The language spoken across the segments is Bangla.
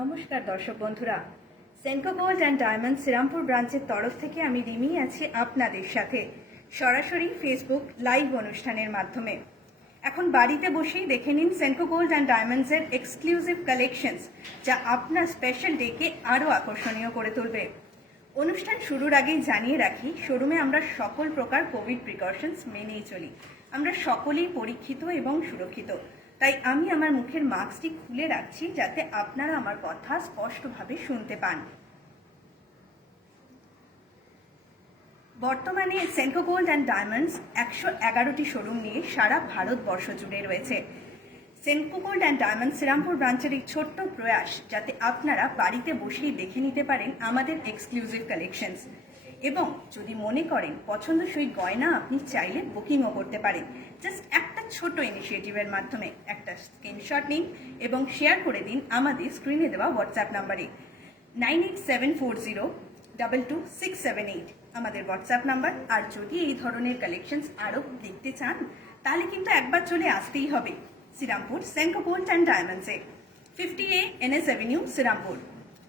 নমস্কার দর্শক বন্ধুরা, Senco gold and diamond Serampore ব্রাঞ্চের তরফ থেকে আমি রিমি আছি আপনাদের সাথে সরাসরি ফেসবুক লাইভ অনুষ্ঠানের মাধ্যমে। এখন বাড়িতে বসেই দেখে নিন সেনকো গোল্ড অ্যান্ড ডায়মন্ডসের এক্সক্লুসিভ কালেকশনস, যা আপনার স্পেশাল ডেকে আরও আকর্ষণীয় করে তুলবে। অনুষ্ঠান শুরুর আগেই জানিয়ে রাখি, শোরুমে আমরা সকল প্রকার কোভিড প্রিকশনস মেনেই চলি। আমরা সকলেই পরীক্ষিত এবং সুরক্ষিত, তাই আমি আমার মুখের মাস্কটি খুলে রাখছি যাতে আপনারা আমার কথা স্পষ্টভাবে শুনতে পান। বর্তমানে সেনকো গোল্ড অ্যান্ড ডায়মন্ডস 111টি শোরুম নিয়ে সারা ভারতবর্ষ জুড়ে রয়েছে। Senco gold and diamonds Serampore ব্রাঞ্চের এই ছোট্ট প্রয়াস যাতে আপনারা বাড়িতে বসেই দেখে নিতে পারেন আমাদের এক্সক্লুসিভ কালেকশনস, এবং যদি মনে করেন পছন্দসই গয়না আপনি চাইলে বুকিংও করতে পারেন। জাস্ট একটা ছোট ইনিশিয়েটিভের মাধ্যমে একটা স্ক্রিনশট নিন এবং শেয়ার করে দিন আমাদের স্ক্রিনে দেওয়া হোয়াটসঅ্যাপ নাম্বারে 9874022678 আমাদের হোয়াটসঅ্যাপ নাম্বার। আর যদি এই ধরনের কালেকশনস আরও দেখতে চান তাহলে কিন্তু একবার চলে আসতেই হবে শ্রীরামপুর সেনকো গোল্ড অ্যান্ড ডায়মন্ডসে, 50A NS অ্যাভিনিউ শ্রীরামপুর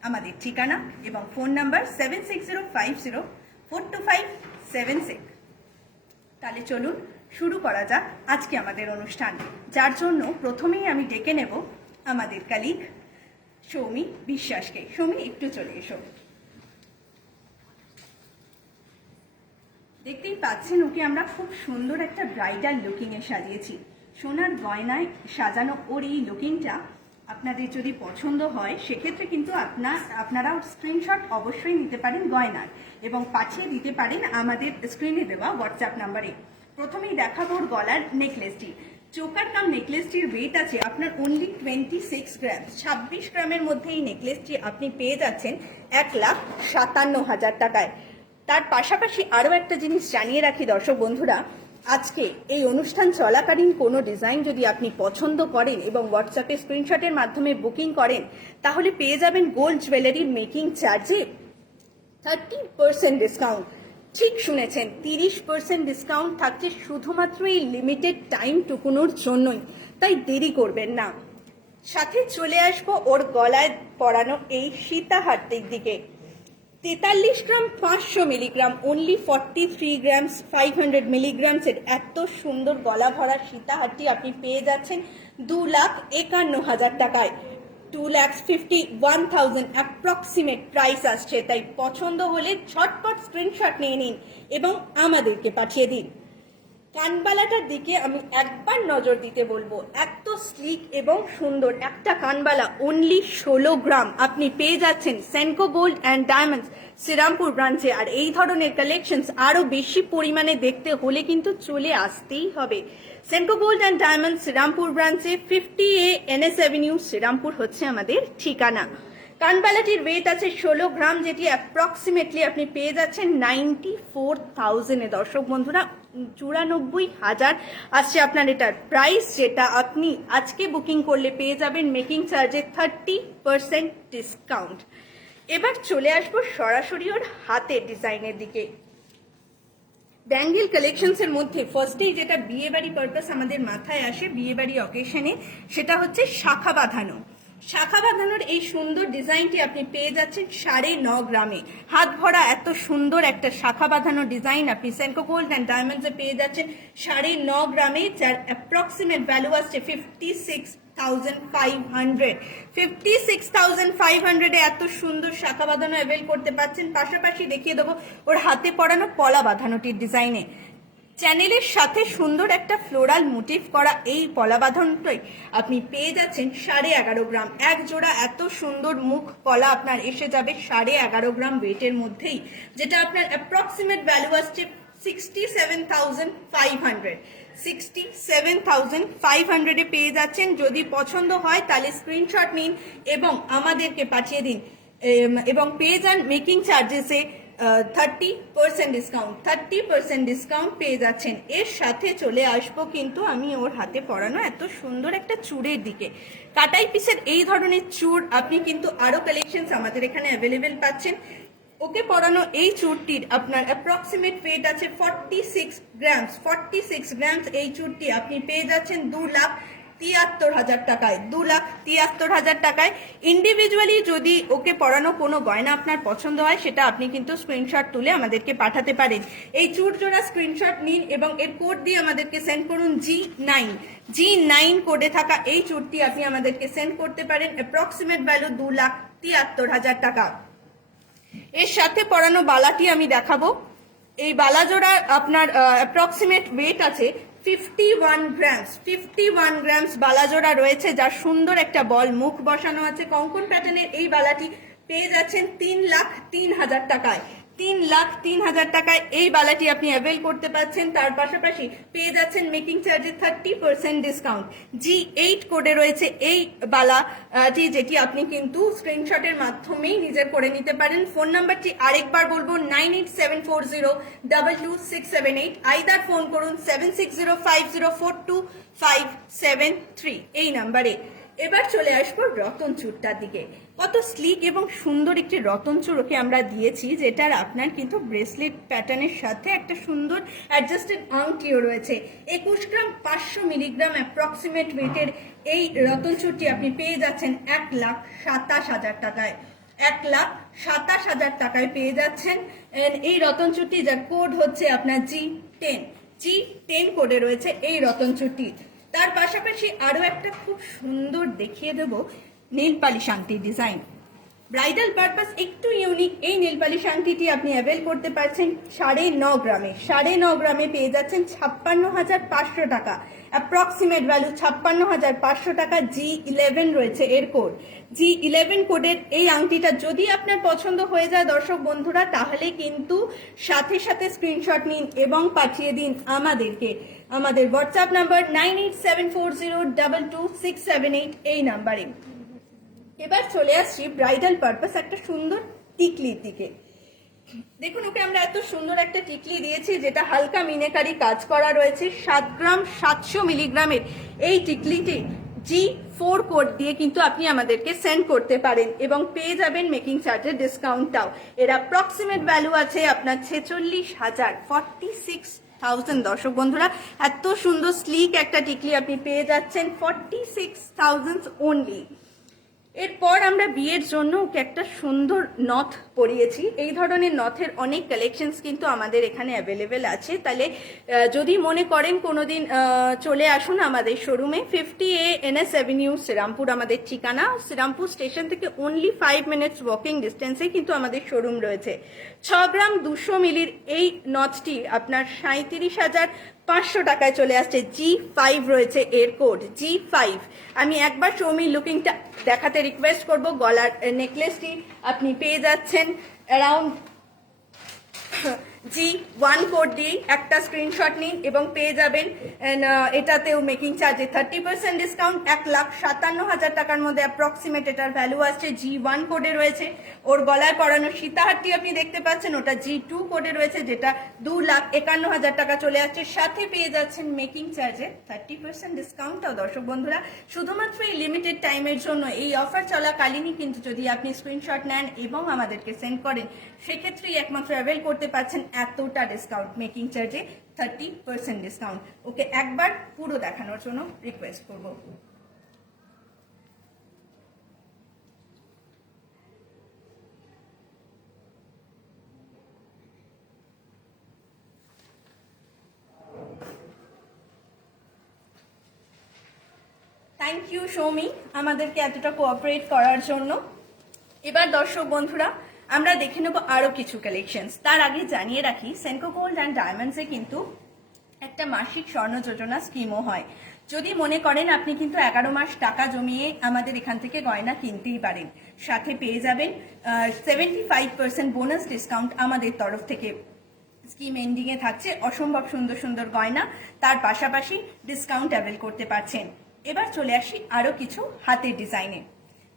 আমাদের ঠিকানা, এবং ফোন নাম্বার 7605042576। তাহলে চলুন শুরু করা যাক আজকে আমাদের অনুষ্ঠান, যার জন্য প্রথমেই আমি ডেকে নেব আমাদের কালিগ সৌমি বিশ্বাসকে। সৌমি, একটু চলে এসো। দেখতেই পাচ্ছেন ওকে আমরা খুব সুন্দর একটা ব্রাইডাল লুকিংয়ে সাজিয়েছি। সোনার গয়নায় সাজানো ওর এই লুকিংটা আপনাদের যদি পছন্দ হয় সেক্ষেত্রে কিন্তু আপনারা স্ক্রিনশট অবশ্যই নিতে পারেন গয়নার, এবং পাঠিয়ে দিতে পারেন আমাদের স্ক্রিনে দেওয়া হোয়াটসঅ্যাপ নাম্বারে। প্রথমেই দেখাবো ওর গলার নেকলেসটি। চোকার কাম নেকলেসটির ওয়েট আছে আপনার অনলি 26 গ্রাম। 26 গ্রামের মধ্যে এই নেকলেসটি আপনি পেয়ে যাচ্ছেন 1,57,000 টাকায়। তার পাশাপাশি আরও একটা জিনিস জানিয়ে রাখি দর্শক বন্ধুরা, আজকে এই অনুষ্ঠান চলাকালীন কোনো ডিজাইন যদি আপনি পছন্দ করেন এবং হোয়াটসঅ্যাপে স্ক্রিনশটের মাধ্যমে বুকিং করেন তাহলে পেয়ে যাবেন গোল্ড জুয়েলারির মেকিং চার্জে 30% ডিসকাউন্ট। ঠিক শুনেছেন, 30% ডিসকাউন্ট থাকছে শুধুমাত্র এই লিমিটেড টাইম টুকুনোর জন্যই, তাই দেরি করবেন না। সাথে চলে আসবো ওর গলায় পরানো এই সীতাহারটির দিকে। 43 গ্রাম 500 মিলিগ্রাম, অনলি 43 গ্রামস 500 মিলিগ্রামস এর এত সুন্দর গলা ভরা সীতাহারটি আপনি পেয়ে যাচ্ছেন 2,51,000 টাকায়। 2,51,000 অ্যাপ্রক্সিমেট প্রাইস আসছে, তাই পছন্দ হলে ঝটপট স্ক্রিনশট নিয়ে নিন এবং আমাদেরকে পাঠিয়ে দিন। কানবালাটার দিকে আমি একবার নজর দিতে বলবো, এত স্লিক এবং সুন্দর একটা কানবালা অনলি 16 গ্রাম আপনি পেয়ে যাচ্ছেন Senco gold and diamonds Serampore ব্রাঞ্চে। আর এই ধরনের কালেকশনস আরও বেশি পরিমাণে দেখতে হলে কিন্তু চলে আসতেই হবে Senco gold and diamonds Serampore ব্রাঞ্চে, 50A NS অ্যাভিনিউ শ্রীরামপুর হচ্ছে আমাদের ঠিকানা। কানবালাটির ওয়েট আছে 16 গ্রাম, যেটি অ্যাপ্রক্সিমেটলি আপনি পেয়ে যাচ্ছেন 94,000-এ। দর্শক বন্ধুরা, 94,000 আসছে আপনার এটার প্রাইস, যেটা আপনি আজকে বুকিং করলে পেয়ে যাবেন মেকিং চার্জে 30% ডিসকাউন্ট। এবার চলে আসবো সরাসরি ওর হাতের ডিজাইনের দিকে। ব্যাঙ্গেল কালেকশনসের মধ্যে ফার্স্টেই যেটা বিয়েবাড়ি পারপাস আমাদের মাথায় আসে বিয়েবাড়ি অকেশনে, সেটা হচ্ছে শাখা বাঁধানো। শাখা বাঁধানোর এই সুন্দর ডিজাইনটি আপনি পেয়ে যাচ্ছেন 9.5 গ্রামে। হাত ভরা এত সুন্দর একটা শাখা বাঁধানো ডিজাইন আপনি সেনকো গোল্ড অ্যান্ড ডায়মন্ডসে পেয়ে যাচ্ছেন 9.5 গ্রামে, যার অ্যাপ্রক্সিমেট ভ্যালু আসছে 56,500। 56,500-এ এত সুন্দর শাখা বাঁধানো অ্যাভেল করতে পারছেন। পাশাপাশি দেখিয়ে দেবো ওর হাতে পরানো পলা বাঁধানোটির ডিজাইনে। চ্যানেলের সাথে সুন্দর একটা ফ্লোরাল মোটিভ করা এই পলা বাঁধানোটাই আপনি পেয়ে যাচ্ছেন 11.5 গ্রাম। এক জোড়া এত সুন্দর মুখ পলা আপনার এসে যাবে 11.5 গ্রাম ওয়েটের মধ্যেই, যেটা আপনার অ্যাপ্রক্সিমেট ভ্যালু আসছে 67,500। 67,500-এ পেয়ে যাচ্ছেন। যদি পছন্দ হয় তাহলে স্ক্রিনশট নিন এবং আমাদেরকে পাঠিয়ে দিন, এবং পেয়ে যান মেকিং চার্জেসে 30% ডিসকাউন্ট। 30% ডিসকাউন্ট পেয়ে যাচ্ছেন। এর সাথে চলে আসবো কিন্তু আমি ওর হাতে পরানো এত সুন্দর একটা চূড়ের দিকে। কাটাই পিসের এই ধরনের চূড় আপনি কিন্তু আরো কালেকশনস আমাদের এখানে অ্যাভেলেবেল পাচ্ছেন। ওকে পরানো এই চূড়টির আপনার অ্যাপ্রক্সিমেট ওয়েট আছে 46 গ্রামস। 46 গ্রামস এই চূড়টি আপনি পেয়ে যাচ্ছেন 73,000 টাকায়, 2,73,000 টাকায়। ইন্ডিভিজুয়ালি যদি ওকে পরানো কোনো গয়না আপনার পছন্দ হয় সেটা আপনি কিন্তু স্ক্রিনশট তুলে আমাদেরকে পাঠাতে পারেন। এই চূড় জোড়া স্ক্রিনশট নিন এবং এর কোড দিয়ে আমাদেরকে সেন্ড করুন G9 কোডে থাকা এই চূড়টি আপনি আমাদেরকে সেন্ড করতে পারেন। অ্যাপ্রক্সিমেট ভ্যালু 2,73,000 টাকা। এর সাথে পরানো বালাটি আমি দেখাবো। এই বালা জোড়া আপনার অ্যাপ্রক্সিমেট ওয়েট আছে 51 গ্রামস বালা জোড়া রয়েছে, যার সুন্দর একটা বল মুখ বসানো আছে। কঙ্কন প্যাটার্নের এই বালাটি পেয়ে যাচ্ছেন 3,03,000 টাকায়। 3,03,000 টাকায় এই বালাটি আপনি অ্যাভেল করতে পারছেন। তার পাশাপাশি পেয়ে যাচ্ছেন মেকিং চার্জে 30% ডিসকাউন্ট। G8 কোডে রয়েছে এই বালাটি, যেটি আপনি কিন্তু স্ক্রিনশটের মাধ্যমেই নিজের করে নিতে পারেন। ফোন নাম্বারটি আরেকবার বলবো 9874022678। আইদার ফোন করুন 7605042573 এই নাম্বারে। এবার চলে আসবো রতন চূড়টার দিকে। কত স্লিক এবং সুন্দর একটি রতন চূড় ওকে আমরা দিয়েছি, যেটার আপনার কিন্তু ব্রেসলেট প্যাটার্নের সাথে একটা সুন্দর অ্যাডজাস্টেড আংটিও রয়েছে। 21 গ্রাম 500 মিলিগ্রাম অ্যাপ্রক্সিমেট ওয়েটের এই রতন চূড়টি আপনি পেয়ে যাচ্ছেন 1,27,000 টাকায়। 1,27,000 টাকায় পেয়ে যাচ্ছেন এই রতন চূড়টি, যার কোড হচ্ছে আপনার G10 কোডে রয়েছে এই রতন চূড়টি। তার পাশাপাশি আরো একটা খুব সুন্দর দেখিয়ে দেব নীল পালিশ আংটির ডিজাইন। ব্রাইডাল পারপাস একটু ইউনিক এই নীল পালিশ আংটিটি আপনি অ্যাভেল করতে পারছেন 9.5 গ্রামে। 9.5 গ্রামে পেয়ে যাচ্ছেন 56,500 টাকা। অ্যাপ্রক্সিমেট ভ্যালু 56,500 টাকা। G11 রয়েছে এর কোড। G11 কোডের এই আংটিটা যদি আপনার পছন্দ হয়ে যায় দর্শক বন্ধুরা, তাহলে কিন্তু সাথে সাথে স্ক্রিনশট নিন এবং পাঠিয়ে দিন আমাদেরকে। আমাদের হোয়াটসঅ্যাপ নাম্বার 9874022678 এই নাম্বারে। এবার চলে আসছি ব্রাইডাল পারপাস একটা সুন্দর টিকলির দিকে। দেখুন ওকে আমরা এত সুন্দর একটা টিকলি দিয়েছি, যেটা হালকা মিনাকারি কাজ করা রয়েছে। 7 গ্রাম 700 মিলিগ্রামের এই টিকলিটি G4 কোড দিয়ে কিন্তু আপনি আমাদেরকে সেন্ড করতে পারেন এবং পেয়ে যাবেন মেকিং চার্জের ডিসকাউন্টটাও। এর অ্যাপ্রক্সিমেট ভ্যালু আছে আপনার 46,000, 46,000 দর্শক বন্ধুরা। এত সুন্দর স্লিক একটা টিকলি আপনি পেয়ে যাচ্ছেন 46,000 অনলি। এরপর আমরা বিয়ের জন্য ওকে একটা সুন্দর নথ পরিয়েছি। এই ধরনের নথের অনেক কালেকশনস কিন্তু আমাদের এখানে অ্যাভেলেবেল আছে। তাহলে যদি মনে করেন কোনোদিন চলে আসুন আমাদের শোরুমে। 50A NS অ্যাভিনিউ শ্রীরামপুর আমাদের ঠিকানা। শ্রীরামপুর স্টেশন থেকে অনলি 5 মিনিটস ওয়াকিং ডিস্টেন্সে কিন্তু আমাদের শোরুম রয়েছে। 6 গ্রাম 200 মিলির এই নথটি আপনার 37,500 টাকায় চলে আসছে। G5 রয়েছে এর কোড G5। আমি একবার সৌমির লুকিংটা দেখাতে রিকোয়েস্ট করব। গলার নেকলেসটি আপনি পেয়ে যাচ্ছেন অ্যারাউন্ড G1 কোড দিয়ে। একটা স্ক্রিনশট নিন এবং পেয়ে যাবেন এটাতেও মেকিং চার্জে 30% ডিসকাউন্ট। 1,57,000 টাকার মধ্যে অ্যাপ্রক্সিমেট এটার ভ্যালু আসছে। G1 কোডে রয়েছে। ওর গলায় পরানো সীতাহারটি আপনি দেখতে পাচ্ছেন, ওটা G2 কোডে রয়েছে, যেটা 2,51,000 টাকা চলে আসছে। সাথে পেয়ে যাচ্ছেন মেকিং চার্জে 30% ডিসকাউন্টটাও দর্শক বন্ধুরা। শুধুমাত্র এই লিমিটেড টাইমের জন্য এই অফার চলাকালীনই কিন্তু যদি আপনি স্ক্রিনশট নেন এবং আমাদেরকে সেন্ড করেন, সেক্ষেত্রেই একমাত্র অ্যাভেল করতে পারছেন এতটা ডিসকাউন্ট, মেকিং চার্জে 30% ডিসকাউন্ট। ওকে একবার পুরো দেখানোর জন্য রিকোয়েস্ট করব। থ্যাংক ইউ সৌমি আমাদেরকে এতটা কোঅপারেট করার জন্য। এবার দর্শক বন্ধুরা আমরা দেখে নেব আরো কিছু কালেকশনস। তার আগে জানিয়ে রাখি সেনকো গোল্ড অ্যান্ড ডায়মন্ডসে কিন্তু একটা মাসিক স্বর্ণ যোজনা স্কিমও হয়। যদি মনে করেন আপনি কিন্তু 11 মাস টাকা জমিয়ে আমাদের এখান থেকে গয়না কিনতেই পারেন, সাথে পেয়ে যাবেন 75% বোনাস ডিসকাউন্ট আমাদের তরফ থেকে। স্কিম এন্ডিংয়ে থাকছে অসম্ভব সুন্দর সুন্দর গয়না, তার পাশাপাশি ডিসকাউন্ট অ্যাভেল করতে পারছেন। এবার চলে আসি আরো কিছু হাতের ডিজাইনে।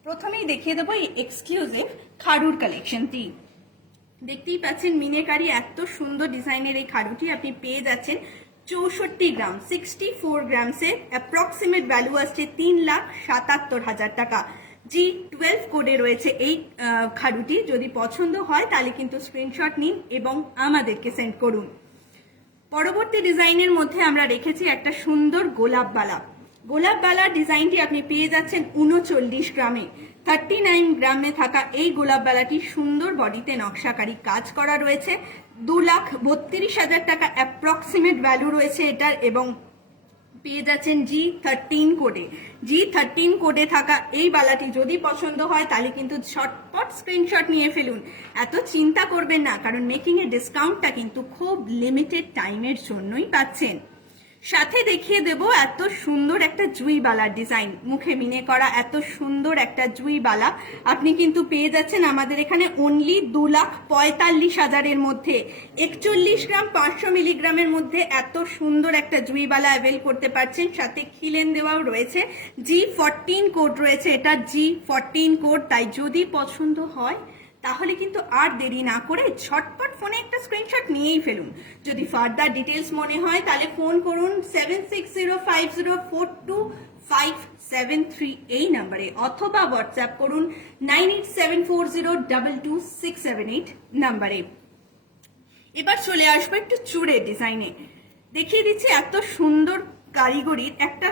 প্রথমেই দেখিয়ে দেবো এই এক্সক্লুসিভ খাড়ুর কালেকশনটি। দেখতেই পাচ্ছেন মিনেকারি এত সুন্দর ডিজাইনের এই খাড়ুটি আপনি পেয়ে যাচ্ছেন 64 গ্রাম 64 গ্রামসে। অ্যাপ্রক্সিমেট ভ্যালু আসছে 3,77,000 টাকা। G12 কোডে রয়েছে এই খাড়ুটি। যদি পছন্দ হয় তাহলে কিন্তু স্ক্রিনশট নিন এবং আমাদেরকে সেন্ড করুন। পরবর্তী ডিজাইনের মধ্যে আমরা রেখেছি একটা সুন্দর গোলাপ বালা। গোলাপ বালার ডিজাইনটি আপনি পেয়ে যাচ্ছেন 39 গ্রামে। 39 গ্রামে থাকা এই গোলাপ বালাটি সুন্দর বডিতে নকশাকারী কাজ করা রয়েছে। 2,32,000 টাকা অ্যাপ্রক্সিমেট ভ্যালু রয়েছে এটার, এবং পেয়ে যাচ্ছেন G13 কোডে। G13 কোডে থাকা এই বালাটি যদি পছন্দ হয় তাহলে কিন্তু ঝটপট স্ক্রিনশট নিয়ে ফেলুন। এত চিন্তা করবেন না, কারণ মেকিং এর ডিসকাউন্টটা কিন্তু খুব লিমিটেড টাইমের জন্যই পাচ্ছেন। সাথে দেখিয়ে দেব এত সুন্দর একটা জুই বালার ডিজাইন, মুখে মিনে করা এত সুন্দর একটা জুই বালা আপনি কিন্তু পেয়ে যাচ্ছেন আমাদের এখানে অনলি 2,45,000 মধ্যে। 41 গ্রাম 500 মিলিগ্রামের মধ্যে এত সুন্দর একটা জুই বালা অ্যাভেল করতে পারছেন। সাথে খিলেন দেওয়াও রয়েছে, G14 কোড রয়েছে, এটা G14 কোড। তাই যদি পছন্দ হয় তাহলে কিন্তু আর দেরি না করে ঝটপট ফোনে একটা স্ক্রিনশট নিয়েই ফেলুন। যদি ফার্দার ডিটেলস মনে হয় তাহলে ফোন করুন 7605042573 এই নাম্বারে, অথবা হোয়াটসঅ্যাপ করুন 9874022678 নাম্বারে। এবার চলে আসবো একটু চূড়ের ডিজাইনে। দেখিয়ে দিচ্ছি এত সুন্দর কারিগরির একটা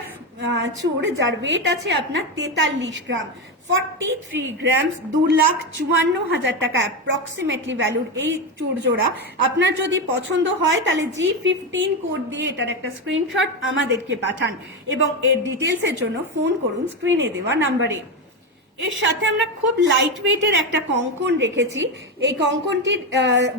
চূড়, যার ওয়েট আছে আপনার 43 গ্রাম, 43 গ্রামস, 2,54,000 টাকা অ্যাপ্রক্সিমেটলি ভ্যালুর এই চূড় জোড়া আপনার যদি পছন্দ হয় তাহলে G15 কোড দিয়ে এটার একটা স্ক্রিনশট আমাদেরকে পাঠান, এবং এর ডিটেলসের জন্য ফোন করুন স্ক্রিনে দেওয়া নাম্বারে। এর সাথে আমরা খুব লাইট ওয়েটের একটা কঙ্কন রেখেছি। এই কঙ্কনটির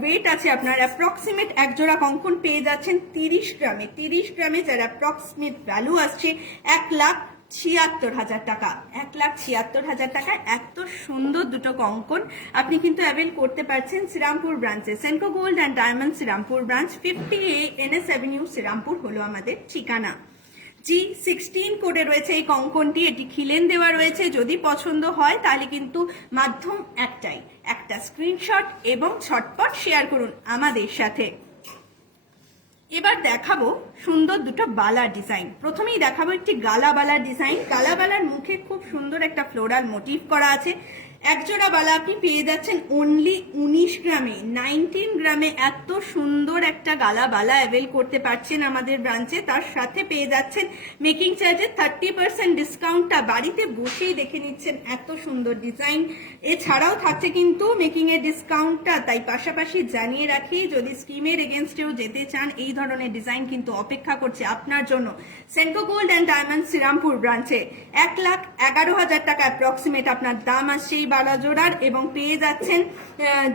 ওয়েট আছে আপনার অ্যাপ্রক্সিমেট এক জোড়া কঙ্কন পেয়ে যাচ্ছেন 30 গ্রামে। 30 গ্রামে যার অ্যাপ্রক্সিমেট ভ্যালু আসছে 1,76,000 টাকা। 1,76,000 টাকা এত সুন্দর দুটো কঙ্কন আপনি কিন্তু অ্যাভেল করতে পারছেন শ্রীরামপুর ব্রাঞ্চে। Senco gold and diamond Serampore branch, 50A NS avenue Serampore হলো আমাদের ঠিকানা। G16 কোডে রয়েছে এই কঙ্কনটি, এটি খিলেন দেওয়া রয়েছে। যদি পছন্দ হয় তাহলে কিন্তু মাধ্যম একটাই, একটা স্ক্রিনশট এবং ঝটপট শেয়ার করুন আমাদের সাথে। এবার দেখাবো সুন্দর দুটো বালার ডিজাইন। প্রথমেই দেখাবো একটি গালা বালার ডিজাইন। গালা বালার মুখে খুব সুন্দর একটা ফ্লোরাল মোটিভ করা আছে। একজোড়া বালা আপনি পেয়ে যাচ্ছেন অনলি 19 গ্রামে। 19 গ্রামে এত সুন্দর একটা গালা বালা অ্যাভেল করতে পারছেন আমাদের ব্রাঞ্চে। তার সাথে পেয়ে যাচ্ছেন মেকিং চার্জের 30% ডিসকাউন্টটা বাড়িতে বসেই দেখে নিচ্ছেন এত সুন্দর ডিজাইন। এছাড়াও থাকছে কিন্তু মেকিং এর ডিসকাউন্টটা। তাই পাশাপাশি জানিয়ে রাখি, যদি স্কিমের এগেনস্টেও যেতে চান এই ধরনের ডিজাইন কিন্তু অপেক্ষা করছে আপনার জন্য Senco gold and diamond Serampore ব্রাঞ্চে। 1,11,000 টাকা অ্যাপ্রক্সিমেট আপনার দাম আসছে এই বালা জোড়ার, এবং পেয়ে যাচ্ছেন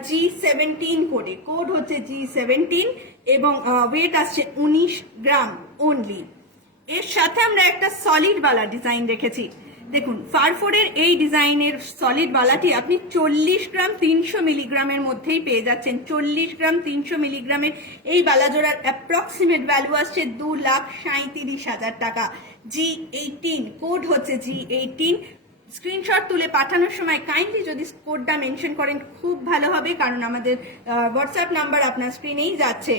G17 কোডে। কোড হচ্ছে G17 এবং ওয়েট আসছে 19 গ্রাম অনলি। এর সাথে আমরা একটা সলিড বালা ডিজাইন রেখেছি। দেখুন ফারফোরের এই ডিজাইনের সলিড বালাটি আপনি 40 গ্রাম 300 মিলিগ্রামের মধ্যেই পেয়ে যাচ্ছেন। 40 গ্রাম 300 মিলিগ্রামের এই বালা জোড়ার অ্যাপ্রক্সিমেট ভ্যালু আসছে 2,37,000 টাকা। G18 কোড হচ্ছে G18। স্ক্রিনশট তুলে পাঠানোর সময় কাইন্ডলি যদি কোডটা মেনশন করেন খুব ভালো হবে, কারণ আমাদের হোয়াটসঅ্যাপ নাম্বার আপনার স্ক্রিনেই যাচ্ছে।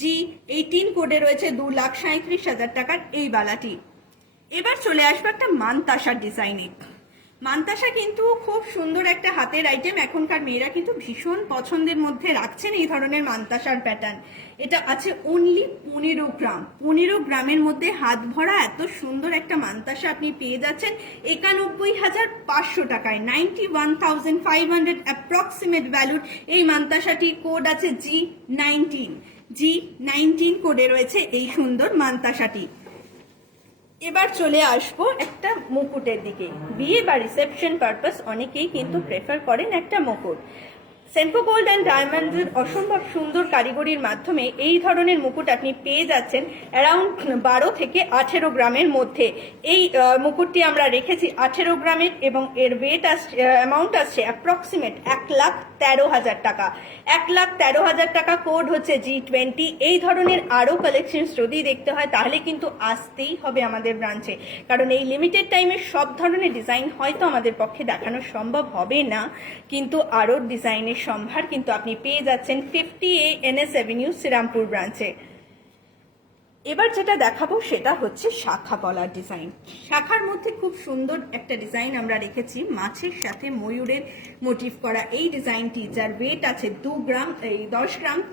G18 কোডে রয়েছে 2,37,000 টাকার এই বালাটি। এবার চলে আসবো একটা মানতাসার ডিজাইনে। মানতাসা কিন্তু খুব সুন্দর একটা হাতের আইটেম, এখনকার মেয়েরা কিন্তু ভীষণ পছন্দের মধ্যে রাখছেন এই ধরনের মানতাসার প্যাটার্ন। এটা আছে অনলি 15 গ্রাম। 15 গ্রামের মধ্যে হাত ভরা এত সুন্দর একটা মানতাসা আপনি পেয়ে যাচ্ছেন 91,500 টাকায়। 91,500 অ্যাপ্রক্সিমেট ভ্যালুর এই মানতাসাটির কোড আছে G19। G19 কোডে রয়েছে এই সুন্দর মানতাসাটি। এবার চলে আসবো একটা মুকুটের দিকে। বিয়ে বা রিসেপশন পারপাস অনেকেই কিন্তু প্রেফার করেন একটা মুকুট। সেনকো গোল্ড অ্যান্ড ডায়মন্ডের অসম্ভব সুন্দর কারিগরির মাধ্যমে এই ধরনের মুকুট আপনি পেয়ে যাচ্ছেন অ্যারাউন্ড 12 থেকে 18 গ্রামের মধ্যে। এই মুকুটটি আমরা রেখেছি 18 গ্রামের, এবং এর ওয়েট আসছে অ্যামাউন্ট আসছে অ্যাপ্রক্সিমেট 1,13,000 টাকা। 1,13,000 টাকা। কোড হচ্ছে G20। এই ধরনের আরও কালেকশনস যদি দেখতে হয় তাহলে কিন্তু আসতেই হবে আমাদের ব্রাঞ্চে, কারণ এই লিমিটেড টাইমে সব ধরনের ডিজাইন হয়তো আমাদের পক্ষে দেখানো সম্ভব হবে না, কিন্তু আরও ডিজাইনের সম্ভার কিন্তু আপনি পেয়ে যাচ্ছেন 50A NS অ্যাভিনিউ শ্রীরামপুর ব্রাঞ্চে। এবার যেটা দেখাবো সেটা হচ্ছে শাখা গলার ডিজাইন। শাখার মধ্যে খুব সুন্দর একটা ডিজাইন আমরা রেখেছি, মাছের সাথে ময়ূরের মোটিভ করা এই ডিজাইনটি, যার ওয়েট আছে 10 গ্রাম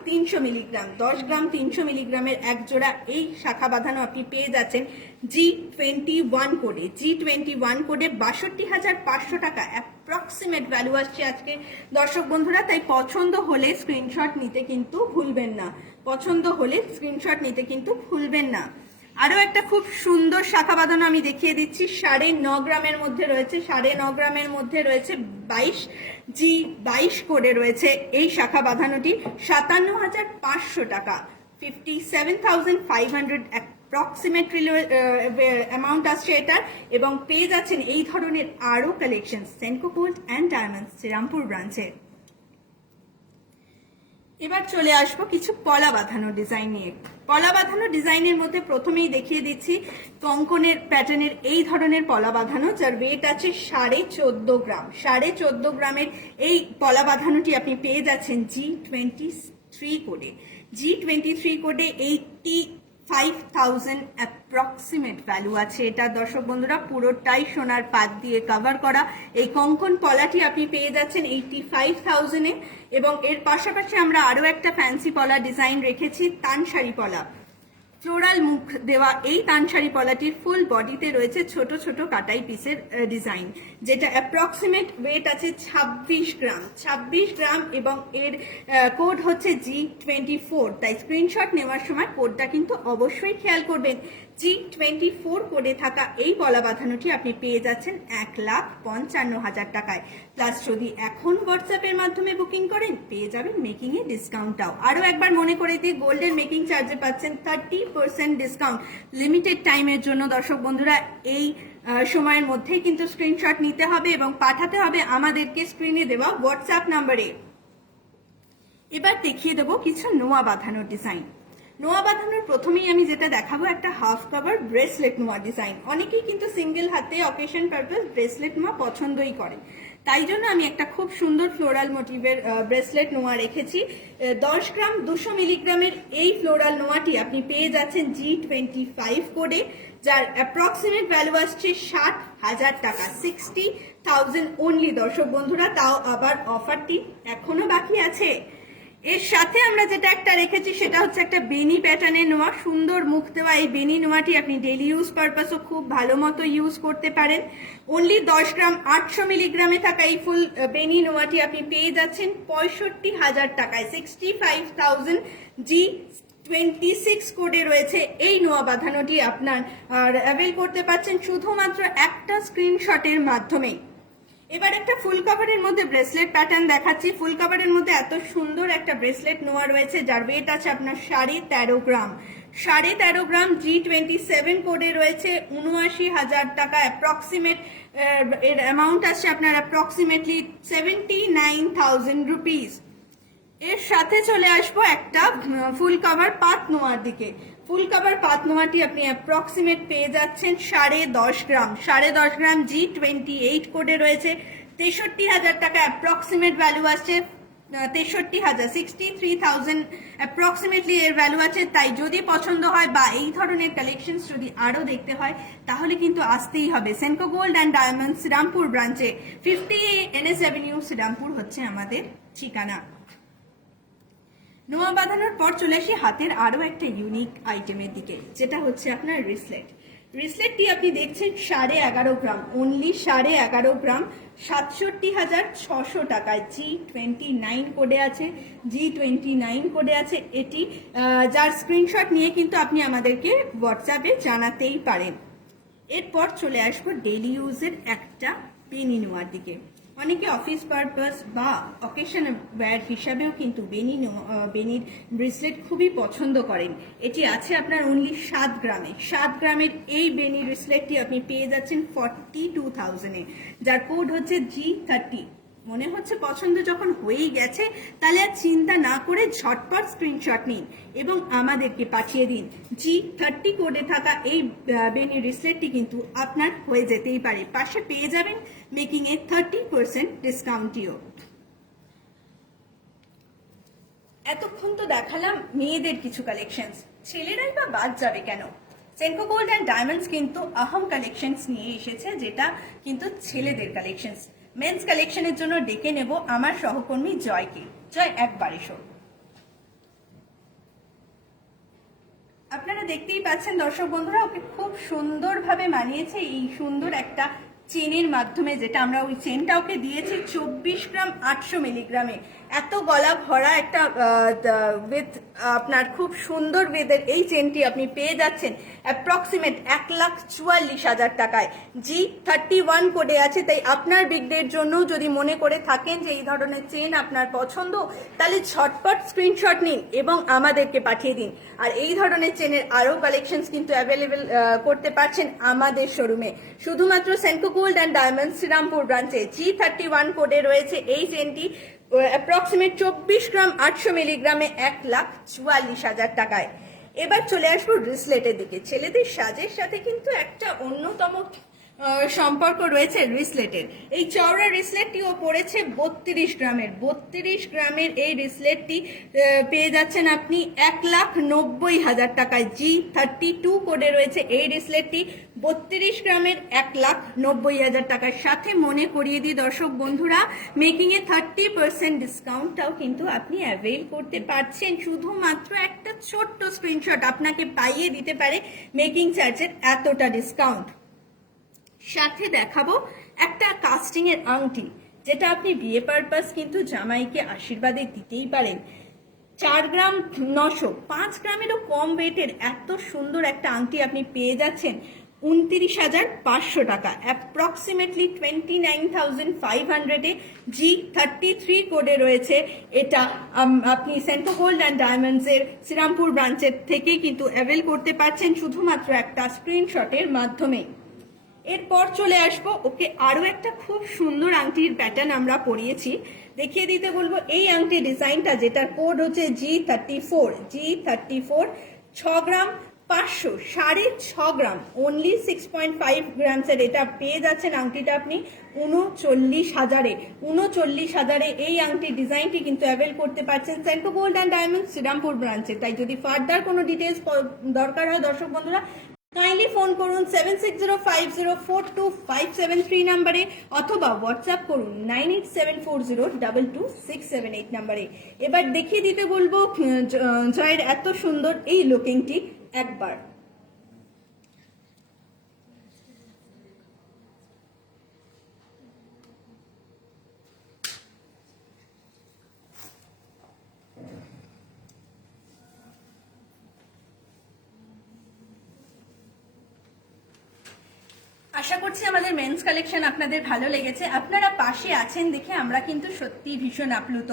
300 মিলিগ্রাম। 10 গ্রাম 300 মিলিগ্রামের এক জোড়া এই শাখা বাঁধানো আপনি পেয়ে যাচ্ছেন G21 কোডে, G21 কোডে 62,500 টাকা অ্যাপ্রক্সিমেট ভ্যালু আসছে আজকে দর্শক বন্ধুরা। তাই পছন্দ হলে স্ক্রিনশট নিতে কিন্তু ভুলবেন না, পছন্দ হলে স্ক্রিনশট নিতে কিন্তু ভুলবেন না। আরো একটা খুব সুন্দর শাখা বাঁধানো আমি দেখিয়ে দিচ্ছি, 9.5 গ্রামের মধ্যে রয়েছে, 9.5 গ্রামের মধ্যে রয়েছে 22 কোডে রয়েছে এই শাখা বাঁধানোটি, 57,500 টাকা, 57,500 অ্যাপ্রক্সিমেটলি অ্যামাউন্ট আসছে এটার। এবং পেয়ে যাচ্ছেন এই ধরনের আরো collection Senco gold and diamonds Serampore ব্রাঞ্চে। এবার চলে আসবো কিছু পলা বাঁধানো ডিজাইন নিয়ে। পলা বাঁধানো ডিজাইনের মধ্যে প্রথমেই দেখিয়ে দিচ্ছি কঙ্কনের প্যাটার্নের এই ধরনের পলা বাঁধানো, যার ওয়েট আছে 14.5 গ্রাম। 14.5 গ্রামের এই পলা বাঁধানোটি আপনি পেয়ে যাচ্ছেন G23 কোডে। G23 কোডে 85,000 অ্যাপ্রক্সিমেট ভ্যালু আছে এটা দর্শক বন্ধুরা, পুরোটাই সোনার পাত দিয়ে কভার করা। এই কঙ্কন পলাটি আপনি পেয়ে যাচ্ছেন 85,000 এ। এবং এর পাশাপাশি আমরা আরো একটা ফ্যান্সি পলা ডিজাইন রেখেছি, তানশাড়ি পলা, ফ্লোরাল মুখ দেওয়া এই তানশাড়ি পলাটির ফুল বডিতে রয়েছে ছোট ছোট কাটাই পিসের ডিজাইন, যেটা অ্যাপ্রক্সিমেট ওয়েট আছে 26 গ্রাম, 26 গ্রাম। এবং এর কোড হচ্ছে G24। তাই স্ক্রিনশট নেওয়ার সময় কোডটা কিন্তু অবশ্যই খেয়াল করবেন। G24 কোডে থাকা এই পলা বাঁধানোটি আপনি পেয়ে যাচ্ছেন 1,55,000 টাকায়। প্লাস যদি এখন হোয়াটসঅ্যাপের মাধ্যমে বুকিং করেন পেয়ে যাবেন মেকিং এ ডিসকাউন্টটাও। আরো একবার মনে করে দিই, গোল্ডের মেকিং চার্জে পাচ্ছেন 30% ডিসকাউন্ট লিমিটেড টাইমের জন্য দর্শক বন্ধুরা। এই সময়ের মধ্যেই কিন্তু স্ক্রিনশট নিতে হবে এবং পাঠাতে হবে আমাদেরকে স্ক্রিনে দেওয়া হোয়াটসঅ্যাপ নাম্বারে। এবার দেখিয়ে দেবো কিছু নোয়া বাঁধানোর ডিজাইন। নোয়া বাঁধানোর প্রথমেই আমি যেটা দেখাবো একটা হাফ কভার ব্রেসলেট নোয়া ডিজাইন। অনেকেই কিন্তু সিঙ্গেল হাতে অকেশন পারপাস ব্রেসলেট নোয়া পছন্দই করে, তাই জন্য আমি একটা খুব সুন্দর ফ্লোরাল মোটিভের ব্রেসলেট নোয়া রেখেছি। 10 গ্রাম 200 মিলিগ্রামের এই ফ্লোরাল নোয়াটি আপনি পেয়ে যাচ্ছেন G25 কোডে, যার অ্যাপ্রক্সিমেট ভ্যালু আসছে 60,000 টাকা, 60,000 অনলি দর্শক বন্ধুরা। তাও আবার অফারটি এখনো বাকি আছে। এর সাথে আমরা যেটা একটা রেখেছি সেটা হচ্ছে একটা বেনি প্যাটার্নের নোয়া, সুন্দর মুখ দেওয়া এই বেনি নোয়াটি আপনি ডেইলি ইউজ পারপাসও খুব ভালো মতো ইউজ করতে পারেন। অনলি 10 গ্রাম 800 মিলিগ্রামে থাকা এই ফুল বেনি নোয়াটি আপনি পেয়ে যাচ্ছেন 65,000 টাকায়, 65,000। G26 কোডে রয়েছে এই নোয়া বাঁধানোটি আপনার অ্যাভেল করতে পারছেন শুধুমাত্র একটা স্ক্রিনশটের মাধ্যমে। এবার একটা ফুল কভারের মধ্যে ব্রেসলেট প্যাটার্ন দেখাচ্ছি। ফুল কভারের মধ্যে এত সুন্দর একটা ব্রেসলেট নোয়া রয়েছে, যার ওয়েট আছে আপনার 13.5 গ্রাম, 13.5 গ্রাম। G27 কোডে রয়েছে 79,000 টাকা অ্যাপ্রক্সিমেট। এর অ্যামাউন্ট আসছে আপনার অ্যাপ্রক্সিমেটলি 79,000 রুপিস। এর সাথে চলে আসবো একটা ফুল কভার পাত নোয়ার দিকে। ফুল কভার পাত নোয়াটি আপনি অ্যাপ্রক্সিমেট পেয়ে যাচ্ছেন 10.5 গ্রাম, 10.5 গ্রাম। G28 কোডে রয়েছে 63,000 টাকা অ্যাপ্রক্সিমেট ভ্যালু আসছে, 63,000, 63,000 অ্যাপ্রক্সিমেটলি এর ভ্যালু আছে। তাই যদি পছন্দ হয় বা এই ধরনের কালেকশন যদি আরো দেখতে হয় তাহলে কিন্তু আসতেই হবে Senco gold and diamonds Serampore ব্রাঞ্চে। 50A NS অ্যাভিনিউ শ্রীরামপুর হচ্ছে আমাদের ঠিকানা। নোয়া বাঁধানোর পর চলে আসি হাতের আরো একটা ইউনিক আইটেমের দিকে, যেটা হচ্ছে আপনার রিসলেট। রিসলেটটি আপনি দেখছেন 11.5 গ্রাম, অনলি 11.5 গ্রাম, 67,600 টাকায়। G29 কোডে আছে, G29 কোডে আছে এটি, যার স্ক্রিনশট নিয়ে কিন্তু আপনি আমাদেরকে হোয়াটসঅ্যাপে জানাতেই পারেন। এরপর চলে আসবো ডেইলি ইউজের একটা বেনি নোয়ার দিকে। অনেকে অফিস পারপাস বা অকেশন ওয়্যার হিসাবেও কিন্তু বেনির ব্রেসলেট খুবই পছন্দ করেন। এটি আছে আপনার অনলি 7 গ্রামে। 7 গ্রামের এই বেনি ব্রেসলেটটি আপনি পেয়ে যাচ্ছেন 42,000 এ, যার কোড হচ্ছে G30। মনে হচ্ছে পছন্দ যখন হয়েই গেছে তাহলে আর চিন্তা না করে ঝটপট স্ক্রিনশট নিন এবং আমাদেরকে পাঠিয়ে দিন। G30 কোডে থাকা এই বেনি ব্রেসলেটটি কিন্তু আপনার হয়ে যেতেই পারে। পাশে পেয়ে যাবেন মেকিং এ 30% ডিসকাউন্টিও। এতক্ষণ তো দেখালাম মেয়েদের কিছু কালেকশনস, ছেলেরাই বা বাদ যাবে কেন? সেনকো গোল্ড অ্যান্ড ডায়মন্ডস কিন্তু আহম কালেকশনস নিয়ে এসেছে, যেটা কিন্তু ছেলেদের কালেকশনস। মেন্স কালেকশনের জন্য ডেকে নেব আমার সহকর্মী জয়কে। জয়, একবার এসো। আপনারা দেখতেই পাচ্ছেন দর্শক বন্ধুরা, ওকে খুব সুন্দরভাবে মানিয়েছে এই সুন্দর একটা চেনের মাধ্যমে, যেটা আমরা ওই চেনটা ওকে দিয়েছি 24 গ্রাম 800 মিলিগ্রামে। এত গলা ভরা একটা উইথ আপনার খুব সুন্দর উইথের এই চেনটি আপনি পেয়ে যাচ্ছেন অ্যাপ্রক্সিমেট 1,44,000 টাকায়। G31 কোডে আছে। তাই আপনার বিগ ডের জন্য যদি মনে করে থাকেন যে এই ধরনের চেন আপনার পছন্দ, তাহলে ঝটপট স্ক্রিনশট নিন এবং আমাদেরকে পাঠিয়ে দিন। আর এই ধরনের চেনের আরো কালেকশনস কিন্তু অ্যাভেলেবেল করতে পারছেন আমাদের শোরুমে, শুধুমাত্র Senco gold and diamond Serampore ব্রাঞ্চে। G31 কোডে রয়েছে এই চেনটি অ্যাপ্রক্সিমেট 24 গ্রাম 800 মিলিগ্রামে 1,44,000 টাকায়। এবার চলে আসবো রিসলেটের দিকে। ছেলেদের সাজের সাথে কিন্তু একটা অন্যতম সম্পর্ক রয়েছে রিসলেটের। এই চওড়া রিসলেটটিও পড়েছে 32 গ্রামের। 32 গ্রামের এই রিসলেটটি পেয়ে যাচ্ছেন আপনি 1,90,000 টাকায়। G32 কোডে রয়েছে এই রিসলেটটি 32 গ্রামের 1,90,000 টাকার সাথে মনে করিয়ে দিই দর্শক বন্ধুরা, মেকিং এ 30% ডিসকাউন্টটাও কিন্তু আপনি অ্যাভেল করতে পারছেন। শুধুমাত্র একটা ছোট্ট স্ক্রিনশট আপনাকে পাইয়ে দিতে পারে মেকিং চার্জের এতটা ডিসকাউন্ট। সাথে দেখাবো একটা কাস্টিং এর আংটি, যেটা আপনি বিয়ে পারপাস কিন্তু জামাইকে আশীর্বাদে দিতেই পারেন। 4 গ্রাম 900, 5 গ্রামেরও কম ওয়েটের এত সুন্দর একটা আংটি আপনি পেয়ে যাচ্ছেন 29,500 টাকা, অ্যাপ্রক্সিমেটলি 29,500 এ। G33 কোডে রয়েছে এটা। আপনি সেন্টো গোল্ড অ্যান্ড ডায়মন্ডস এর শ্রীরামপুর ব্রাঞ্চের থেকে কিন্তু অ্যাভেল করতে পারছেন শুধুমাত্র একটা স্ক্রিনশটের মাধ্যমে। এরপর চলে আসবো ওকে আরো একটা খুব সুন্দর আংটির প্যাটার্ন আমরা পরিয়েছি, দেখিয়ে দিতে বলবো। এই আংটির ডিজাইনটা, যেটার কোড হচ্ছে G34, 6 গ্রাম 500, 6.5 গ্রাম, অনলি 6.5 গ্রামসের এটা পেয়ে যাচ্ছেন আংটিটা আপনি 39,000-এ। 39,000-এ এই আংটির ডিজাইনটি কিন্তু অ্যাভেল করতে পারছেন Senco gold and diamond Serampore ব্রাঞ্চে। তাই যদি ফার্দার কোনো ডিটেলস দরকার হয় দর্শক বন্ধুরা, কাইন্ডলি ফোন করুন 7605042573 নাম্বারে, অথবা হোয়াটসঅ্যাপ করুন 9874022678 নাম্বারে। এবার দেখিয়ে দিতে বলবো জয়ের এত সুন্দর এই লুকিংটি একবার। আশা করছি আমাদের মেন্স কালেকশন আপনাদের ভালো লেগেছে। আপনারা পাশে আছেন দেখে আমরা কিন্তু সত্যি ভীষণ আপ্লুত।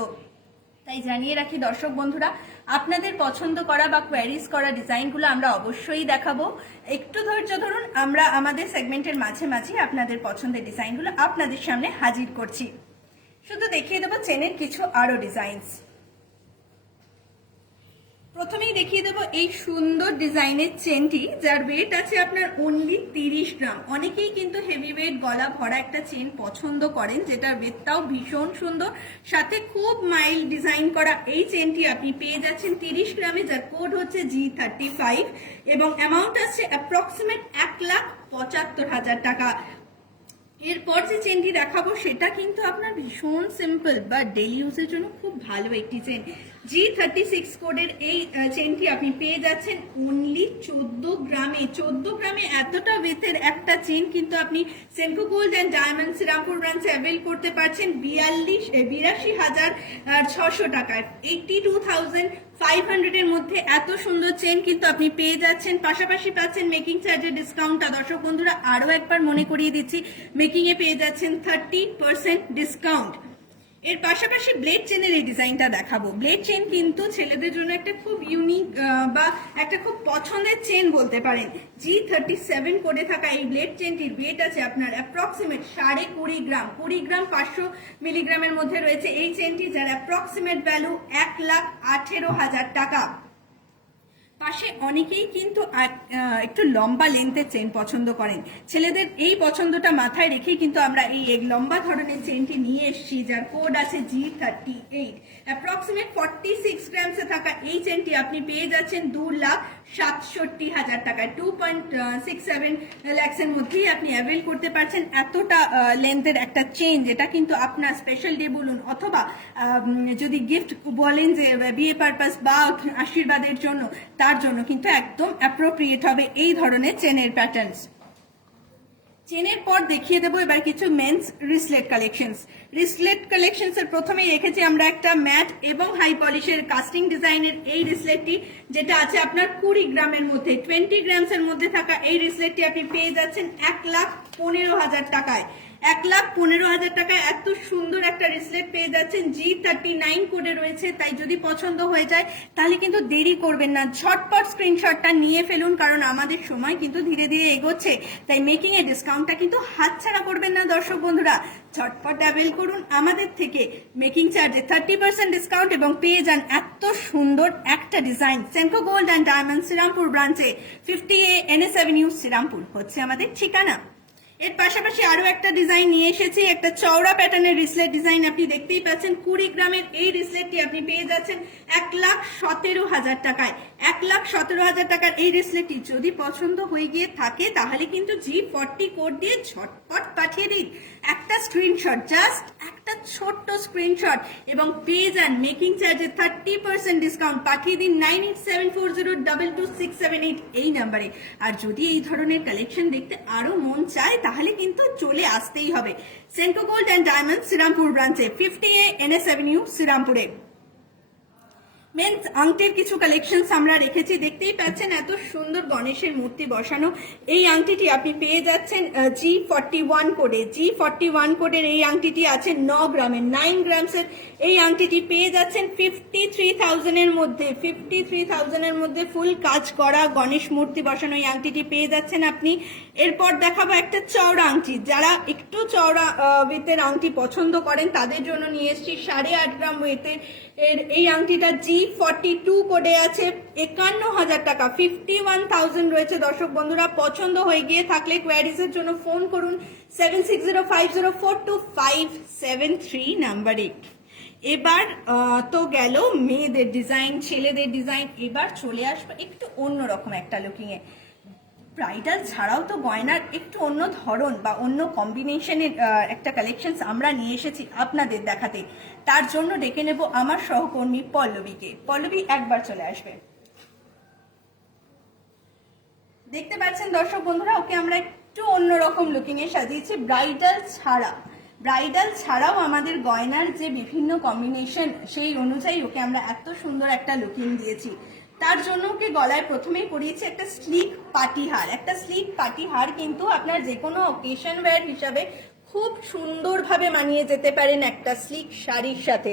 তাই জানিয়ে রাখি দর্শক বন্ধুরা, আপনাদের পছন্দ করা বা কোয়ারিজ করা ডিজাইনগুলো আমরা অবশ্যই দেখাবো। একটু ধৈর্য ধরুন, আমরা আমাদের সেগমেন্টের মাঝে মাঝে আপনাদের পছন্দের ডিজাইনগুলো আপনাদের সামনে হাজির করছি। শুধু দেখিয়ে দেবো চেনের কিছু আরো ডিজাইনস। প্রথমেই দেখিয়ে দেবো এই সুন্দর ডিজাইনের চেনটি, যার ওয়েট আছে আপনার অনলি 30 গ্রাম। অনেকেই কিন্তু হেভি ওয়েট গলা ভরা একটা চেন পছন্দ করেন, যেটার ওয়েটটাও ভীষণ সুন্দর, সাথে খুব মাইল্ড ডিজাইন করা। এই চেনটি আপনি পেয়ে যাচ্ছেন 30 গ্রামে, যার কোড হচ্ছে G35 এবং অ্যামাউন্ট আছে অ্যাপ্রক্সিমেট 1,75,000 টাকা। এরপর যে চেনটি দেখাবো সেটা কিন্তু আপনার ভীষণ সিম্পল বা ডেইলি ইউজের জন্য খুব ভালো একটি চেন। G36 কোডের এই চেনটি আপনি পেয়ে যাচ্ছেন অনলি 14 গ্রামে। 14 গ্রামে এতটা ওয়েটের একটা চেন কিন্তু আপনি Senco gold and diamond Serampore ব্রাঞ্চে অ্যাভেল করতে পারছেন 82,600 টাকায়। 82,500 এর মধ্যে এত সুন্দর চেন কিন্তু আপনি পেয়ে যাচ্ছেন। পাশাপাশি পাচ্ছেন মেকিং চার্জের ডিসকাউন্টটা। দর্শক বন্ধুরা আরো একবার মনে করিয়ে দিচ্ছি, মেকিং এ পেয়ে যাচ্ছেন 30% ডিসকাউন্ট। এর পাশাপাশি ব্লেড চেনের এই ডিজাইনটা দেখাবো। ব্লেড চেন কিন্তু ছেলেদের জন্য একটা খুব ইউনিক বা একটা খুব পছন্দের চেন বলতে পারেন। G37 কোডে থাকা এই ব্লেড চেনটির ওয়েট আছে আপনার অ্যাপ্রক্সিমেট 20.5 গ্রাম। 20 গ্রাম 500 মিলিগ্রামের মধ্যে রয়েছে এই চেনটি, যার অ্যাপ্রক্সিমেট ভ্যালু 1,18,000 টাকা। পাশে অনেকেই কিন্তু একটু লম্বা লেন্থের চেন পছন্দ করেন। ছেলেদের এই পছন্দটা মাথায় রেখেই কিন্তু আমরা এই লম্বা ধরনের চেনটি নিয়ে এসেছি, যার কোড আছে G38। অ্যাপ্রক্সিমেট 46 গ্রামসে থাকা এই চেনটি আপনি পেয়ে যাচ্ছেন 67,000 টাকায় 2.67 লাখসের মধ্যেই আপনি অ্যাভেল করতে পারছেন। এতটা লেন্থের একটা চেন, যেটা কিন্তু আপনার স্পেশাল ডে বলুন অথবা যদি গিফট বলেন যে বিয়ে পারপাস বা আশীর্বাদের জন্য, তার জন্য কিন্তু একদম অ্যাপ্রোপ্রিয়েট হবে এই ধরনের চেনের প্যাটার্নস। চেনের পর দেখিয়ে দেবো এবার কিছু men's bracelet collections. Bracelet collections এর প্রথমেই রেখেছি আমরা একটা ম্যাট এবং হাই পলিশের কাস্টিং ডিজাইনের এই রিসলেটটি, যেটা আছে আপনার 20 গ্রামের মধ্যে, 20 গ্রামস এর মধ্যে থাকা এই রিসলেটটি আপনি পেয়ে যাচ্ছেন 1,15,000 টাকায়। 1,15,000 টাকায় এত সুন্দর একটা রিসলেট পেয়ে যাচ্ছেন। G39 কোডে রয়েছে, তাই যদি পছন্দ হয়ে যায় তাহলে কিন্তু দেরি করবেন না, ঝটপট স্ক্রিনশটটা নিয়ে ফেলুন, কারণ আমাদের সময় কিন্তু ধীরে ধীরে এগোচ্ছে, তাই মেকিং এ ডিসকাউন্টটা কিন্তু হাতছাড়া করবেন না দর্শক বন্ধুরা। ঝটপট অ্যাভেল করুন আমাদের থেকে মেকিং চার্জে 30% ডিসকাউন্ট এবং পেয়ে যান এত সুন্দর একটা design. Senco gold and diamond Serampore ব্রাঞ্চে 50A NS অ্যাভিনিউ শ্রীরামপুর হচ্ছে আমাদের ঠিকানা। এর পাশাপাশি আরো একটা ডিজাইন নিয়ে এসেছি, একটা চওড়া প্যাটার্নের রিসলেট ডিজাইন। আপনি দেখতেই পাচ্ছেন 20 গ্রামের এই রিসলেটটি আপনি পেয়ে যাচ্ছেন 1,17,000 টাকায়। 1,17,000 টাকার এই রিসলেটটি যদি পছন্দ হয়ে গিয়ে থাকে তাহলে কিন্তু G40 কোড দিয়ে ঝটপট পাঠিয়ে দিন একটা স্ক্রিনশট, জাস্ট একটা ছোট্ট স্ক্রিনশট, এবং পেয়ে যান মেকিং চার্জে 30% ডিসকাউন্ট। পাঠিয়ে দিন 9874022678 এই নাম্বারে। আর যদি এই ধরনের কালেকশন দেখতে আরো মন চায় তাহলে কিন্তু চলে আসতেই হবে Senco gold and diamond Serampore ব্রাঞ্চে 50A NS অ্যাভিনিউ শ্রীরামপুরে। মেন্স আংটির কিছু কালেকশন আমরা রেখেছি, দেখতেই পাচ্ছেন এত সুন্দর গণেশের মূর্তি বসানো এই আংটিটি আপনি পেয়ে যাচ্ছেন G41 কোডে। G41 কোডের এই আংটিটি আছে 9 গ্রামের, 9 গ্রামসের এই আংটিটি পেয়ে যাচ্ছেন 53,000 এর মধ্যে। 53,000 এর মধ্যে ফুল কাজ করা গণেশ মূর্তি বসানো এই আংটিটি পেয়ে যাচ্ছেন আপনি। এরপর দেখাবো একটা চওড়া আংটি, যারা একটু চওড়া ওয়েথের আংটি পছন্দ করেন তাদের জন্য নিয়ে এসেছি 8.5 গ্রাম ওয়েথের এই আংটিটা। G42 কোডে আছে 51,000 টাকা, 51,000 রয়েছে দর্শক বন্ধুরা। পছন্দ হয়ে গিয়ে থাকলে কোয়ারিজের জন্য ফোন করুন 7605042573 নাম্বারে। এবার তো গেল মেয়েদের ডিজাইন, ছেলেদের ডিজাইন, এবার চলে আসবো একটু অন্যরকম একটা লুকিং এ। ব্রাইডাল ছাড়াও তো গয়নার একটু অন্য ধরন বা অন্য কম্বিনেশনের একটা কালেকশন আমরা নিয়ে এসেছি আপনাদের দেখাতে। তার জন্য ডেকে নেব আমার সহকর্মী পল্লবীকে। পল্লবী একবার চলে আসবে। দেখতে পাচ্ছেন দর্শক বন্ধুরা, ওকে আমরা একটু অন্যরকম লুকিং এ সাজিয়েছি। ব্রাইডাল ছাড়াও আমাদের গয়নার যে বিভিন্ন কম্বিনেশন সেই অনুযায়ী ওকে আমরা এত সুন্দর একটা লুকিং দিয়েছি। তার জন্য ওকে গলায় প্রথমেই পরিয়েছি একটা স্লিক পাটিহার। একটা স্লিক পাটিহার কিন্তু আপনার যে কোনো অকেশন ওয়্যার হিসাবে খুব সুন্দরভাবে মানিয়ে যেতে পারেন একটা স্লিক শাড়ির সাথে।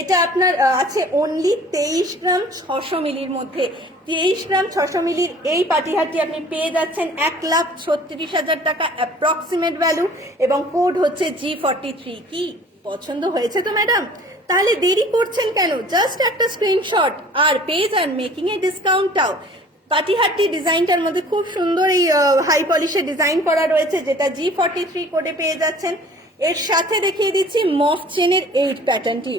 এটা আপনার আছে অনলি 23 গ্রাম 600 মিলির মধ্যে। 23 গ্রাম 600 মিলির এই পাটিহারটি আপনি পেয়ে যাচ্ছেন 1,36,000 টাকা অ্যাপ্রক্সিমেট ভ্যালু, এবং কোড হচ্ছে G43। কি পছন্দ হয়েছে তো ম্যাডাম? তাহলে দেরি করছেন কেন? জাস্ট একটা স্ক্রিনশট আর পেয়ে যান মেকিং এ ডিসকাউন্টটাও। পাটিহারটি ডিজাইনটার মধ্যে খুব সুন্দর এই হাই পলিশে ডিজাইন করা রয়েছে, যেটা G43 কোডে পেয়ে যাচ্ছেন। এর সাথে দেখিয়ে দিচ্ছি মফ চেনের এই প্যাটার্নটি।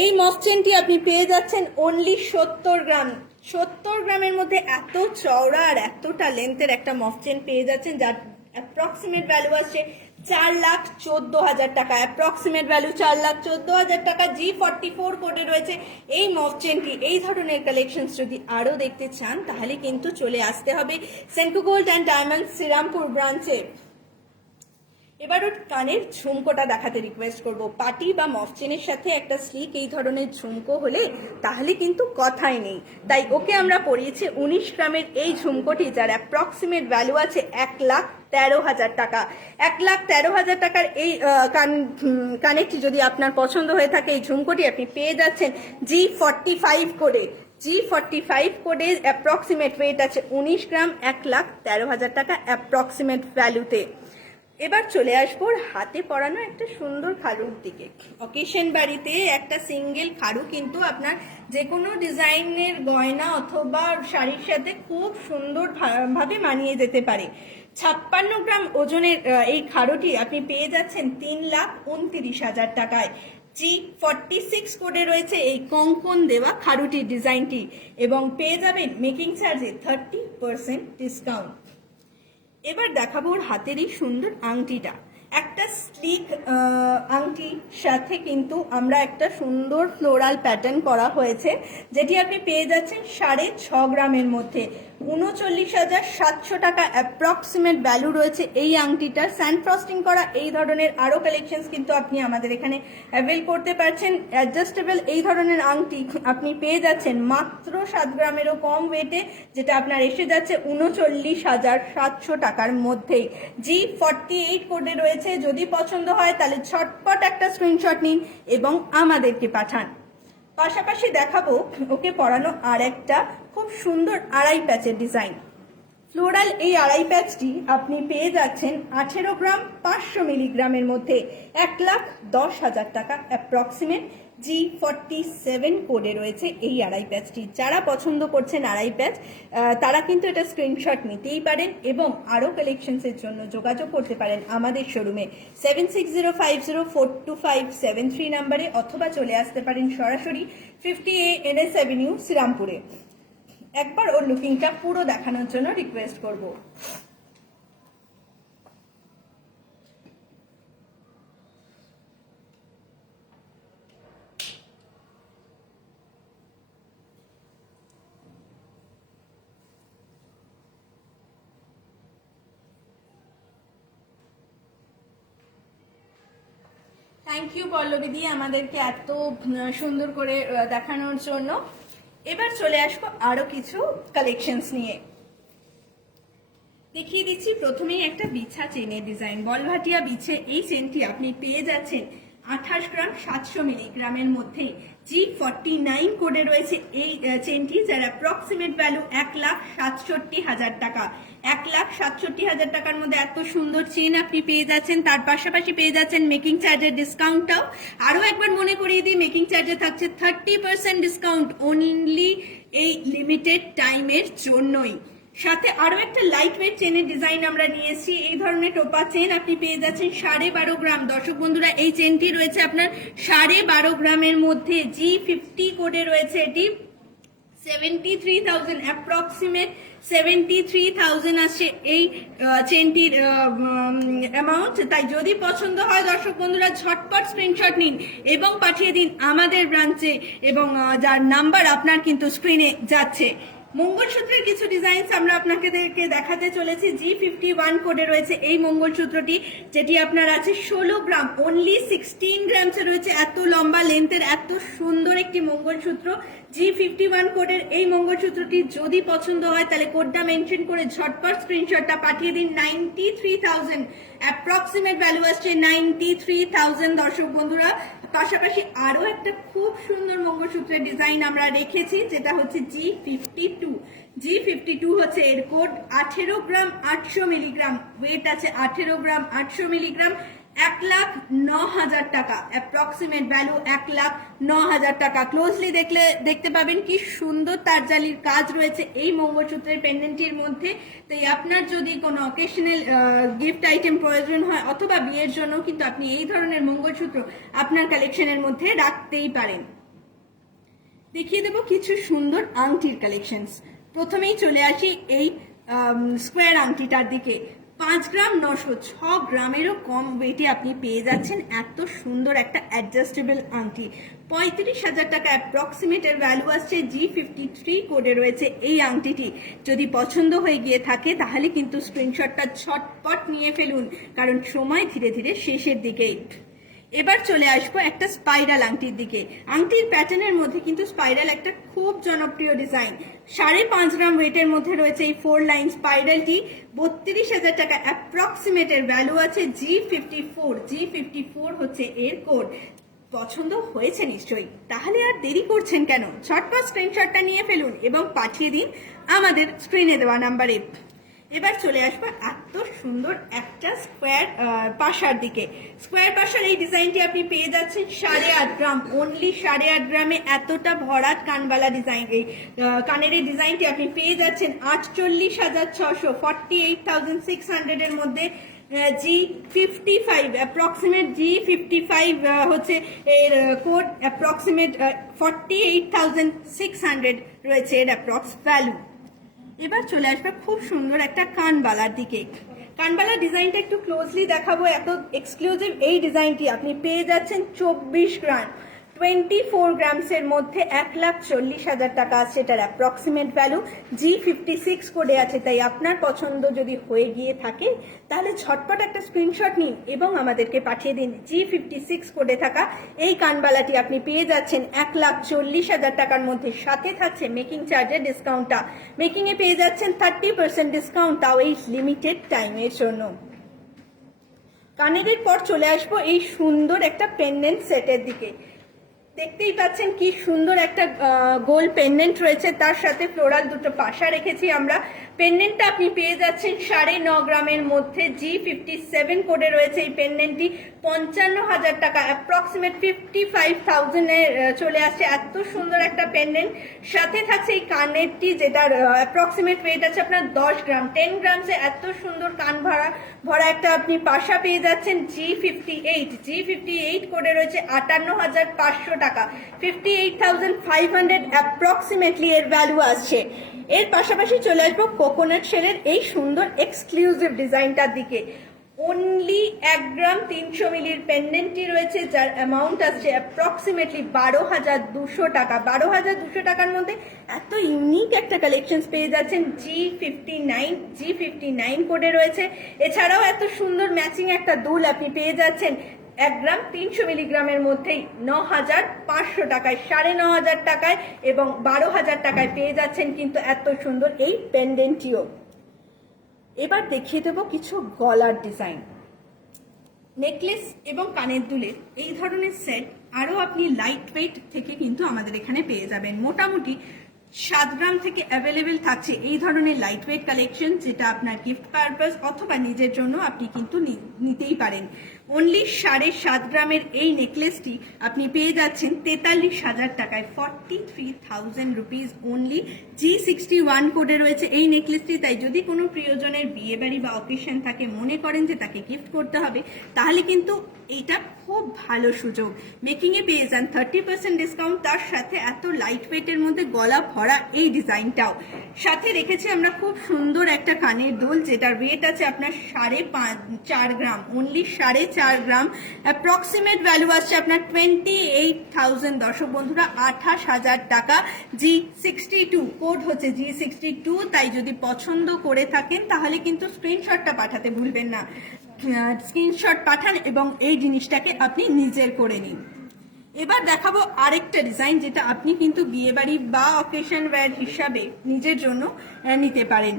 এই মফ চেনটি আপনি পেয়ে যাচ্ছেন অনলি 70 গ্রাম। 70 গ্রামের মধ্যে এত চওড়া আর এতটা লেন্থের একটা মফ চেন পেয়ে যাচ্ছেন, যার অ্যাপ্রক্সিমেট ভ্যালু আছে 4,14,000 টাকা। অ্যাপ্রক্সিমেট ভ্যালু 4,14,000 টাকা। G44 কোডে রয়েছে এই মফ চেনটি। এই ধরনের কালেকশন যদি আরো দেখতে চান তাহলে কিন্তু চলে আসতে হবে Senco gold and diamond Serampore ব্রাঞ্চে। এবার ওর কানের ঝুমকোটা দেখাতে রিকোয়েস্ট করব। পাটি বা মফ চেনের সাথে একটা স্লিক এই ধরনের ঝুমকো হলে তাহলে কিন্তু কথাই নেই। তাই ওকে আমরা পরিয়েছি 19 গ্রামের এই ঝুমকোটি, যার অ্যাপ্রক্সিমেট ভ্যালু আছে 1,13,000 টাকা। 1,13,000 টাকার এই কানেরটি যদি আপনার পছন্দ হয়ে থাকে, এই ঝুমকোটি আপনি পেয়ে যাচ্ছেন G45 কোডে। G45 কোডে অ্যাপ্রক্সিমেট ওয়েট আছে 19 গ্রাম, 1,13,000 টাকা অ্যাপ্রক্সিমেট ভ্যালুতে। এবার চলে আসবো হাতে পরানো একটা সুন্দর খাড়ুর দিকে। অকেশন বাড়িতে একটা সিঙ্গেল খাড়ু কিন্তু আপনার যে কোনো ডিজাইনের গয়না অথবা শাড়ির সাথে খুব সুন্দর ভাবে মানিয়ে যেতে পারে। 56 গ্রাম ওজনের এই খাড়ুটি আপনি পেয়ে যাচ্ছেন 3,29,000 টাকায়। G46 কোডে রয়েছে এই কঙ্কন দেওয়া খারুটির ডিজাইনটি এবং পেয়ে যাবেন মেকিং চার্জে 30% ডিসকাউন্ট। এবার দেখাবো ওর হাতের এই সুন্দর আংটিটা, একটা স্লিক আংটির সাথে কিন্তু আমরা একটা সুন্দর ফ্লোরাল প্যাটার্ন করা হয়েছে, যেটি আপনি পেয়ে যাচ্ছেন 6.5 গ্রামের মধ্যে। 39,700 টাকা অ্যাপ্রক্সিমেট ভ্যালু রয়েছে এই আংটিটার। স্যান্ড ফ্রস্টিং করা এই ধরনের আরও কালেকশনস কিন্তু আপনি আমাদের এখানে অ্যাভেল করতে পারছেন। অ্যাডজাস্টেবল এই ধরনের আংটি আপনি পেয়ে যাচ্ছেন মাত্র 7 গ্রামেরও কম ওয়েটে, যেটা আপনার এসে যাচ্ছে 39,700 টাকার মধ্যেই। G48 কোডে রয়েছে। যদি পছন্দ হয় তাহলে ঝটপট একটা স্ক্রিনশট নিন এবং আমাদেরকে পাঠান। পাশাপাশি দেখাবো ওকে পরানো আর একটা খুব সুন্দর আড়াই প্যাচের ডিজাইন। ফ্লোরাল এই আড়াই প্যাচটি আপনি পেয়ে যাচ্ছেন 18 গ্রাম 500 মিলিগ্রামের মধ্যে, 1,10,000 টাকা অ্যাপ্রক্সিমেট। G47 কোডে রয়েছে এই আড়াই প্যাচটি। যারা পছন্দ করছেন আড়াই প্যাচ তারা কিন্তু এটা স্ক্রিনশট নিতেই পারেন এবং আরও কালেকশনসের জন্য যোগাযোগ করতে পারেন আমাদের শোরুমে 7605042573 নাম্বারে, অথবা চলে আসতে পারেন সরাসরি 50A NS অ্যাভিনিউ শ্রীরামপুরে। একবার ওর লুকিংটা পুরো দেখানোর জন্য রিকোয়েস্ট করব। থ্যাংক ইউ পল্লবী দি আমাদেরকে এত সুন্দর করে দেখানোর জন্য। এবার চলে আসবো আরো কিছু কালেকশনস নিয়ে। দেখিয়ে দিচ্ছি প্রথমেই একটা বিছা চেনের ডিজাইন, বলভাটিয়া বিছে এই চেনটি আপনি পেয়ে যাচ্ছেন 28 গ্রাম 700 মিলিগ্রামের মধ্যেই। G49 কোডে রয়েছে এই চেনটি, যার অ্যাপ্রক্সিমেট ভ্যালু 1,67,000 টাকা। 1,67,000 টাকার মধ্যে এত সুন্দর চেন আপনি পেয়ে যাচ্ছেন। তার পাশাপাশি পেয়ে যাচ্ছেন মেকিং চার্জের ডিসকাউন্টটাও। আরও একবার মনে করিয়ে দিই, মেকিং চার্জে থাকছে 30% ডিসকাউন্ট অনলি এই লিমিটেড টাইমের জন্যই। সাথে আরো একটা লাইট ওয়েট চেনের ডিজাইন আমরা নিয়েছি। এই ধরনের টোপা চেন আপনি পেয়ে যাচ্ছেন 12.5 গ্রাম। দর্শক বন্ধুরা, এই চেনটি রয়েছে আপনার 12.5 গ্রামের মধ্যে। G50 কোডে রয়েছে এটি 73,000 অ্যাপ্রক্সিমেট 73,000 আসছে এই চেনটির অ্যামাউন্ট। তাই যদি পছন্দ হয় দর্শক বন্ধুরা ঝটপট স্ক্রিনশট নিন এবং পাঠিয়ে দিন আমাদের ব্রাঞ্চে, এবং যার নাম্বার আপনার কিন্তু স্ক্রিনে যাচ্ছে। মঙ্গলসূত্রের কিছু ডিজাইনস আমরা আপনাকে দেখাতে চলেছি। G51 কোডে রয়েছে এই মঙ্গলসূত্রটি, যেটি আপনার আছে 16 গ্রাম অনলি 16 গ্রামসে রয়েছে। এত লম্বা লেন্থের এত সুন্দর একটি মঙ্গলসূত্র। G51 কোডের এই মঙ্গলসূত্রটি যদি পছন্দ হয় তাহলে কোডটা মেনশন করে ঝটপট স্ক্রিনশটটা পাঠিয়ে দিন। 93,000 অ্যাপ্রক্সিমেট ভ্যালু আসছে 93,000 দর্শক বন্ধুরা। পাশাপাশি আরো একটা খুব সুন্দর মঙ্গলসূত্রের ডিজাইন আমরা রেখেছি, যেটা হচ্ছে G52। G52 হচ্ছে এর কোড 18 গ্রাম 800 মিলিগ্রাম, ওয়েট আছে 18 গ্রাম 800 মিলিগ্রাম, 1,09,000 টাকা অ্যাপ্রক্সিমেট ভ্যালু 1,09,000 টাকা। ক্লোজলি দেখতে পাবেন কি সুন্দর তারজালির কাজ রয়েছে এই মঙ্গলসূত্রের পেন্ডেন্টের মধ্যে। তাই আপনার যদি কোনো অকেশনাল গিফট আইটেম প্রয়োজন হয় অথবা বিয়ের জন্য কিন্তু আপনি এই ধরনের মঙ্গলসূত্র আপনার কালেকশনের মধ্যে রাখতেই পারেন। দেখিয়ে দেবো কিছু সুন্দর আংটির কালেকশনস। প্রথমেই চলে আসি এই স্কোয়ার আংটিটার দিকে। 5 গ্রাম 906 গ্রামেরও কম ওয়েটে আপনি পেয়ে যাচ্ছেন এত সুন্দর একটা অ্যাডজাস্টেবল আংটি। 35,000 টাকা অ্যাপ্রক্সিমেট এর ভ্যালু আসছে। G53 কোডে রয়েছে এই আংটিটি। যদি পছন্দ হয়ে গিয়ে থাকে তাহলে কিন্তু স্ক্রিনশটটা ঝটপট নিয়ে ফেলুন, কারণ সময় ধীরে ধীরে শেষের দিকেই। এবার চলে আসবো একটা স্পাইরাল আংটির দিকে। আংটির প্যাটার্নের মধ্যে কিন্তু স্পাইরাল একটা খুব জনপ্রিয় ডিজাইন। 5.5 গ্রাম ওয়েটের মধ্যে রয়েছে এই 4 লাইন স্পাইরালটি। 32,000 টাকা অ্যাপ্রক্সিমেট এর ভ্যালু আছে। G54 হচ্ছে এর কোড। পছন্দ হয়েছে নিশ্চয়ই, তাহলে আর দেরি করছেন কেন? ঝটপট স্ক্রিনশটটা নিয়ে ফেলুন এবং পাঠিয়ে দিন আমাদের স্ক্রিনে দেওয়া নাম্বারে। এবার চলে আসবো এত সুন্দর একটা স্কোয়ার পাশার দিকে। স্কোয়ার পাশার এই ডিজাইনটি আপনি পেয়ে যাচ্ছেন 8.5 গ্রাম অনলি। 8.5 গ্রামে এতটা ভরাট কানবালা ডিজাইন, এই কানের এই ডিজাইনটি আপনি পেয়ে যাচ্ছেন 48,600 48,600 এর মধ্যে। G55 অ্যাপ্রক্সিমেট G55 হচ্ছে এর কোড, অ্যাপ্রক্সিমেট 48,600 রয়েছে এর অ্যাপ্রক্স ভ্যালু। এবার চলে আসবে খুব সুন্দর একটা কানবালার দিকে। কানবালা ডিজাইনটা একটু ক্লোজলি দেখাবো। এত এক্সক্লুসিভ এই ডিজাইনটি আপনি পেয়ে যাচ্ছেন 24 গ্রাম 24 গ্রামসের মধ্যে 1,40,000 টাকা আছে এটার অ্যাপ্রক্সিমেট ভ্যালু। G56 কোডে আছে, তাই আপনার পছন্দ যদি হয়ে গিয়ে থাকে তাহলে ঝটপট একটা স্ক্রিনশট নিন এবং আমাদেরকে পাঠিয়ে দিন। G56 কোডে থাকা এই কানবালাটি আপনি পেয়ে যাচ্ছেন 1,40,000 টাকার মধ্যে। সাথে থাকছে মেকিং চার্জের ডিসকাউন্টটা, মেকিংয়ে পেয়ে যাচ্ছেন 30% ডিসকাউন্ট, তাও এই লিমিটেড টাইমের জন্য। কানের পর চলে আসবো এই সুন্দর একটা পেন্ডেন্ট সেটের দিকে। দেখতেই পাচ্ছেন কি সুন্দর একটা গোল পেন্ডেন্ট রয়েছে, তার সাথে ফ্লোরাল দুটো পাশা রেখেছি আমরা। পেন্ডেন্টটা আপনি পেয়ে যাচ্ছেন 9.5 গ্রামের মধ্যে। G57 কোডে রয়েছে এই পেন্ডেন্টটি 55,000 টাকা, অ্যাপ্রক্সিমেট 55,000 এ চলে আসছে। এত সুন্দর একটা পেন্ডেন্ট, সাথে থাকছে এই কানেরটি যেটার অ্যাপ্রক্সিমেট ওয়েট আছে আপনার 10 গ্রাম। 10 গ্রামসে এত সুন্দর কান ভরা একটা আপনি পাশা পেয়ে যাচ্ছেন। G58 কোডে রয়েছে 58,500 টাকা, 58,500 অ্যাপ্রক্সিমেটলি এর ভ্যালু আসছে। এর পাশাপাশি চলে আসবো কোকোনাট শেলের এই সুন্দর এক্সক্লুসিভ ডিজাইনটার দিকে। অনলি 1 গ্রাম 300 মিলির পেন্ডেন্টটি রয়েছে, যার অ্যামাউন্ট আসছে অ্যাপ্রক্সিমেটলি 12,200 টাকা। 12,200 টাকার মধ্যে এত ইউনিক একটা কালেকশন পেয়ে যাচ্ছেন। G59 কোডে রয়েছে। এছাড়াও এত সুন্দর ম্যাচিং একটা দুল আপনি পেয়ে যাচ্ছেন 1 গ্রাম 300 মিলিগ্রামের মধ্যেই 9,500 টাকায়, 9,500 টাকায় এবং 12,000 টাকায় পেয়ে যাচ্ছেন কিন্তু এত সুন্দর এই পেন্ডেন্টটিও। এবার দেখিয়ে দেবো কিছু গলার ডিজাইন, নেকলেস এবং কানের দুলের এই ধরনের সেট আরও আপনি লাইট ওয়েট থেকে কিন্তু আমাদের এখানে পেয়ে যাবেন। মোটামুটি 7 গ্রাম থেকে অ্যাভেলেবেল থাকছে এই ধরনের লাইট ওয়েট কালেকশন, যেটা আপনার গিফট পারপাস অথবা নিজের জন্য আপনি কিন্তু নিতেই পারেন। অনলি 7.5 গ্রামের এই নেকলেসটি আপনি পেয়ে যাচ্ছেন 43,000 টাকায়, 43,000 রুপিস অনলি। G61 কোডে রয়েছে এই নেকলেসটি, তাই যদি কোনো প্রিয়জনের বিয়ে বাড়ি বা অকেশন থাকে, মনে করেন যে তাকে গিফট করতে হবে, তাহলে কিন্তু এইটা খুব ভালো সুযোগ। মেকিংয়ে পেয়ে যান 30% ডিসকাউন্ট, তার সাথে এত লাইট ওয়েটের মধ্যে গলা ভরা এই ডিজাইনটাও। সাথে রেখেছি আমরা খুব সুন্দর একটা কানের দুল, যেটার ওয়েট আছে আপনার 4.5 গ্রাম, অনলি 4.5 গ্রাম। অ্যাপ্রক্সিমেট ভ্যালু আসছে আপনার 28,000। দর্শক বন্ধুরা 28,000 টাকা। G62 কোড হচ্ছে G62, তাই যদি পছন্দ করে থাকেন তাহলে কিন্তু স্ক্রিনশটটা পাঠাতে ভুলবেন না। স্ক্রিনশট পাঠান এবং এই জিনিসটাকে আপনি নিজের করে নিন। এবার দেখাবো আরেকটা ডিজাইন, যেটা আপনি কিন্তু বিয়েবাড়ি বা অকেশন ওয়্যার হিসাবে নিজের জন্য নিতে পারেন।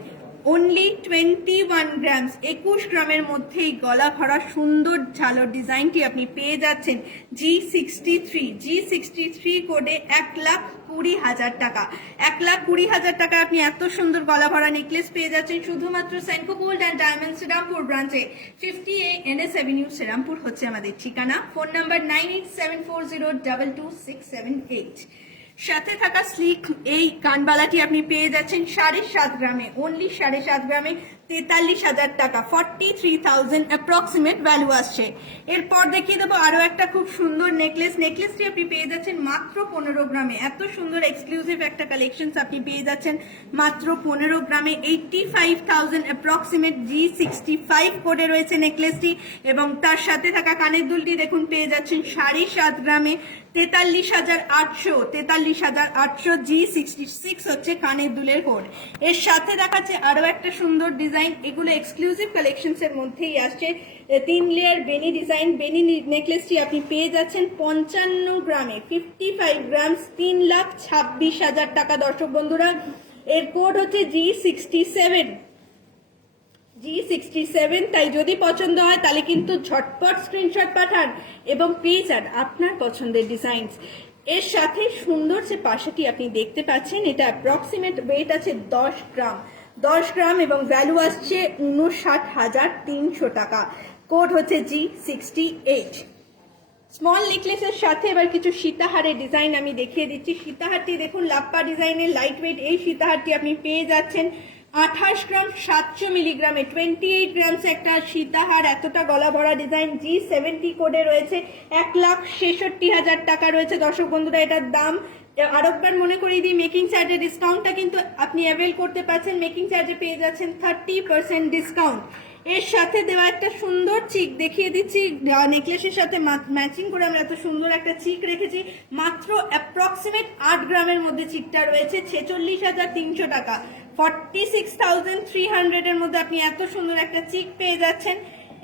অনলি 21 গ্রামস, 21 গ্রামের মধ্যেই গলা ভরা সুন্দর ঝালর ডিজাইনটি আপনি পেয়ে যাচ্ছেন। G63 কোডে 1,20,000 টাকা, 1,20,000 টাকা আপনি এত সুন্দর গলা ভরা নেকলেস পেয়ে যাচ্ছেন শুধুমাত্র Senco gold and diamond Serampore ব্রাঞ্চে। 50A NS অ্যাভিনিউ শ্রীরামপুর হচ্ছে আমাদের ঠিকানা। Phone number 9874022678। সাথে থাকা স্লিক এই কানবালাটি আপনি পেয়ে যাচ্ছেন 7.5 গ্রামে, অনলি 7.5 গ্রামে 43,000 টাকা, 43,000 অ্যাপ্রক্সিমেট ভ্যালু আসছে। এরপর দেখিয়ে দেবো আরো একটা খুব সুন্দর নেকলেস। নেকলেসটি আপনি পেয়ে যাচ্ছেন মাত্র 15 গ্রামে। এত সুন্দর এক্সক্লুসিভ একটা কালেকশন আপনি পেয়ে যাচ্ছেন মাত্র 15 গ্রামে। 85,000 অ্যাপ্রক্সিমেট। G65 কোডে রয়েছে নেকলেসটি এবং তার সাথে থাকা কানের দুলটি দেখুন পেয়ে যাচ্ছেন 7.5 গ্রামে, 43,800। G66 হচ্ছে কানের দুলের কোড। এর সাথে দেখাচ্ছে আরো একটা সুন্দর ডিজাইন, এগুলো এক্সক্লুসিভ কালেকশনস এর মধ্যেই আসছে। 3 লেয়ার বেনি ডিজাইন। বেনি নেকলেসটি আপনি পেয়ে যাচ্ছেন 55 গ্রামে, 55 গ্রামস, 3,26,000 টাকা। দর্শক বন্ধুরা এর কোড হচ্ছে G67, তাই যদি পছন্দ হয় তাহলে কিন্তু ঝটপট স্ক্রিনশট পাঠান এবং পেয়ে যান আপনার পছন্দের ডিজাইন। এর সাথে সুন্দর যে পাশাটি আপনি দেখতে পাচ্ছেন, এটা অ্যাপ্রক্সিমেট ওয়েট আছে 10 গ্রাম এবং ভ্যালু আসছে 59,300 টাকা। কোড হচ্ছে G68। স্মল নেকলেসের সাথে এবার কিছু সীতাহারের ডিজাইন আমি দেখিয়ে দিচ্ছি। সীতাহারটি দেখুন লাপ্পা ডিজাইনের লাইট ওয়েট এই সীতাহারটি আপনি পেয়ে যাচ্ছেন 28 গ্রাম 700 মিলিগ্রামে 28 গ্রামস একটা সীতাহার, এতটা গলা ভরা ডিজাইন, G70 কোডে রয়েছে, 1,66,000 টাকা রয়েছে দর্শক বন্ধুরা এটার দাম। আরেকবার মনে করিয়ে দিই, মেকিং চার্জের ডিসকাউন্টটা কিন্তু আপনি অ্যাভেল করতে পারছেন, মেকিং চার্জে পেয়ে যাচ্ছেন 30% ডিসকাউন্ট। এর সাথে দেওয়া একটা সুন্দর চিক দেখিয়ে দিচ্ছি, নেকলেসের সাথে ম্যাচিং করে আমরা এত সুন্দর একটা চিক রেখেছি, মাত্র অ্যাপ্রক্সিমেট 8 গ্রামের মধ্যে চিকটা রয়েছে, 46,300 টাকা, 46,300 এর মধ্যে আপনি এত সুন্দর একটা চিক পেয়ে যাচ্ছেন।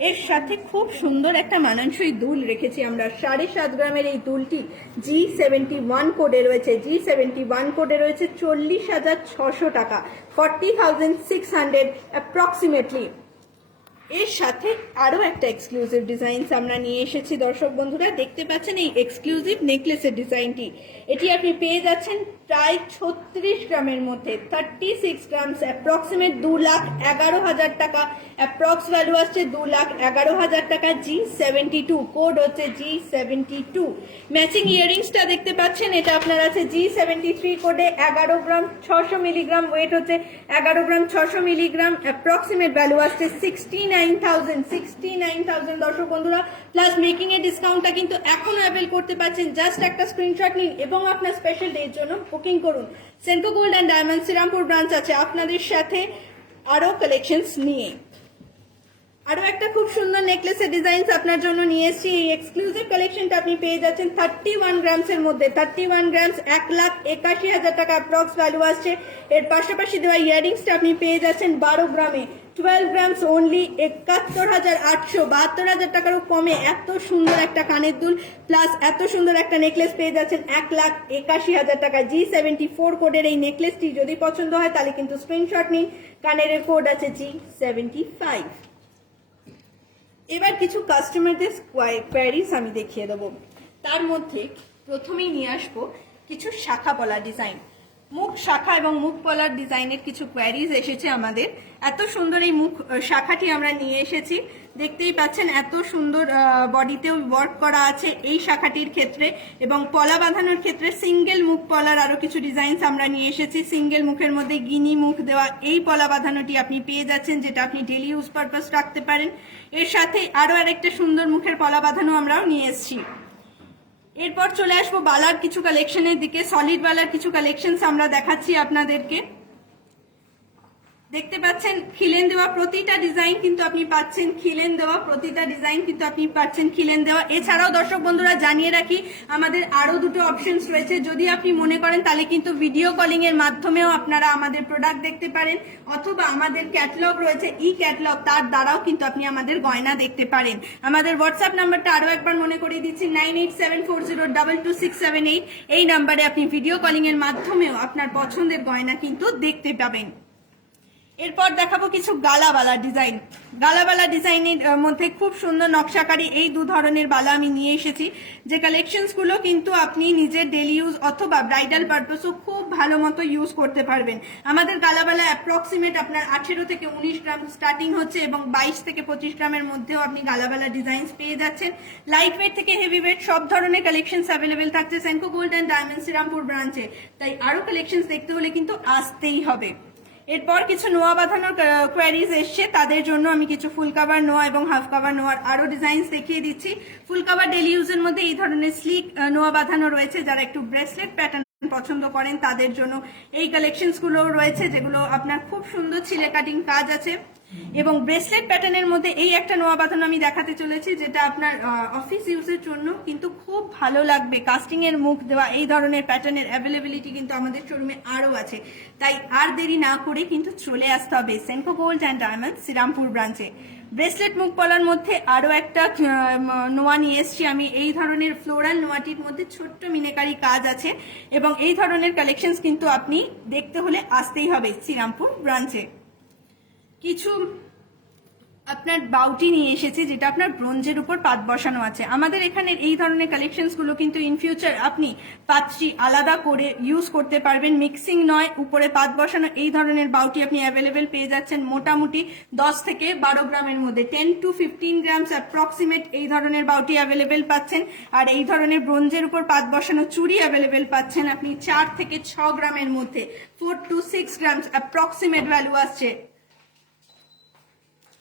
এর সাথে খুব সুন্দর একটা মানানসই দুল রেখেছি আমরা, 7.5 গ্রামের এই দুলটি G71 কোডে রয়েছে, G71 কোডে রয়েছে 40,600 টাকা, 40,600 অ্যাপ্রক্সিমেটলি। এর সাথে আরো একটা এক্সক্লুসিভ ডিজাইন আমরা নিয়ে এসেছি দর্শক বন্ধুরা, দেখতে পাচ্ছেন এই এক্সক্লুসিভ নেকলেসের ডিজাইনটি, এটি আপনি পেয়ে যাচ্ছেন প্রায় 36 গ্রামের মধ্যে, 36 গ্রামস, অ্যাপ্রক্সিমেট 2,11,000 টাকা, অ্যাপ্রক্স ভ্যালু আসছে 2,11,000 টাকা, G72 কোড হচ্ছে G72। ম্যাচিং ইয়ারিংসটা দেখতে পাচ্ছেন, এটা আপনার আছে G73 কোডে, 11 গ্রাম 600 মিলিগ্রাম, ওয়েট হচ্ছে 11 গ্রাম 600 মিলিগ্রাম, অ্যাপ্রক্সিমেট ভ্যালু আসছে 69,000 দর্শক বন্ধুরা, প্লাস মেকিং এর ডিসকাউন্টটা কিন্তু এখনো অ্যাভেল করতে পারছেন। জাস্ট একটা স্ক্রিনশট নিন এবং আপনার স্পেশাল ডের জন্য বুকিং করুন। Senco gold and diamond Serampore branch আছে আপনাদের সাথে আরো কালেকশনস নিয়ে। আরো একটা খুব সুন্দর নেকলেসের ডিজাইন আপনার জন্য নিয়ে এসেছি, এই এক্সক্লুসিভ কালেকশনটা আপনি পেয়ে যাচ্ছেন 31 গ্রামস এর মধ্যে, 31 গ্রামস 1,81,000 টাকা অ্যাপ্রক্স ভ্যালু আসছে। এর পাশাপাশি দেওয়া ইয়ারিংসটা আপনি পেয়ে যাচ্ছেন 12 গ্রামে, 12 গ্রামস অনলি 71,800, 72,000 টাকারও কমে এত সুন্দর একটা কানের দুল প্লাস এত সুন্দর একটা নেকলেস পেয়ে যাচ্ছেন 1,81,000 টাকা। G74 কোডের এই নেকলেসটি যদি পছন্দ হয় তাহলে কিন্তু স্ক্রিনশট নিন, কানের কোড আছে G75। এবার কিছু কাস্টমারদের কোয়ারিজ আমি দেখিয়ে দেবো, তার মধ্যে প্রথমেই নিয়ে আসবো কিছু শাখা পলা ডিজাইন, মুখ শাখা এবং মুখ পলার ডিজাইনের কিছু কোয়ারিজ এসেছে আমাদের। এত সুন্দর এই মুখ শাখাটি আমরা নিয়ে এসেছি, দেখতেই পাচ্ছেন এত সুন্দর বডিতেও ওয়ার্ক করা আছে এই শাখাটির ক্ষেত্রে, এবং পলা বাঁধানোর ক্ষেত্রে সিঙ্গেল মুখ পলার আরো কিছু ডিজাইনস আমরা নিয়ে এসেছি। সিঙ্গেল মুখের মধ্যে গিনি মুখ দেওয়া এই পলা বাঁধানোটি আপনি পেয়ে যাচ্ছেন, যেটা আপনি ডেলি ইউজ পারপাস রাখতে পারেন। এর সাথে আরো আরেকটা সুন্দর মুখের পলা বাঁধানো আমরাও নিয়ে এসেছি। এরপর চলে আসবো বালার কিছু কালেকশনের দিকে, সলিড বালার কিছু কালেকশনস আমরা দেখাচ্ছি আপনাদেরকে। দেখতে পাচ্ছেন খিলেন দেওয়া প্রতিটা ডিজাইন কিন্তু আপনি পাচ্ছেন, খিলেন দেওয়া প্রতিটা ডিজাইন কিন্তু আপনি পাচ্ছেন খিলেন দেওয়া। এছাড়াও দর্শক বন্ধুরা জানিয়ে রাখি, আমাদের আরো দুটো অপশনস রয়েছে, যদি আপনি মনে করেন তাহলে কিন্তু ভিডিও কলিং এর মাধ্যমেও আপনারা আমাদের প্রোডাক্ট দেখতে পারেন, অথবা আমাদের ক্যাটালগ রয়েছে ই ক্যাটালগ, তার দ্বারাও কিন্তু আপনি আমাদের গয়না দেখতে পারেন। আমাদের হোয়াটসঅ্যাপ নাম্বারটা আরো একবার মনে করিয়ে দিচ্ছি, 9874022678। এই নাম্বারে আপনি ভিডিও কলিং এর মাধ্যমেও আপনার পছন্দের গয়না কিন্তু দেখতে পাবেন। এরপর দেখাবো কিছু গালাবালা ডিজাইন। গালাবালা ডিজাইনের মধ্যে খুব সুন্দর নকশাকারী এই দু ধরনের বালা আমি নিয়ে এসেছি, যে কালেকশনস গুলো কিন্তু আপনি নিজের ডেলি ইউজ অথবা ব্রাইডাল পারপাসও খুব ভালো মতো ইউজ করতে পারবেন। আমাদের গালাবালা অ্যাপ্রক্সিমেট আপনার 18 থেকে 19 গ্রাম স্টার্টিং হচ্ছে, এবং 22 থেকে 25 গ্রামের মধ্যেও আপনি গালাবালা ডিজাইনস পেয়ে যাচ্ছেন। লাইট ওয়েট থেকে হেভি ওয়েট সব ধরনের কালেকশনস অ্যাভেলেবেল থাকছে Senco gold and diamond Serampore ব্রাঞ্চে, তাই আরো কালেকশনস দেখতে হলে কিন্তু আসতেই হবে। এরপর কিছু নোয়া বাঁধানোর কোয়ারিজ এসছে, তাদের জন্য আমি কিছু ফুল কাভার নোয়া এবং হাফ কাভার নোয়ার আরো ডিজাইনস দেখিয়ে দিচ্ছি। ফুল কাভার ডেলি ইউজের মধ্যে এই ধরনের স্লিক নোয়া বাঁধানো রয়েছে, যারা একটু ব্রেসলেট প্যাটার্ন পছন্দ করেন তাদের জন্য এই কালেকশনস গুলো রয়েছে, যেগুলো আপনার খুব সুন্দর ছিলে কাটিং কাজ আছে। এবং ব্রেসলেট প্যাটার্নের মধ্যে এই একটা নোয়া বাঁধানো আমি দেখাতে চলেছি, যেটা আপনার অফিস ইউজের জন্য কিন্তু খুব ভালো লাগবে। কাস্টিং এর মুখ দেওয়া এই ধরনের প্যাটার্নের অ্যাভেলেবিলিটি কিন্তু আমাদের শোরুমে আরো আছে, তাই আর দেরি না করে কিন্তু চলে আসতে হবে Senco gold and diamond Serampore ব্রাঞ্চে। ব্রেসলেট মুখ পলার মধ্যে আরো একটা নোয়া নিয়ে এসেছি আমি, এই ধরনের ফ্লোরাল নোয়াটির মধ্যে ছোট্ট মিনেকারি কাজ আছে, এবং এই ধরনের কালেকশনস কিন্তু আপনি দেখতে হলে আসতেই হবে শ্রীরামপুর ব্রাঞ্চে। কিছু আপনার বাউটি নিয়ে এসেছি, যেটা আপনার ব্রোঞ্জের উপর পাত বসানো আছে। আমাদের এখানে এই ধরনের কালেকশনস গুলো কিন্তু ইন ফিউচার আপনি পাতটি আলাদা করে ইউজ করতে পারবেন, মিক্সিং নয়, উপরে পাত বসানো। এই ধরনের বাউটি আপনি অ্যাভেলেবেল পেয়ে যাচ্ছেন মোটামুটি 10 থেকে 12 গ্রামের মধ্যে, 10 to 15 গ্রামস অ্যাপ্রক্সিমেট এই ধরনের বাউটি অ্যাভেলেবেল পাচ্ছেন। আর এই ধরনের ব্রোঞ্জের উপর পাত বসানো চুড়ি অ্যাভেলেবেল পাচ্ছেন আপনি 4 থেকে 6 গ্রামের মধ্যে, 4 to 6 গ্রামস অ্যাপ্রক্সিমেট ভ্যালু আসছে।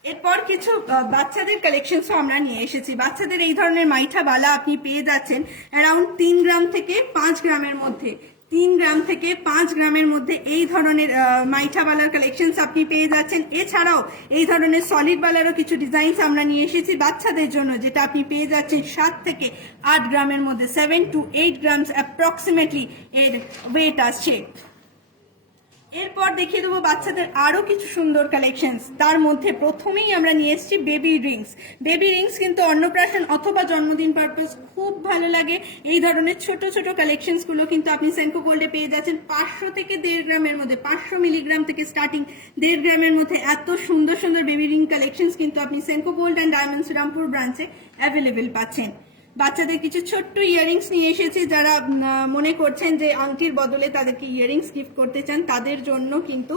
এরপর কিছু বাচ্চাদের কালেকশনসও আমরা নিয়ে এসেছি। বাচ্চাদের এই ধরনের মাইঠা বালা আপনি পেয়ে যাচ্ছেন অ্যারাউন্ড 3 গ্রাম থেকে 5 গ্রামের মধ্যে, 3 গ্রাম থেকে 5 গ্রামের মধ্যে এই ধরনের মাইঠা বালার কালেকশনস আপনি পেয়ে যাচ্ছেন। এছাড়াও এই ধরনের সলিড বালারও কিছু ডিজাইনস আমরা নিয়ে এসেছি বাচ্চাদের জন্য, যেটা আপনি পেয়ে যাচ্ছেন 7 থেকে 8 গ্রামের মধ্যে, 7 to 8 গ্রামস অ্যাপ্রক্সিমেটলি এর ওয়েট আসছে। এরপর দেখিয়ে দেবো বাচ্চাদের আরো কিছু সুন্দর কালেকশনস। তার মধ্যে প্রথমেই আমরা নিয়ে এসেছি বেবি রিংস। বেবি রিংস কিন্তু অন্নপ্রাশন অথবা জন্মদিন পারপাস খুব ভালো লাগে। এই ধরনের ছোট ছোট কালেকশনস গুলো কিন্তু আপনি সেনকো গোল্ডে পেয়ে যাচ্ছেন 500 থেকে 1.5 গ্রামের মধ্যে, 500 মিলিগ্রাম থেকে স্টার্টিং 1.5 গ্রামের মধ্যে এত সুন্দর সুন্দর বেবি রিং কালেকশনস কিন্তু আপনি Senco gold and diamonds Rampur ব্রাঞ্চে অ্যাভেলেবেল পাচ্ছেন। বাচ্চাদের কিছু ছোট্ট ইয়ারিংস নিয়ে এসেছি, যারা মনে করছেন যে আংটির বদলে তাদেরকে ইয়ারিংস গিফট করতে চান, তাদের জন্য কিন্তু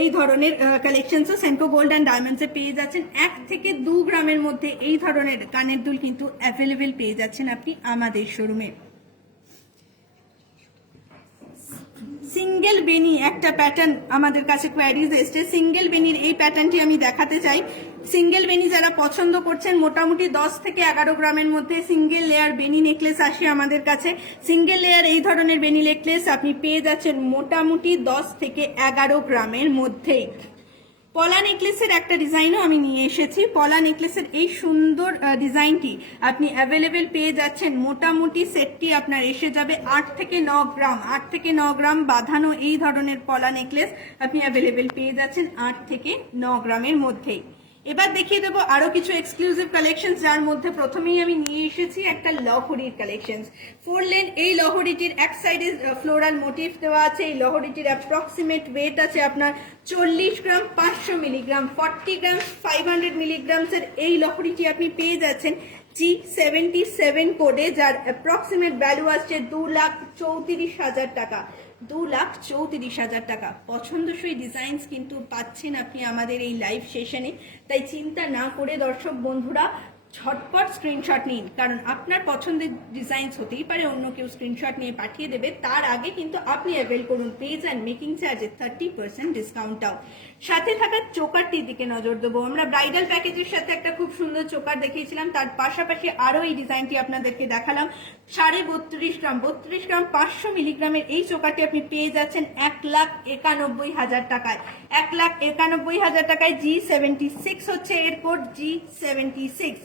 এই ধরনের কালেকশনসও সেনকো গোল্ড অ্যান্ড ডায়মন্ডসে পেয়ে যাচ্ছেন। 1 থেকে 2 গ্রামের মধ্যে এই ধরনের কানের দুল কিন্তু অ্যাভেলেবেল পেয়ে যাচ্ছেন আপনি আমাদের শোরুমে। সিঙ্গেল বেনি একটা প্যাটার্ন আমাদের কাছে কোয়ারিজ এসছে। সিঙ্গেল বেনির এই প্যাটার্নটি আমি দেখাতে চাই। সিঙ্গেল বেনি যারা পছন্দ করছেন, মোটামুটি 10 থেকে 11 গ্রামের মধ্যে সিঙ্গেল লেয়ার বেনি নেকলেস আসে আমাদের কাছে। সিঙ্গেল লেয়ার এই ধরনের বেনি নেকলেস আপনি পেয়ে যাচ্ছেন মোটামুটি 10 থেকে 11 গ্রামের মধ্যে। পলা নেকলেসের একটা ডিজাইনও আমি নিয়ে এসেছি। পলা নেকলেসের এই সুন্দর ডিজাইনটি আপনি অ্যাভেলেবেল পেয়ে যাচ্ছেন, মোটামুটি সেটটি আপনার এসে যাবে 8 থেকে 9 গ্রাম, 8 থেকে 9 গ্রাম বাঁধানো এই ধরনের পলা নেকলেস আপনি অ্যাভেলেবেল পেয়ে যাচ্ছেন 8 থেকে 9 গ্রামের মধ্যেই। এবার দেখিয়ে দেবো আরো কিছু এক্সক্লুসিভ কালেকশন, যার মধ্যে প্রথমেই আমি নিয়ে এসেছি একটা লহরির কালেকশন। 4 লেন এই লহরিটির এক সাইডে ফ্লোরাল মোটিভ দেওয়া আছে। এই লহরিটির অ্যাপ্রক্সিমেট ওয়েট আছে আপনার 40 গ্রাম 500 মিলিগ্রাম, 40 গ্রাম 500 মিলিগ্রামসের এই লহরিটি আপনি পেয়ে যাচ্ছেন G77 কোডে, যার অ্যাপ্রক্সিমেট ভ্যালু আসছে 2,34,000 টাকা, 2,34,000 টাকা। পছন্দসই ডিজাইনস কিন্তু পাচ্ছেন আপনি আমাদের এই লাইভ সেশনে। তাই চিন্তা না করে দর্শক বন্ধুরা ঝটপট স্ক্রিনশট নিন, কারণ আপনার পছন্দের ডিজাইনস হতেই পারে অন্য কেউ স্ক্রিনশট নিয়ে পাঠিয়ে দেবে, তার আগে কিন্তু আপনি অ্যাভেল করুন পেজ অ্যান্ড মেকিং চার্জে 30% ডিসকাউন্টটাও। সাথে থাকা চোকারটির দিকে নজর দেবো। আমরা ব্রাইডাল প্যাকেজের সাথে একটা খুব সুন্দর চোকার দেখিয়েছিলাম, তার পাশাপাশি আরো এই ডিজাইনটি আপনাদেরকে দেখালাম। 32.5 গ্রাম, 32 গ্রাম 500 মিলিগ্রামের এই চোকারটি আপনি পেয়ে যাচ্ছেন 1,91,000 টাকায়, 1,91,000 টাকায়। G76 হচ্ছে এর কোড, G76।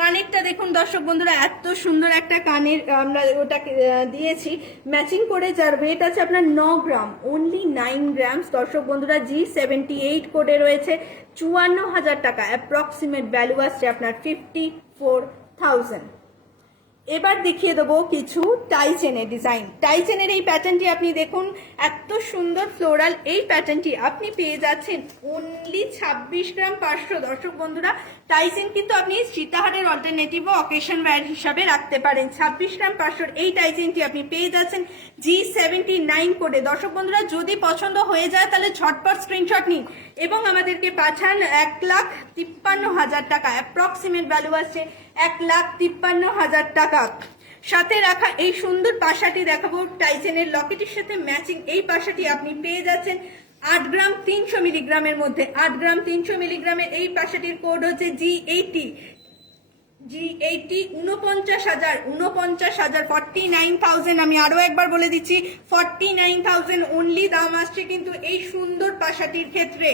কানেরটা দেখুন দর্শক বন্ধুরা, এত সুন্দর একটা কানের আমরা ওটাকে দিয়েছি ম্যাচিং করে, যার ওয়েট আছে আপনার 9 গ্রাম, অনলি 9 গ্রামস দর্শক বন্ধুরা। G78 কোডে রয়েছে, 54,000 টাকা, অ্যাপ্রক্সিমেট ভ্যালু আসছে আপনার 54,000। এবার দেখিয়ে দেবো কিছু টাই চেনের ডিজাইন। টাই চেনের এই প্যাটার্নটি আপনি দেখুন, এত সুন্দর ফ্লোরাল এই প্যাটার্নটি আপনি পেয়ে যাচ্ছেন অনলি 26 গ্রাম 500 দর্শক বন্ধুরা। টাই চেন কিন্তু আপনি সীতাহারের অল্টারনেটিভও অকেশন ওয়্যার হিসাবে রাখতে পারেন। 26 গ্রাম 500 এই টাই চেনটি আপনি পেয়ে যাচ্ছেন G79 কোডে। দর্শক বন্ধুরা যদি পছন্দ হয়ে যায় তাহলে ঝটপট স্ক্রিনশট নিন এবং আমাদেরকে পাঠান 1,53,000 টাকা, অ্যাপ্রক্সিমেট ভ্যালু আসছে 1,53,000 টাকা। সাথে রাখা এই সুন্দর পাশাটি দেখাবো, টাইচেনের লকেটের সাথে ম্যাচিং এই পাশাটি আপনি পেয়ে যাচ্ছেন 8 গ্রাম 300 মিলিগ্রামের মধ্যে। 8 গ্রাম 300 মিলিগ্রামের এই পাশাটির কোড হচ্ছে G80। G80 49,000, 49,000 আমি আরো একবার বলে দিচ্ছি 49,000 অনলি দাম আসছে কিন্তু এই সুন্দর পাশাটির ক্ষেত্রে।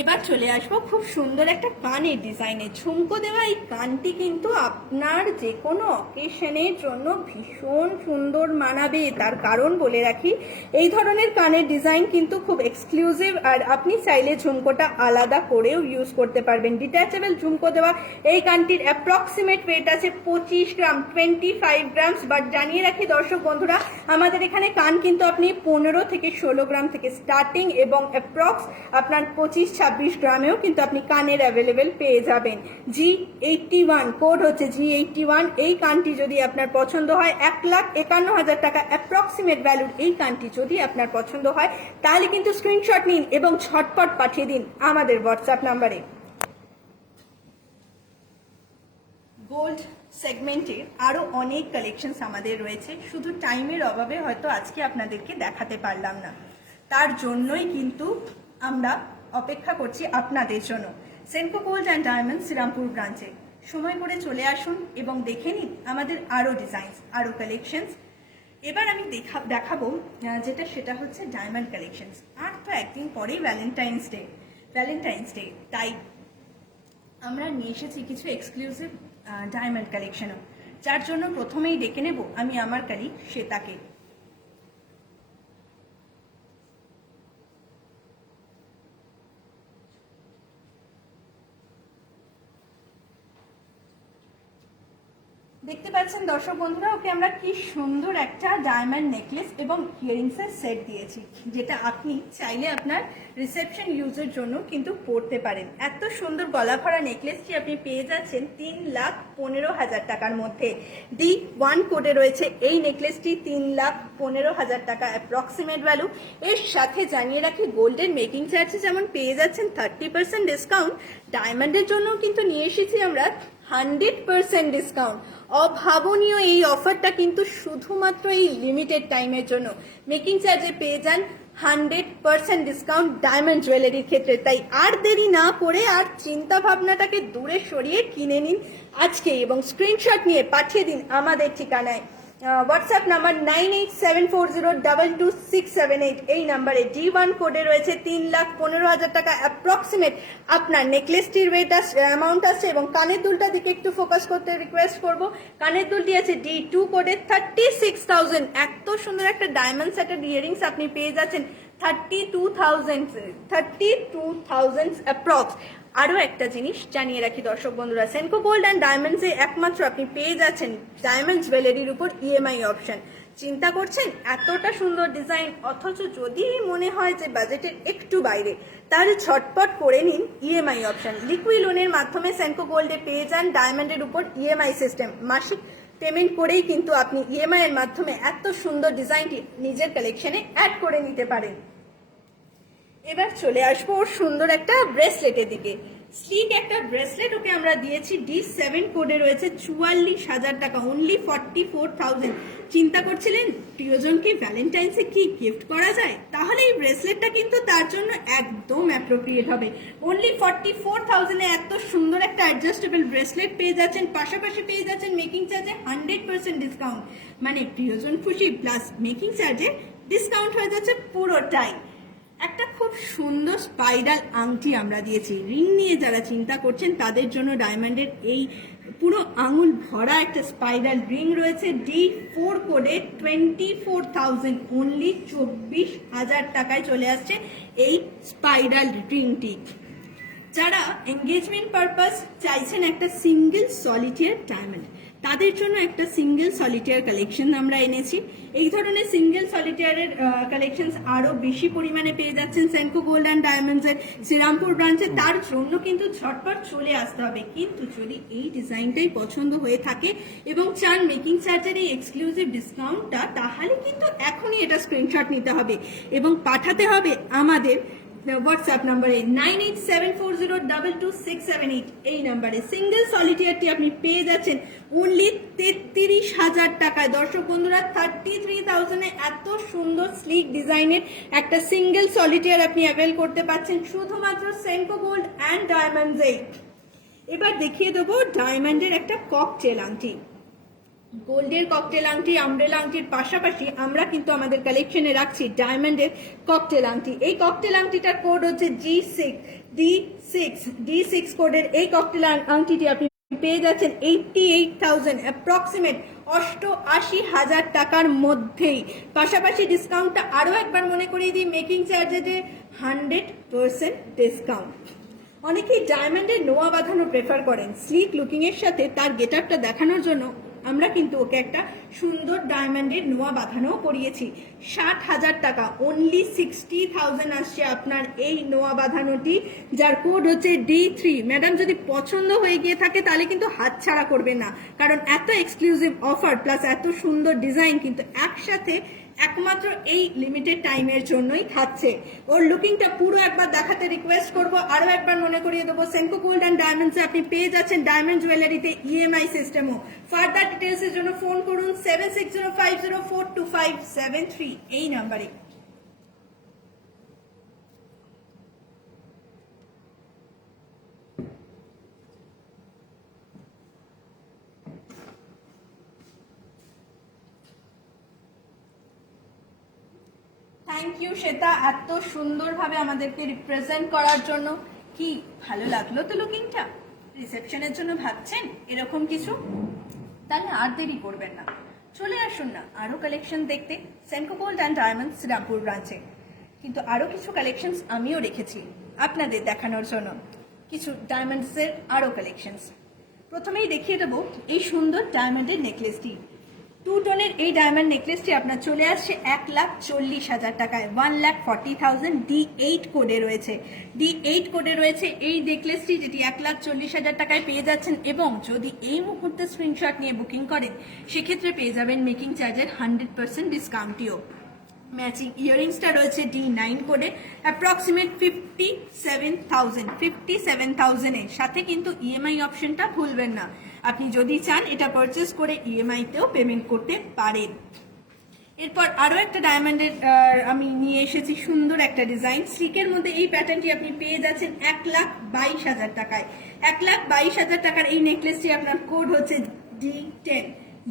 এবার চলে আসবো খুব সুন্দর একটা কানের ডিজাইনে ঝুমকো দেওয়া। এই কানটি কিন্তু আপনার যে কোনো অকেশনের জন্য ভীষণ সুন্দর মানাবে। তার কারণ বলে রাখি, এই ধরনের কানের ডিজাইন কিন্তু খুব এক্সক্লুসিভ, আর আপনি চাইলে ঝুমকোটা আলাদা করেও ইউজ করতে পারবেন। ডিট্যাচেবল ঝুমকো দেওয়া এই কানটির অ্যাপ্রক্সিমেট ওয়েট আছে 25 গ্রাম, 25 গ্রামস। বাট জানিয়ে রাখি দর্শক বন্ধুরা, আমাদের এখানে কান কিন্তু আপনি 15 থেকে 16 গ্রাম থেকে স্টার্টিং এবং অ্যাপ্রক্স আপনার 25 26 গ্রামেও কিন্তু আপনি কানের অ্যাভেলেবেল পেয়ে যাবেন। G81 কোড হচ্ছে G81। এই কানটি যদি আপনার পছন্দ হয় 1,51,000 টাকা অ্যাপ্রক্সিমেট ভ্যালুর এই কানটি যদি আপনার পছন্দ হয় তাহলে কিন্তু স্ক্রিনশট নিন এবং ঝটপট পাঠিয়ে দিন আমাদের হোয়াটসঅ্যাপ নাম্বারে। গোল্ড সেগমেন্টের আরও অনেক কালেকশনস আমাদের রয়েছে, শুধু টাইমের অভাবে হয়তো আজকে আপনাদেরকে দেখাতে পারলাম না, তার জন্যই কিন্তু আমরা অপেক্ষা করছি আপনাদের জন্য Senco gold and diamond Serampore ব্রাঞ্চে। সময় করে চলে আসুন এবং দেখে নিন আমাদের আরও ডিজাইনস, আরও কালেকশনস। এবার আমি দেখাবো সেটা হচ্ছে ডায়মন্ড কালেকশনস। আর তো একদিন পরেই ভ্যালেন্টাইন্স ডে, তাই আমরা নিয়ে এসেছি কিছু এক্সক্লুসিভ ডায়মন্ড কালেকশনও, যার জন্য প্রথমেই ডেকে নেব আমি আমার কলিগ শ্বেতাকে। দেখতে পাচ্ছেন দর্শক বন্ধুরা, ওকে আমরা কি সুন্দর একটা ডায়মন্ড নেকলেস এবং ইয়ারিংসের সেট দিয়েছি, যেটা আপনি চাইলে আপনার রিসেপশন ইউজের জন্য কিন্তু পরতে পারেন। এত সুন্দর গলা ভরা নেকলেসটি আপনি পেয়ে যাচ্ছেন 3,15,000 টাকার মধ্যে। D1 কোডে রয়েছে এই নেকলেসটি 3,15,000 টাকা অ্যাপ্রক্সিমেট ভ্যালু। এর সাথে জানিয়ে রাখি গোল্ডের মেকিং চার্জে যেমন পেয়ে যাচ্ছেন 30% ডিসকাউন্ট, ডায়মন্ডের জন্য কিন্তু নিয়ে এসেছি আমরা 100% ডিসকাউন্ট। অভাবনীয় এই অফারটা কিন্তু শুধুমাত্র এই লিমিটেড টাইমের জন্য। মেকিং চার্জে পেয়ে যান 100% ডিসকাউন্ট ডায়মন্ড জুয়েলারির ক্ষেত্রে। তাই আর দেরি না করে আর চিন্তা ভাবনাটাকে দূরে সরিয়ে কিনে নিন আজকে এবং স্ক্রিনশট নিয়ে পাঠিয়ে দিন আমাদের ঠিকানায়। WhatsApp number 9874022678। এই নাম্বারে D1 কোডে রয়েছে 3,15,000 টাকা অ্যাপ্রক্সিমেট আপনার নেকলেসটির ওয়েট অ্যামাউন্ট আসছে। এবং কানের দুলটা দিকে একটু ফোকাস করতে রিকোয়েস্ট করব। কানের দুলটি আছে D2 কোডে 36,000। এত সুন্দর একটা ডায়মন্ড সেটের ইয়ারিংস আপনি পেয়ে যাচ্ছেন 32,000 অ্যাপ্রক্স। আরও একটা জিনিস জানিয়ে রাখি দর্শক বন্ধুরা, সেনকো গোল্ড অ্যান্ড ডায়মন্ডসে একমাত্র আপনি পেয়ে যাচ্ছেন ডায়মন্ড জুয়েলারির উপর EMI অপশন। চিন্তা করছেন এতটা সুন্দর ডিজাইন, অথচ যদি মনে হয় যে বাজেটের একটু বাইরে, তাহলে ছটপট করে নিন EMI অপশন। লিকুইড লোনের মাধ্যমে সেনকো গোল্ডে পেয়ে যান ডায়মন্ডের উপর EMI সিস্টেম। মাসিক পেমেন্ট করেই কিন্তু আপনি EMI এর মাধ্যমে এত সুন্দর ডিজাইনটি নিজের কালেকশনে অ্যাড করে নিতে পারেন। এবার চলে আসবো ওর সুন্দর একটা ব্রেসলেটের দিকে। স্লিক একটা ব্রেসলেট ওকে আমরা দিয়েছি D7 কোডে রয়েছে 44,000 টাকা, অনলি 44,000। চিন্তা করছিলেন প্রিয়জনকে ভ্যালেন্টাইন্সে কি গিফট করা যায়, তাহলে এই ব্রেসলেটটা কিন্তু তার জন্য একদম অ্যাপ্রোপ্রিয়েট হবে। অনলি 44,000 এত সুন্দর একটা অ্যাডজাস্টেবল ব্রেসলেট পেয়ে যাচ্ছেন, পাশাপাশি পেয়ে যাচ্ছেন মেকিং চার্জে 100% ডিসকাউন্ট। মানে প্রিয়জন খুশি প্লাস মেকিং চার্জে ডিসকাউন্ট হয়ে যাচ্ছে পুরোটাই। একটা খুব সুন্দর স্পাইরাল আংটি আমরা দিয়েছি। রিং নিয়ে যারা চিন্তা করছেন তাদের জন্য ডায়মন্ডের এই পুরো আঙুল ভরা একটা স্পাইরাল রিং রয়েছে D4 কোডে 24,000, অনলি 24,000 টাকায় চলে আসছে এই স্পাইরাল রিংটি। যারা এঙ্গেজমেন্ট পারপাস চাইছেন একটা সিঙ্গেল সলিটিয়ার ডায়মন্ড, তাদের জন্য একটা সিঙ্গেল সলিটিয়ার কালেকশন আমরা এনেছি। এই ধরনের সিঙ্গেল সলিটিয়ারের কালেকশনস আরো বেশি পরিমাণে পেয়ে যাচ্ছেন সেনকো গোল্ড অ্যান্ড ডায়মন্ডসের শ্রীরামপুর ব্রাঞ্চে। তার জন্য কিন্তু ঝটপট চলে আসতে হবে। কিন্তু যদি এই ডিজাইনটাই পছন্দ হয়ে থাকে এবং চান মেকিং চার্জের এই এক্সক্লুসিভ ডিসকাউন্টটা, তাহলে কিন্তু এখনই এটা স্ক্রিনশট নিতে হবে এবং পাঠাতে হবে আমাদের হোয়াটসঅ্যাপ নাম্বারে 9874022678। এই নাম্বারে সিঙ্গেল সলিটিয়ারটি আপনি পেয়ে যাচ্ছেন অনলি 33,000 টাকায়। দর্শক বন্ধুরা, 33,000 এত সুন্দর স্লিক ডিজাইনের একটা সিঙ্গেল সলিটিয়ার আপনি অ্যাভেল করতে পারছেন শুধুমাত্র সেনকো গোল্ড অ্যান্ড ডায়মন্ডসে। এবার দেখিয়ে দেবো ডায়মন্ডের একটা ককটেল আংটি। গোল্ডের ককটেল আংটি, আমব্রেলা আংটির পাশাপাশি আমরা কিন্তু আমাদের কালেকশনে রাখছি ডায়মন্ডের ককটেল আংটি। এই ককটেল আংটিটার কোড হচ্ছে D6 কোডের এই ককটেল আংটিটি আপনি পেয়ে যাচ্ছেন 88,000 অ্যাপ্রক্সিমেট 88,000 টাকার মধ্যেই। পাশাপাশি ডিসকাউন্টটা আরও একবার মনে করিয়ে দিই, মেকিং চার্জে 100% ডিসকাউন্ট। অনেকেই ডায়মন্ডের নোয়া বাঁধানো প্রেফার করেন, স্লিক লুকিং এর সাথে তার গেট আপটা দেখানোর জন্য আমরা কিন্তু ওকে একটা সুন্দর ডায়মন্ডের নোয়া বাঁধানো করিয়েছি। 60,000 টাকা, অনলি 60,000 আসছে আপনার এই নোয়া বাঁধানোটি, যার কোড হচ্ছে D3। ম্যাডাম যদি পছন্দ হয়ে গিয়ে থাকে তাহলে কিন্তু হাতছাড়া করবেন না, কারণ এত এক্সক্লুসিভ অফার প্লাস এত সুন্দর ডিজাইন কিন্তু একসাথে একমাত্র এই লিমিটেড টাইমের জন্যই থাকছে। ওর লুকিংটা পুরো একবার দেখাতে রিকোয়েস্ট করব। আরো একবার মনে করিয়ে দেবো, সেনকো গোল্ড অ্যান্ড ডায়মন্ডসে আপনি পেয়ে যাচ্ছেন ডায়মন্ড জুয়েলারিতে ইএমআই সিস্টেমও। ফার্দার ডিটেলস এর জন্য ফোন করুন 7605042573 এই নাম্বারে। থ্যাংক ইউ শ্বেতা, এত সুন্দরভাবে আমাদেরকে রিপ্রেজেন্ট করার জন্য। কি ভালো লাগলো তো লুকিংটা? রিসেপশনের জন্য ভাবছেন এরকম কিছু? তাহলে আর দেরি করবেন না, চলে আসুন না আরো কালেকশন দেখতে Senco gold and diamonds Rampur ব্রাঞ্চে। কিন্তু আরো কিছু কালেকশনস আমিও রেখেছি আপনাদের দেখানোর জন্য, কিছু ডায়মন্ডসের আরো কালেকশনস। প্রথমেই দেখিয়ে দেবো এই সুন্দর ডায়মন্ডের নেকলেসটি। 2 টোনের এই ডায়মন্ড নেকলেসটি আপনার চলে আসছে 1,40,000 টাকায়, 1,40,000 D8 কোডে রয়েছে। D8 কোডে রয়েছে এই নেকলেসটি, যেটি 1,40,000 টাকায় পেয়ে যাচ্ছেন। এবং যদি এই মুহূর্তে স্ক্রিনশট নিয়ে বুকিং করেন সেক্ষেত্রে পেয়ে যাবেন মেকিং চার্জের 100% ডিসকাউন্টটিও। ম্যাচিং ইয়ারিংসটা রয়েছে D9 কোডে, অ্যাপ্রক্সিমেট 57,000 এর সাথে কিন্তু ইএমআই অপশনটা ভুলবেন না। আপনি যদি চান এটা পারচেজ করে ইএমআই তেও পেমেন্ট করতে পারেন। এরপর আরো একটা ডায়মন্ডের আমি নিয়ে এসেছি সুন্দর একটা ডিজাইন। সিল্কের মধ্যে এই প্যাটার্নটি আপনি পেয়ে যাচ্ছেন 1,22,000 টাকায়। 1,22,000 টাকার এই নেকলেসটি আপনার কোড হচ্ছে D10।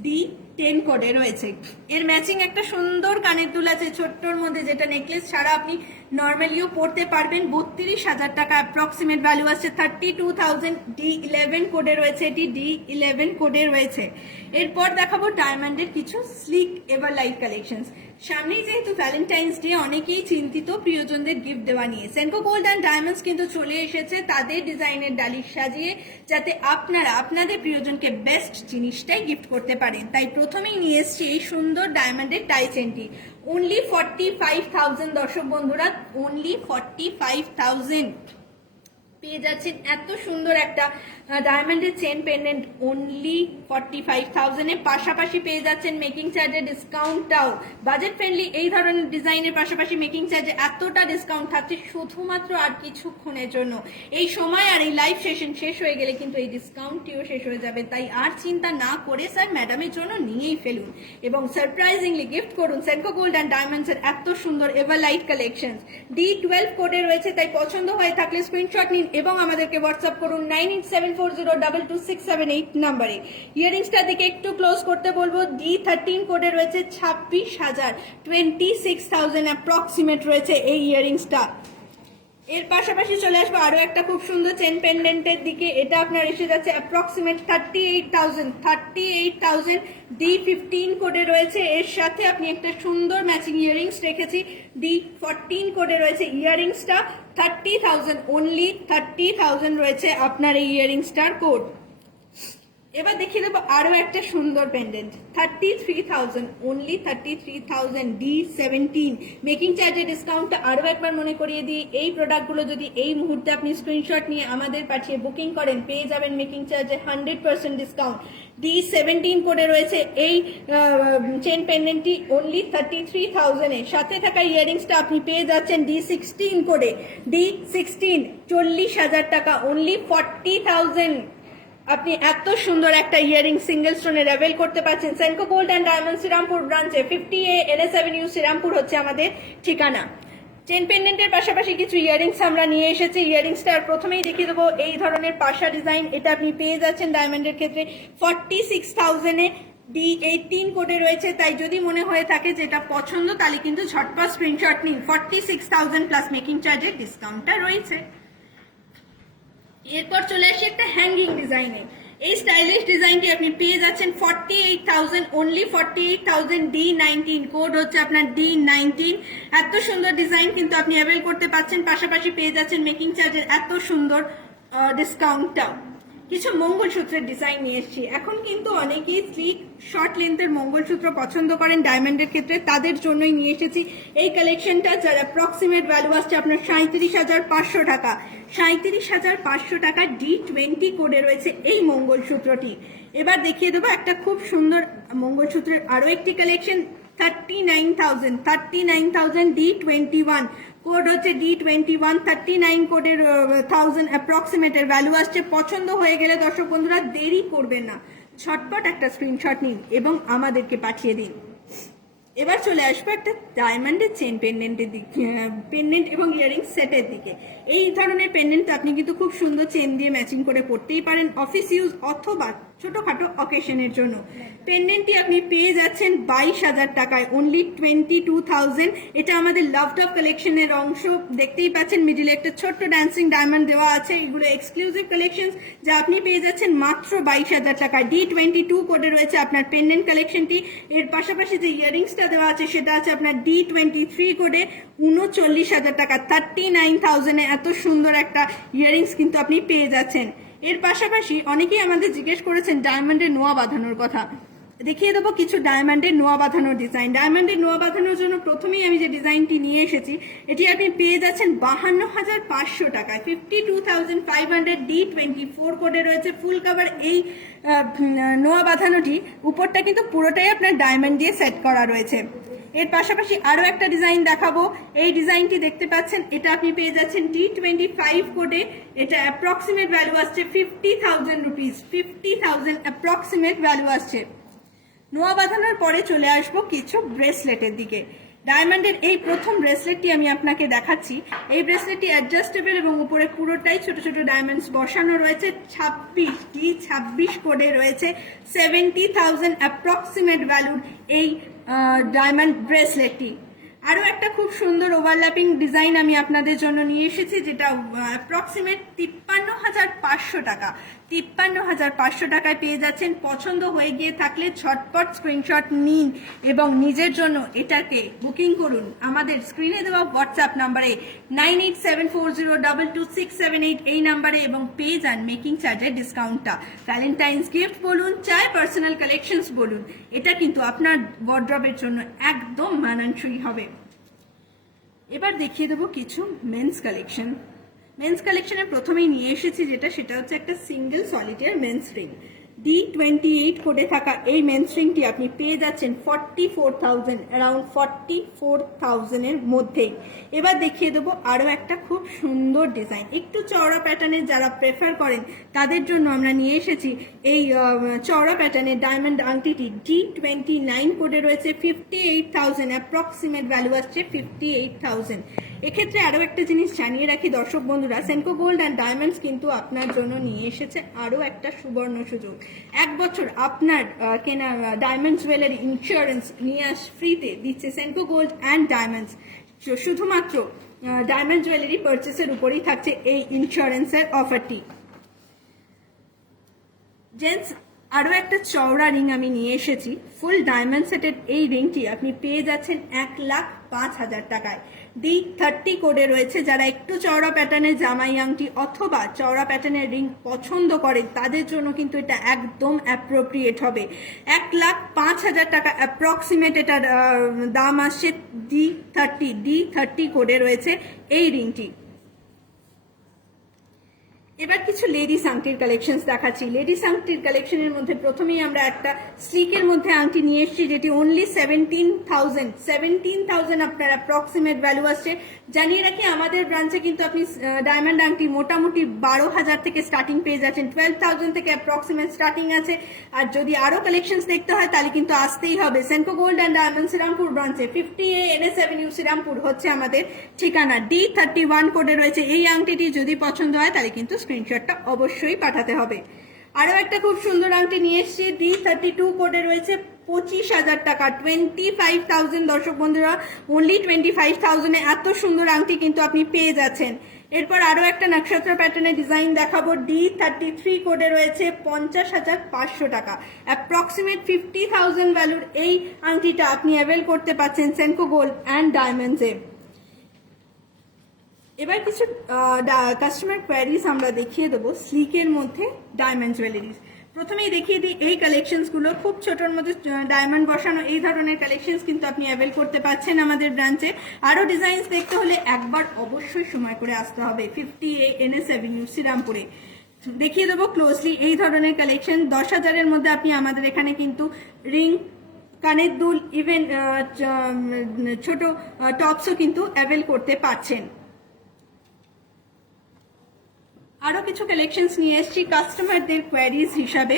D10 কোডে রয়েছে। এর ম্যাচিং একটা সুন্দর কানের দুল আছে ছোট্টর মধ্যে, যেটা নেকলেস ছাড়া আপনি নর্মালিও পড়তে পারবেন। 32,000 টাকা, অ্যাপ্রক্সিমেট ভ্যালু আসছে 32,000। D11 কোডে রয়েছে, এটি D11 কোডে রয়েছে। এরপর দেখাবো ডায়মন্ডের কিছু স্লিক এভার লাইট কালেকশন। সামনেই যেহেতু ভ্যালেন্টাইন্স ডে, অনেকেই চিন্তিত প্রিয়জনদের গিফট দেওয়া নিয়ে। সেনকো গোল্ড অ্যান্ড ডায়মন্ডস কিন্তু চলে এসেছে তাদের ডিজাইনের ডালি সাজিয়ে, যাতে আপনারা আপনাদের প্রিয়জনকে বেস্ট জিনিসটাই গিফট করতে পারেন। তাই প্রথমেই নিয়ে এসেছি এই সুন্দর ডায়মন্ডের টাই চেনটি, অনলি 45,000। দর্শক বন্ধুরা, অনলি 45,000 পেয়ে যাচ্ছেন এত সুন্দর একটা ডায়মন্ডের চেন পেন্ডেন্ট, অনলি 45,000 এর পাশাপাশি পেয়ে যাচ্ছেন মেকিং চার্জের ডিসকাউন্টটাও। বাজেট ফ্রেন্ডলি এই ধরনের ডিজাইনের পাশাপাশি মেকিং চার্জে এতটা ডিসকাউন্ট থাকছে শুধুমাত্র আর কিছুক্ষণের জন্য। এই সময় আর এই লাইভ সেশন শেষ হয়ে গেলে কিন্তু এই ডিসকাউন্টটিও শেষ হয়ে যাবে। তাই আর চিন্তা না করে স্যার ম্যাডামের জন্য নিয়েই ফেলুন এবং সারপ্রাইজিংলি গিফট করুন সেনকো গোল্ড অ্যান্ড ডায়মন্ডস এর এত সুন্দর এভার লাইট কালেকশন। D12 কোডে রয়েছে, তাই পছন্দ হয়ে থাকলে স্ক্রিনশট নিন এবং আমাদেরকে হোয়াটসঅ্যাপ করুন 9874022678 নাম্বারে। ইয়ারিংসটার দিকে একটু ক্লোজ করতে বলবো। D13 কোডে রয়েছে 26,000, 26,000 অ্যাপ্রক্সিমেট রয়েছে এই ইয়ারিংসটা। এর পাশাপাশি চলে আসবো আরো একটা খুব সুন্দর চেন পেন্ডেন্টের দিকে। এটা আপনার এসে যাচ্ছে অ্যাপ্রক্সিমেট 38,000। D15 কোডে রয়েছে, এর সাথে আপনি একটা সুন্দর ম্যাচিং ইয়ারিংস রেখেছি। D14 কোডে রয়েছে ইয়ারিংসটা, 30,000, অনলি 30,000 রয়েছে আপনার এই ইয়ারিংসটার কোড। এবার দেখিয়ে দেবো আরো একটা সুন্দর পেন্ডেন্ট, 33,000, অনলি 33,000। D17 মেকিং চার্জের ডিসকাউন্টটা আরো একবার মনে করিয়ে দিই, এই প্রোডাক্টগুলো যদি এই মুহূর্তে আপনি স্ক্রিনশট নিয়ে আমাদের পাঠিয়ে বুকিং করেন পেয়ে যাবেন মেকিং চার্জের 100% ডিসকাউন্ট। D17 কোডে রয়েছে এই চেন পেন্ডেন্টটি, অনলি 33,000 এর সাথে থাকা ইয়ারিংসটা আপনি পেয়ে যাচ্ছেন D16 কোডে। D16 40,000 টাকা, অনলি 40,000 আপনি এত সুন্দর একটা ইয়ারিং সিঙ্গেল স্টোনের অ্যাভেল করতে পারছেন Senco gold and diamond Serampore ব্রাঞ্চে। 50A NS Avenue শ্রীরামপুর হচ্ছে আমাদের ঠিকানা। চেন পেন্ডেন্টের পাশাপাশি কিছু ইয়ারিংস আমরা নিয়ে এসেছি। ইয়ারিংসটার প্রথমেই দেখিয়ে দেবো এই ধরনের পাশা ডিজাইন, এটা আপনি পেয়ে যাচ্ছেন ডায়মন্ডের ক্ষেত্রে 46,000 এ। D18 কোডে রয়েছে, তাই যদি মনে হয়ে থাকে যে এটা পছন্দ তাহলে কিন্তু ঝটপট স্ক্রিনশট নিন। 46,000 প্লাস মেকিং চার্জের ডিসকাউন্টটা রয়েছে। এরপর চলে আসি একটা হ্যাঙ্গিং ডিজাইনে। এই স্টাইলিশ ডিজাইনটি আপনি পেয়ে যাচ্ছেন 48,000, অনলি 48,000। D19 কোড হচ্ছে আপনার D19। এত সুন্দর ডিজাইন কিন্তু আপনি অ্যাভেল করতে পারছেন, পাশাপাশি পেয়ে যাচ্ছেন মেকিং চার্জের এত সুন্দর ডিসকাউন্টটাও। কিছু মঙ্গলসূত্রের ডিজাইন নিয়ে এসেছি। এখন কিন্তু অনেকেই স্লিক শর্ট লেন্থের মঙ্গলসূত্র পছন্দ করেন ডায়মন্ডের ক্ষেত্রে, তাদের জন্যই নিয়ে এসেছি এই কালেকশনটা, যার অ্যাপ্রক্সিমেট ভ্যালু আসছে আপনার 37,500 টাকা। 37,500 টাকা D20 কোডে রয়েছে এই মঙ্গলসূত্রটি। এবার দেখিয়ে দেবো একটা খুব সুন্দর মঙ্গলসূত্রের আরো একটি কালেকশন। 39,000 D21 কোড হচ্ছে D21, 39 কোডের 1000 অ্যাপ্রক্সিমেটের ভ্যালু আসছে। পছন্দ হয়ে গেলে দর্শক বন্ধুরা দেরি করবেন না, ঝটপট একটা স্ক্রিনশট নিন এবং আমাদেরকে পাঠিয়ে দিন। এবার চলে আসবো একটা ডায়মন্ডের চেন পেন্ডেন্টের দিকে, পেন্ডেন্ট এবং ইয়ারিং সেটের দিকে। এই ধরনের পেন্ডেন্ট আপনি কিন্তু খুব সুন্দর চেন দিয়ে ম্যাচিং করে পড়তেই পারেন অফিস ইউজ অথবা ছোটখাটো অকেশনের জন্য। পেন্ডেন্টটি আপনি পেয়ে যাচ্ছেন 22,000 টাকায়, অনলি 22,000। এটা আমাদের লাভড অফ কালেকশনের অংশ, দেখতেই পাচ্ছেন মিডিলে একটা ছোট্ট ডান্সিং ডায়মন্ড দেওয়া আছে। এগুলো এক্সক্লুসিভ কালেকশন যা আপনি পেয়ে যাচ্ছেন মাত্র 22,000 টাকায়। D22 কোডে রয়েছে আপনার পেন্ডেন্ট কালেকশনটি। এর পাশাপাশি যে ইয়ারিংসটা দেওয়া আছে সেটা আছে আপনার D23 কোডে, 39,000 টাকা। 39,000 এ এত সুন্দর একটা ইয়ারিংস কিন্তু আপনি পেয়ে যাচ্ছেন। এর পাশাপাশি অনেকেই আমাদের জিজ্ঞেস করেছেন ডায়মন্ডের নোয়া বাঁধানোর কথা। দেখিয়ে দেবো কিছু ডায়মন্ডের নোয়া বাঁধানোর ডিজাইন। ডায়মন্ডের নোয়া বাঁধানোর জন্য প্রথমেই আমি যে ডিজাইনটি নিয়ে এসেছি এটি আপনি পেয়ে যাচ্ছেন 52,500 টাকায়। 52,500 D24 কোডে রয়েছে ফুল কাভার এই নোয়া বাঁধানোটি। উপরটা কিন্তু পুরোটাই আপনার ডায়মন্ড দিয়ে সেট করা রয়েছে। এর পাশাপাশি আরো একটা ডিজাইন দেখাবো। এই ডিজাইনটি দেখতে পাচ্ছেন, এটা আপনি পেয়ে যাচ্ছেন D25 কোডে। এটা অ্যাপ্রক্সিমেট ভ্যালু আসছে 50,000 রুপিস। 50,000 অ্যাপ্রক্সিমেট ভ্যালু আসছে। নোয়া বাঁধানোর পরে চলে আসবো কিছু ব্রেসলেটের দিকে। ডায়মন্ডের এই প্রথম ব্রেসলেটটি আমি আপনাকে দেখাচ্ছি। এই ব্রেসলেটটি অ্যাডজাস্টেবল এবং উপরে পুরোটাই ছোট ছোট ডায়মন্ডস বসানো রয়েছে। 26 কোডে রয়েছে। 70,000 অ্যাপ্রক্সিমেট ভ্যালুর এই ডায়মন্ড ব্রেসলেটটি। আরো একটা খুব সুন্দর ওভারল্যাপিং ডিজাইন আমি আপনাদের জন্য নিয়ে এসেছি, যেটা অ্যাপ্রক্সিমেট 53,500 টাকা। 53,500 টাকায় পেয়ে যাচ্ছেন। পছন্দ হয়ে গিয়ে থাকলে ঝটপট স্ক্রিনশট নিন এবং নিজের জন্য এটাকে বুকিং করুন আমাদের স্ক্রিনে দেওয়া হোয়াটসঅ্যাপ নাম্বারে 9874022678 এই নাম্বারে, এবং পেয়ে যান মেকিং চার্জের ডিসকাউন্টটা। ভ্যালেন্টাইন্স গিফট বলুন, চাই পার্সোনাল কালেকশনস বলুন, এটা কিন্তু আপনার ওয়ার্ড্রবের জন্য একদম মানানসই হবে। এবার দেখিয়ে দেবো কিছু মেন্স কালেকশন। মেন্স কালেকশনে প্রথমেই নিয়ে এসেছি সেটা হচ্ছে একটা single solitaire men's ring. D28 কোডে থাকা এই মেন্স রিংটি আপনি পেয়ে যাচ্ছেন 44,000, অ্যারাউন্ড 44,000 এর মধ্যেই। এবার দেখিয়ে দেবো আরো একটা খুব সুন্দর ডিজাইন, একটু চওড়া প্যাটার্নের যারা প্রেফার করেন তাদের জন্য আমরা নিয়ে এসেছি এই চওড়া প্যাটার্নের ডায়মন্ড আংটিটি। D29 কোডে রয়েছে। 58,000 অ্যাপ্রক্সিমেট ভ্যালু আসছে 58,000। এক্ষেত্রে আরো একটা জিনিস জানিয়ে রাখি দর্শক বন্ধুরা, সেনকো গোল্ড অ্যান্ড ডায়মন্ডস কিন্তু আপনার জন্য নিয়ে এসেছে আরো একটা সুবর্ণ সুযোগ। 1 বছর আপনার কেনা ডায়মন্ড জুয়েলারি ইন্স্যুরেন্স নিয়ে ফ্রিতে দিচ্ছে সেনকো গোল্ড অ্যান্ড ডায়মন্ডস। শুধুমাত্র ডায়মন্ড জুয়েলারি পারচেসের উপরেই থাকছে এই ইন্স্যুরেন্সের অফারটি। জেন্টস আরো একটা চওড়া রিং আমি নিয়ে এসেছি। ফুল ডায়মন্ড সেটের এই রিংটি আপনি পেয়ে যাচ্ছেন 1,05,000 টাকায়। D30 কোডে রয়েছে। যারা একটু চওড়া প্যাটার্নের জামাই আংটি অথবা চওড়া প্যাটার্নের রিং পছন্দ করেন তাদের জন্য কিন্তু এটা একদম অ্যাপ্রোপ্রিয়েট হবে। 1,05,000 টাকা অ্যাপ্রক্সিমেট এটার দাম আসছে। D30 কোডে রয়েছে এই রিংটি। এবার কিছু লেডিস আংটির কালেকশন দেখাচ্ছি। লেডিস আংটির কালেকশনের মধ্যে প্রথমেই আমরা একটা স্লিকের মধ্যে আংটি নিয়ে এসেছি, যেটি অনলি 17,000 আপনার অ্যাপ্রক্সিমেট ভ্যালু আসছে। জানিয়ে রাখি আমাদের ব্রাঞ্চে কিন্তু আপনি ডায়মন্ড আংটি মোটামুটি 12,000 থেকে স্টার্টিং পেয়ে যাচ্ছেন। 12,000 থেকে অ্যাপ্রক্সিমেট স্টার্টিং আছে। আর যদি আরো কালেকশন দেখতে হয় তাহলে কিন্তু আসতেই হবে Senco gold and diamond Serampore ব্রাঞ্চে। 50A NS Avenue শ্রীরামপুর হচ্ছে আমাদের ঠিকানা। D31 কোডে রয়েছে এই আংটিটি। যদি পছন্দ হয় তাহলে কিন্তু স্ক্রিনশটটা অবশ্যই পাঠাতে হবে। আরো একটা খুব সুন্দর আংটি নিয়ে এসেছি। D32 কোডে রয়েছে 25,000 টাকা। 25,000 দর্শক বন্ধুরা, অনলি 25,000 এ এত সুন্দর আংটি কিন্তু আপনি পেয়ে যাচ্ছেন। এরপর আরো একটা নক্ষত্র প্যাটার্নের ডিজাইন দেখাবো। D33 কোডে রয়েছে 50,500 টাকা। অ্যাপ্রক্সিমেট 50,000 ভ্যালুর এই আংটিটা আপনি অ্যাভেল করতে পারছেন সেনকো গোল্ড অ্যান্ড ডায়মন্ডসে। এবার কিছু কাস্টমার কোয়ারিজ আমরা দেখিয়ে দেবো স্লিকের মধ্যে ডায়মন্ড জুয়েলারিজ। প্রথমেই দেখিয়ে দিই এই কালেকশনসগুলো খুব ছোটোর মধ্যে ডায়মন্ড বসানো এই ধরনের কালেকশনস কিন্তু আপনি অ্যাভেল করতে পারছেন আমাদের ব্রাঞ্চে। আরও ডিজাইনস দেখতে হলে একবার অবশ্যই সময় করে আসতে হবে 50A NS অ্যাভিনিউ শ্রীরামপুরে। দেখিয়ে দেবো ক্লোজলি এই ধরনের কালেকশন 10,000-এর মধ্যে আপনি আমাদের এখানে কিন্তু রিং, কানের দুল, ইভেন ছোট টপসও কিন্তু অ্যাভেল করতে পারছেন। আরও কিছু কালেকশনস নিয়ে এসেছি কাস্টমারদের কোয়ারিজ হিসাবে।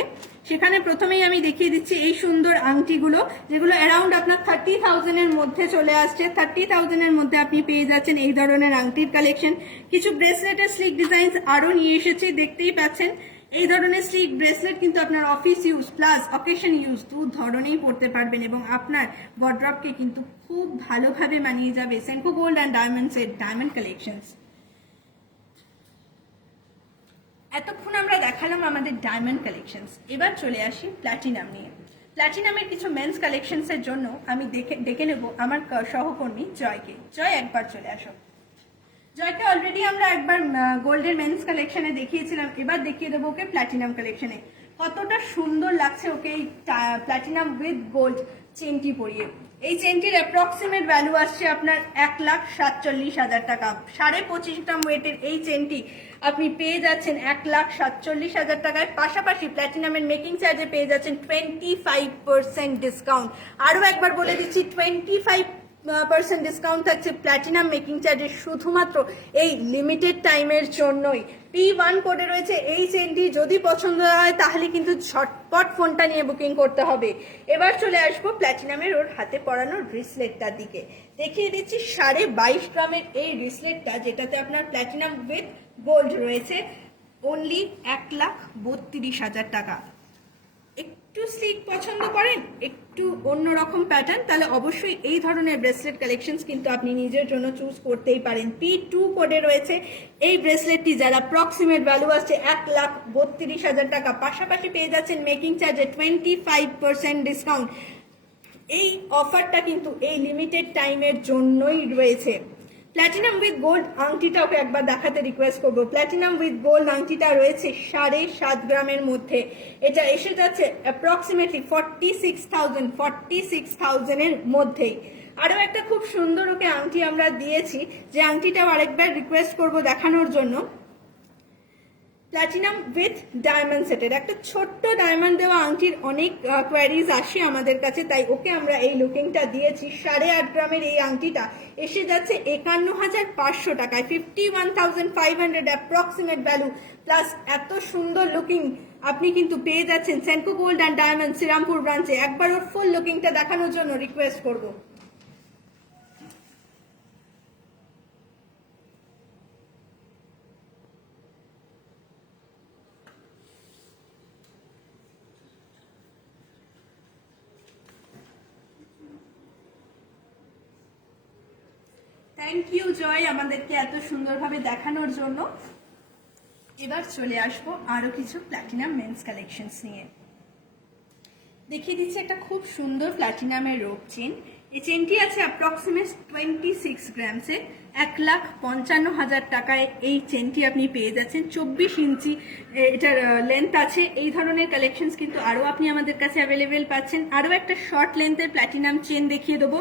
সেখানে প্রথমেই আমি দেখিয়ে দিচ্ছি এই সুন্দর আংটিগুলো, যেগুলো অ্যারাউন্ড আপনার 30,000-এর মধ্যে চলে আসছে। 30,000-এর মধ্যে আপনি পেয়ে যাচ্ছেন এই ধরনের আংটির কালেকশন। কিছু ব্রেসলেটের স্লিক ডিজাইনস আরও নিয়ে এসেছি, দেখতেই পাচ্ছেন। এই ধরনের স্লিক ব্রেসলেট কিন্তু আপনার office use plus occasion use দু ধরনেই পড়তে পারবেন এবং আপনার ওয়ার্ড্রপকে কিন্তু খুব ভালোভাবে মানিয়ে যাবে সেনকো গোল্ড অ্যান্ড ডায়মন্ডসের ডায়মন্ড কালেকশনস। এতক্ষণ আমরা দেখালাম আমাদের ডায়মন্ড কালেকশনস, এবার চলে আসি প্ল্যাটিনাম নিয়ে। প্ল্যাটিনামের কিছু মেন্স কালেকশনসের জন্য আমি ডেকে নেব আমার সহকর্মী জয়কে। জয়, একবার চলে আসো। জয়কে অলরেডি আমরা একবার গোল্ডের মেন্স কালেকশনে দেখিয়েছিলাম, এবার দেখিয়ে দেবো ওকে প্ল্যাটিনাম কালেকশনে। কতটা সুন্দর লাগছে ওকে এই প্ল্যাটিনাম উইথ গোল্ড চেনটি পরিয়ে। এই চেনটির অ্যাপ্রক্সিমেট ভ্যালু আসছে আপনার 1,47,000 টাকা। 25.5 গ্রাম ওয়েটের এই চেনটি আপনি পেয়ে যাচ্ছেন 1,47,000 টাকায়। পাশাপাশি প্ল্যাটিনামের মেকিং চার্জে পেয়ে যাচ্ছেন 25% ডিসকাউন্ট। আরও একবার বলে দিচ্ছি 25% ডিসকাউন্ট থাকছে প্ল্যাটিনাম মেকিং চার্জে শুধুমাত্র এই লিমিটেড টাইমের জন্যই। P1 কোডে রয়েছে এই চেনটি, যদি পছন্দ হয় তাহলে কিন্তু ঝটপট ফোনটা নিয়ে বুকিং করতে হবে। এবার চলে আসবো প্ল্যাটিনামের ওর হাতে পরানো রিসলেটটার দিকে। দেখিয়ে দিচ্ছি 22.5 গ্রামের এই রিসলেটটা, যেটাতে আপনার প্ল্যাটিনাম উইথ গোল্ড রয়েছে, অনলি 1,32,000 টাকা। একটু স্লিক পছন্দ করেন, একটু অন্যরকম প্যাটার্ন, তাহলে অবশ্যই এই ধরনের ব্রেসলেট কালেকশনস কিন্তু আপনি নিজের জন্য চুজ করতেই পারেন। P2 কোডে রয়েছে এই ব্রেসলেটটি, যার অ্যাপ্রক্সিমেট ভ্যালু আসছে 1,32,000 টাকা। পাশাপাশি পেয়ে যাচ্ছেন মেকিং চার্জে 25% ডিসকাউন্ট। এই অফারটা কিন্তু এই লিমিটেড টাইমের জন্যই রয়েছে। প্ল্যাটিনাম উইথ গোল্ড আংটিটা ওকে একবার দেখাতে রিকোয়েস্ট করবো। প্ল্যাটিনাম উইথ গোল্ড আংটিটা রয়েছে 7.5 গ্রামের মধ্যে। এটা এসে যাচ্ছে অ্যাপ্রক্সিমেটলি 46,000-46,000-এর মধ্যেই। আরও একটা খুব সুন্দর ওকে আংটি আমরা দিয়েছি, যে আংটিটাও আরেকবার রিকোয়েস্ট করবো দেখানোর জন্য। প্ল্যাটিনাম উইথ ডায়মন্ড সেটের একটা ছোট্ট ডায়মন্ড দেওয়া আংটির অনেক কোয়ারিজ আসে আমাদের কাছে, তাই ওকে আমরা এই লুকিংটা দিয়েছি। 8.5 গ্রামের এই আংটিটা এসে যাচ্ছে 51,500 টাকায়। 51,500 অ্যাপ্রক্সিমেট ভ্যালু প্লাস এত সুন্দর লুকিং আপনি কিন্তু পেয়ে যাচ্ছেন Senco gold and diamond Serampore ব্রাঞ্চে। একবার ওর ফুল লুকিংটা দেখানোর জন্য রিকোয়েস্ট করবো। থ্যাংক ইউ জয় আমাদেরকে এত সুন্দরভাবে দেখানোর জন্য। এবার চলে আসবো আরো কিছু প্ল্যাটিনাম মেন্স কালেকশনস নিয়ে। দেখিয়ে দিচ্ছি একটা খুব সুন্দর প্ল্যাটিনামের রোপ চেন। এই চেনটি আছে অ্যাপ্রক্সিমেট 26 গ্রামসে। 1,55,000 টাকায় এই চেনটি আপনি পেয়ে যাচ্ছেন। 24 ইঞ্চি এটার লেন্থ আছে। এই ধরনের কালেকশনস কিন্তু আরও আপনি আমাদের কাছে অ্যাভেলেবেল পাচ্ছেন। আরও একটা শর্ট লেন্থের প্ল্যাটিনাম চেন দেখিয়ে দেবো।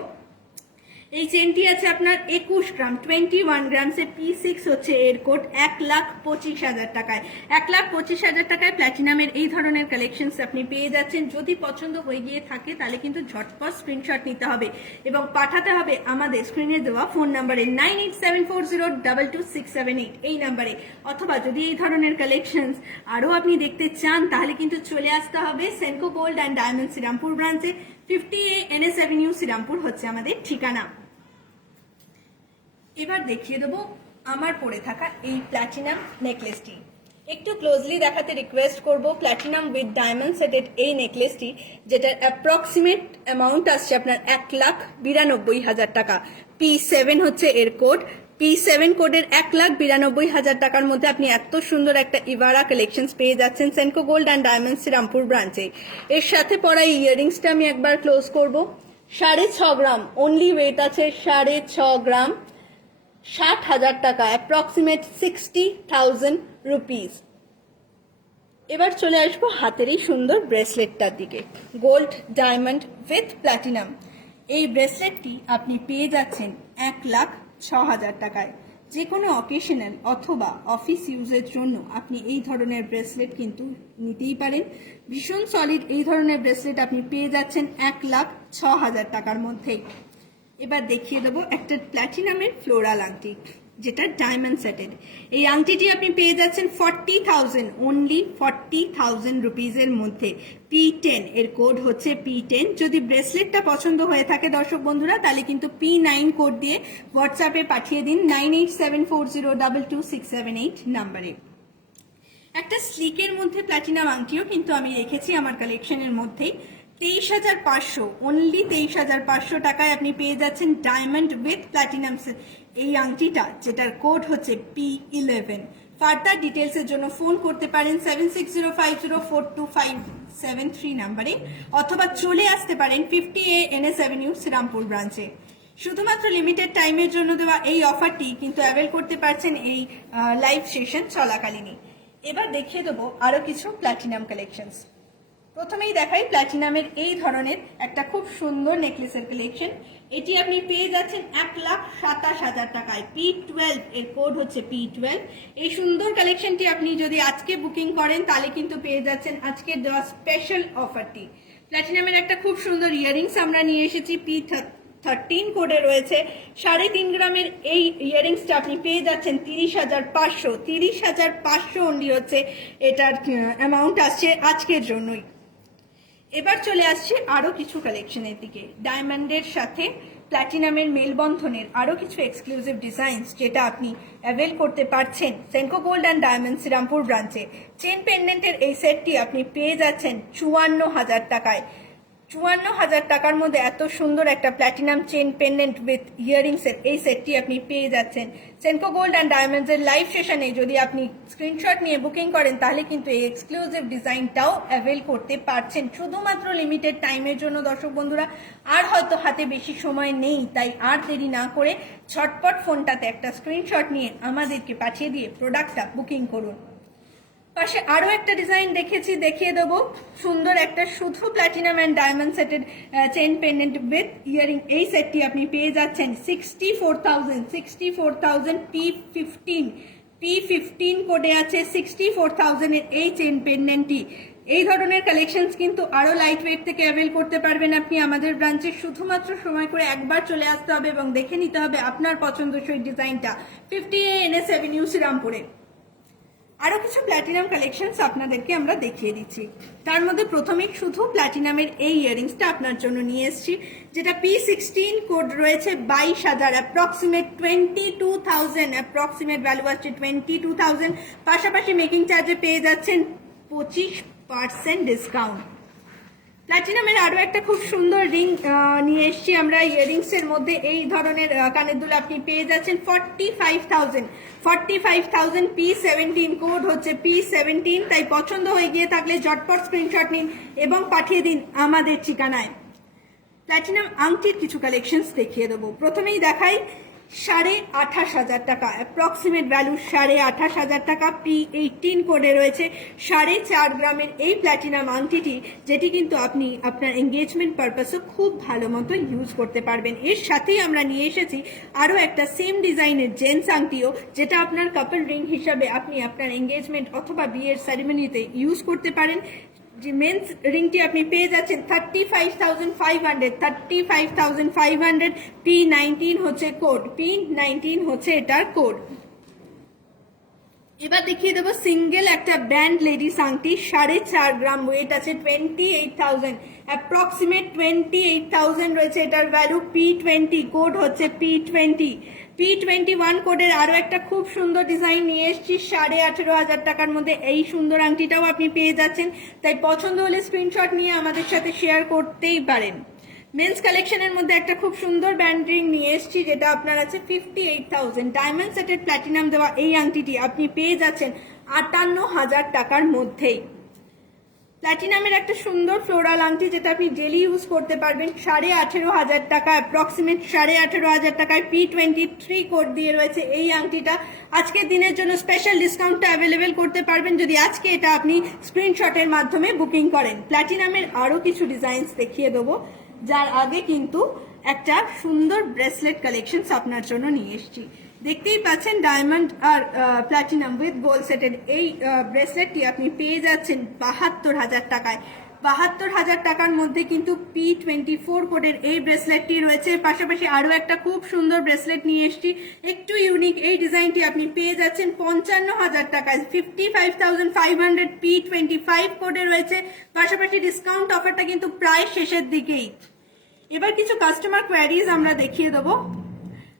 এই চেনটি আছে আপনার 21 গ্রাম, 21 গ্রামসে। P6 হচ্ছে এর কোড। 1,25,000 টাকায়। 1,25,000 টাকায় প্ল্যাটিনামের এই ধরনের কালেকশনস আপনি পেয়ে যাচ্ছেন। যদি পছন্দ হয়ে গিয়ে থাকে তাহলে কিন্তু ঝটপট স্ক্রিনশট নিতে হবে এবং পাঠাতে হবে আমাদের স্ক্রিনে দেওয়া ফোন নাম্বারে 9874022678 এই নাম্বারে। অথবা যদি এই ধরনের কালেকশনস আরও আপনি দেখতে চান তাহলে কিন্তু চলে আসতে হবে Senco gold and diamond Serampore ব্রাঞ্চে। 50A NS অ্যাভিনিউ শ্রীরামপুর হচ্ছে আমাদের ঠিকানা। এবার দেখিয়ে দেবো আমার পরে থাকা এই প্ল্যাটিনাম নেকলেসটি। একটু ক্লোজলি দেখাতে রিকোয়েস্ট করব। প্ল্যাটিনাম উইথ ডায়মন্ড সেটেড এই নেকলেসটি, যেটার অ্যাপ্রক্সিমেট অ্যামাউন্ট আসছে আপনার 1,92,000 টাকা। P7 হচ্ছে এর কোড। P7 কোডের 1,92,000 টাকার মধ্যে আপনি এত সুন্দর একটা ইভারা কালেকশনস পেয়ে যাচ্ছেন Senco gold and diamond Serampore ব্রাঞ্চে। এর সাথে পরা ইয়াররিংসটা আমি একবার ক্লোজ করব। 6.5 গ্রাম অনলি ওয়েট আছে, 6.5 গ্রাম। 60,000 টাকা, অ্যাপ্রক্সিমেট 60,000 রুপিস। এবার চলে আসবো হাতের এই সুন্দর ব্রেসলেটটার দিকে। গোল্ড ডায়মন্ড উইথ প্ল্যাটিনাম এই ব্রেসলেটটি আপনি পেয়ে যাচ্ছেন 1,06,000 টাকায়। যে কোনো অকেশনাল অথবা অফিস ইউজের জন্য আপনি এই ধরনের ব্রেসলেট কিন্তু নিতেই পারেন। ভীষণ সলিড এই ধরনের ব্রেসলেট আপনি পেয়ে যাচ্ছেন 1,06,000 টাকার মধ্যেই। এবার দেখিয়ে দেবো একটা প্ল্যাটিনামের ফ্লোরাল আংটি, যেটা ডায়মন্ড সেটেড। এই আংটিটি আপনি পেয়ে যাচ্ছেন 40,000, অনলি 40,000 রুপিজের মধ্যে। P10 এর কোড হচ্ছে P10। যদি ব্রেসলেটটা পছন্দ হয়ে থাকে দর্শক বন্ধুরা, তাহলে কিন্তু P9 কোড দিয়ে হোয়াটসঅ্যাপে পাঠিয়ে দিন 9874022678 নাম্বারে। একটা স্লিকের মধ্যে প্ল্যাটিনাম আংটিও কিন্তু আমি রেখেছি আমার কালেকশনের মধ্যেই। 23,500, অনলি 23,500 টাকায় আপনি পেয়ে যাচ্ছেন ডায়মন্ড উইথ প্ল্যাটিনাম এই আংটিটা, যেটার কোড হচ্ছে P11। ফার্দার ডিটেলসের জন্য ফোন করতে পারেন 7605042573 নাম্বারে, অথবা চলে আসতে পারেন 50A NS অ্যাভিনিউ শ্রীরামপুর ব্রাঞ্চে। শুধুমাত্র লিমিটেড টাইমের জন্য দেওয়া এই অফারটি কিন্তু অ্যাভেল করতে পারছেন এই লাইভ সেশন চলাকালীনই। এবার দেখিয়ে দেবো আরো কিছু প্ল্যাটিনাম কালেকশনস। প্রথমেই দেখাই প্ল্যাটিনামের এই ধরনের একটা খুব সুন্দর নেকলেসের কালেকশন। এটি আপনি পেয়ে যাচ্ছেন 1,27,000 টাকায়। P12 এর কোড হচ্ছে P12। এই সুন্দর কালেকশনটি আপনি যদি আজকে বুকিং করেন তাহলে কিন্তু পেয়ে যাচ্ছেন আজকে দেওয়া স্পেশাল অফারটি। প্ল্যাটিনামের একটা খুব সুন্দর ইয়ারিংস আমরা নিয়ে এসেছি, P13 কোডে রয়েছে। 3.5 গ্রামের এই ইয়ারিংসটা আপনি পেয়ে যাচ্ছেন 30,500। 30,500 অনলি হচ্ছে এটার অ্যামাউন্ট আসছে আজকের জন্যই। এবার চলে আসছে আরো কিছু কালেকশনের দিকে। ডায়মন্ডের সাথে প্ল্যাটিনামের মেলবন্ধনের আরো কিছু এক্সক্লুসিভ ডিজাইনস, যেটা আপনি অ্যাভেল করতে পারছেন Senco gold and diamond Serampore ব্রাঞ্চে। চেন পেন্ডেন্টের এই সেটটি আপনি পেয়ে যাচ্ছেন 54,000 টাকায়। 54,000 টাকার মধ্যে এত সুন্দর একটা প্ল্যাটিনাম চেন পেন্ডেন্ট উইথ ইয়ারিংসের এই সেটটি আপনি পেয়ে যাচ্ছেন সেনকো গোল্ড অ্যান্ড ডায়মন্ডসের লাইভ সেশনে। যদি আপনি স্ক্রিনশট নিয়ে বুকিং করেন তাহলে কিন্তু এই এক্সক্লুসিভ ডিজাইনটাও অ্যাভেল করতে পারছেন শুধুমাত্র লিমিটেড টাইমের জন্য দর্শক বন্ধুরা। আর হয়তো হাতে বেশি সময় নেই, তাই আর দেরি না করে ঝটপট ফোনটাতে একটা স্ক্রিনশট নিয়ে আমাদেরকে পাঠিয়ে দিয়ে প্রোডাক্টটা বুকিং করুন। পাশে আরো একটা ডিজাইন দেখেছি, দেখিয়ে দেবো। সুন্দর একটা শুধু platinum and diamond setted chain pendant with earring এই সেটটি আপনি পেয়ে যাচ্ছেন 64,000। 64,000 P15 কোডে আছে 64,000 এর এই চেন পেন্ডেন্টটি। এই ধরনের কালেকশনস কিন্তু আরো লাইট ওয়েট থেকে অ্যাভেল করতে পারবেন আপনি আমাদের ব্রাঞ্চে। শুধুমাত্র সময় করে একবার চলে আসতে হবে এবং দেখে নিতে হবে আপনার পছন্দসই ডিজাইনটা 50A NS অ্যাভিনিউ শ্রীরামপুরে। আরো কিছু প্ল্যাটিনাম কালেকশনস আপনাদেরকে আমরা দেখিয়ে দিচ্ছি। তার মধ্যে প্রথমেই শুধু প্ল্যাটিনামের এই ইয়ারিংসটা আপনার জন্য নিয়ে এসেছি, যেটা P16 কোড রয়েছে 22,000, অ্যাপ্রক্সিমেট 22,000, অ্যাপ্রক্সিমেট ভ্যালু আসছে 22,000। পাশাপাশি মেকিং চার্জে পেয়ে যাচ্ছেন 25% ডিসকাউন্ট। প্ল্যাটিনামের আরো একটা খুব সুন্দর রিং নিয়ে এসেছি আমরা ইয়ারিংস এর মধ্যে। এই ধরনের কানের দুল আপনি পেয়ে যাচ্ছেন 45,000। 45,000 P17 কোড হচ্ছে P17। তাই পছন্দ হয়ে গিয়ে থাকলে ঝটপট স্ক্রিনশট নিন এবং পাঠিয়ে দিন আমাদের ঠিকানায়। প্ল্যাটিনাম আংটির কিছু কালেকশনস দেখিয়ে দেবো। প্রথমেই দেখাই 28,500 টাকা, অ্যাপ্রক্সিমেট ভ্যালু 28,500 টাকা। P18 কোডে রয়েছে 4.5 গ্রামের এই প্ল্যাটিনাম আংটিটি, যেটি কিন্তু আপনি আপনার এঙ্গেজমেন্ট পারপাসও খুব ভালো মতো ইউজ করতে পারবেন। এর সাথেই আমরা নিয়ে এসেছি আরও একটা সেম ডিজাইনের জেন্টস আংটিও, যেটা আপনার কাপল রিং হিসাবে আপনি আপনার এঙ্গেজমেন্ট অথবা বিয়ের সেরিমনিতে ইউজ করতে পারেন। যে মেন্স রিংটি আপনি পেয়ে যাচ্ছেন 35,500। 35,500 P19 হচ্ছে কোড। P19 হচ্ছে এটার কোড। এবার দেখিয়ে দেবো সিঙ্গেল একটা ব্যান্ড লেডিস আংটি, 4.5 গ্রাম, ওয়েট আছে 28,000, অ্যাপ্রক্সিমেট 28,000 রয়েছে এটার ভ্যালু। P20 কোড হচ্ছে P20। P21 কোডের আরো একটা খুব সুন্দর ডিজাইন নিয়ে এসেছি 18,500 টাকার মধ্যে। এই সুন্দর আংটিটাও আপনি পেয়ে যাচ্ছেন, তাই পছন্দ হলে স্ক্রিনশট নিয়ে আমাদের সাথে শেয়ার করতেই পারেন। মেন্স কালেকশনের মধ্যে একটা খুব সুন্দর ব্যান্ড রিং নিয়ে এসেছি, যেটা আপনার আছে 58,000। ডায়মন্ড সেটেড প্ল্যাটিনাম দেওয়া এই আংটিটি আপনি পেয়ে যাচ্ছেন 58,000 টাকার মধ্যেই। প্ল্যাটিনামের একটা সুন্দর ফ্লোরাল আংটি, যেটা আপনি ডেলি ইউজ করতে পারবেন। 18,500 টাকা, অ্যাপ্রক্সিমেট 18,500 টাকায় P23 কোড দিয়ে রয়েছে এই আংটিটা। আজকের দিনের জন্য স্পেশাল ডিসকাউন্টটা অ্যাভেলেবেল করতে পারবেন যদি আজকে এটা আপনি স্ক্রিনশটের মাধ্যমে বুকিং করেন। প্ল্যাটিনামের আরও কিছু ডিজাইনস দেখিয়ে দেবো, যার আগে কিন্তু একটা সুন্দর ব্রেসলেট কালেকশন আপনার জন্য নিয়ে এসেছি। দেখতেই পাচ্ছেন ডায়মন্ড আর প্ল্যাটিনাম উইথ গোল্ড সেটেড এই ব্রেসলেটটি আপনি পেয়ে যাচ্ছেন 72,000 টাকায়। 72,000 টাকার মধ্যে কিন্তু P24 কোডের এই ব্রেসলেটটি রয়েছে। পাশাপাশি আরও একটা খুব সুন্দর ব্রেসলেট নিয়ে এসেছি, একটু ইউনিক এই ডিজাইনটি আপনি পেয়ে যাচ্ছেন 55,000 টাকায়। 55,500 P25 কোডে রয়েছে। পাশাপাশি ডিসকাউন্ট অফারটা কিন্তু প্রায় শেষের দিকেই। এবার কিছু কাস্টমার কোয়ারিজ আমরা দেখিয়ে দেবো।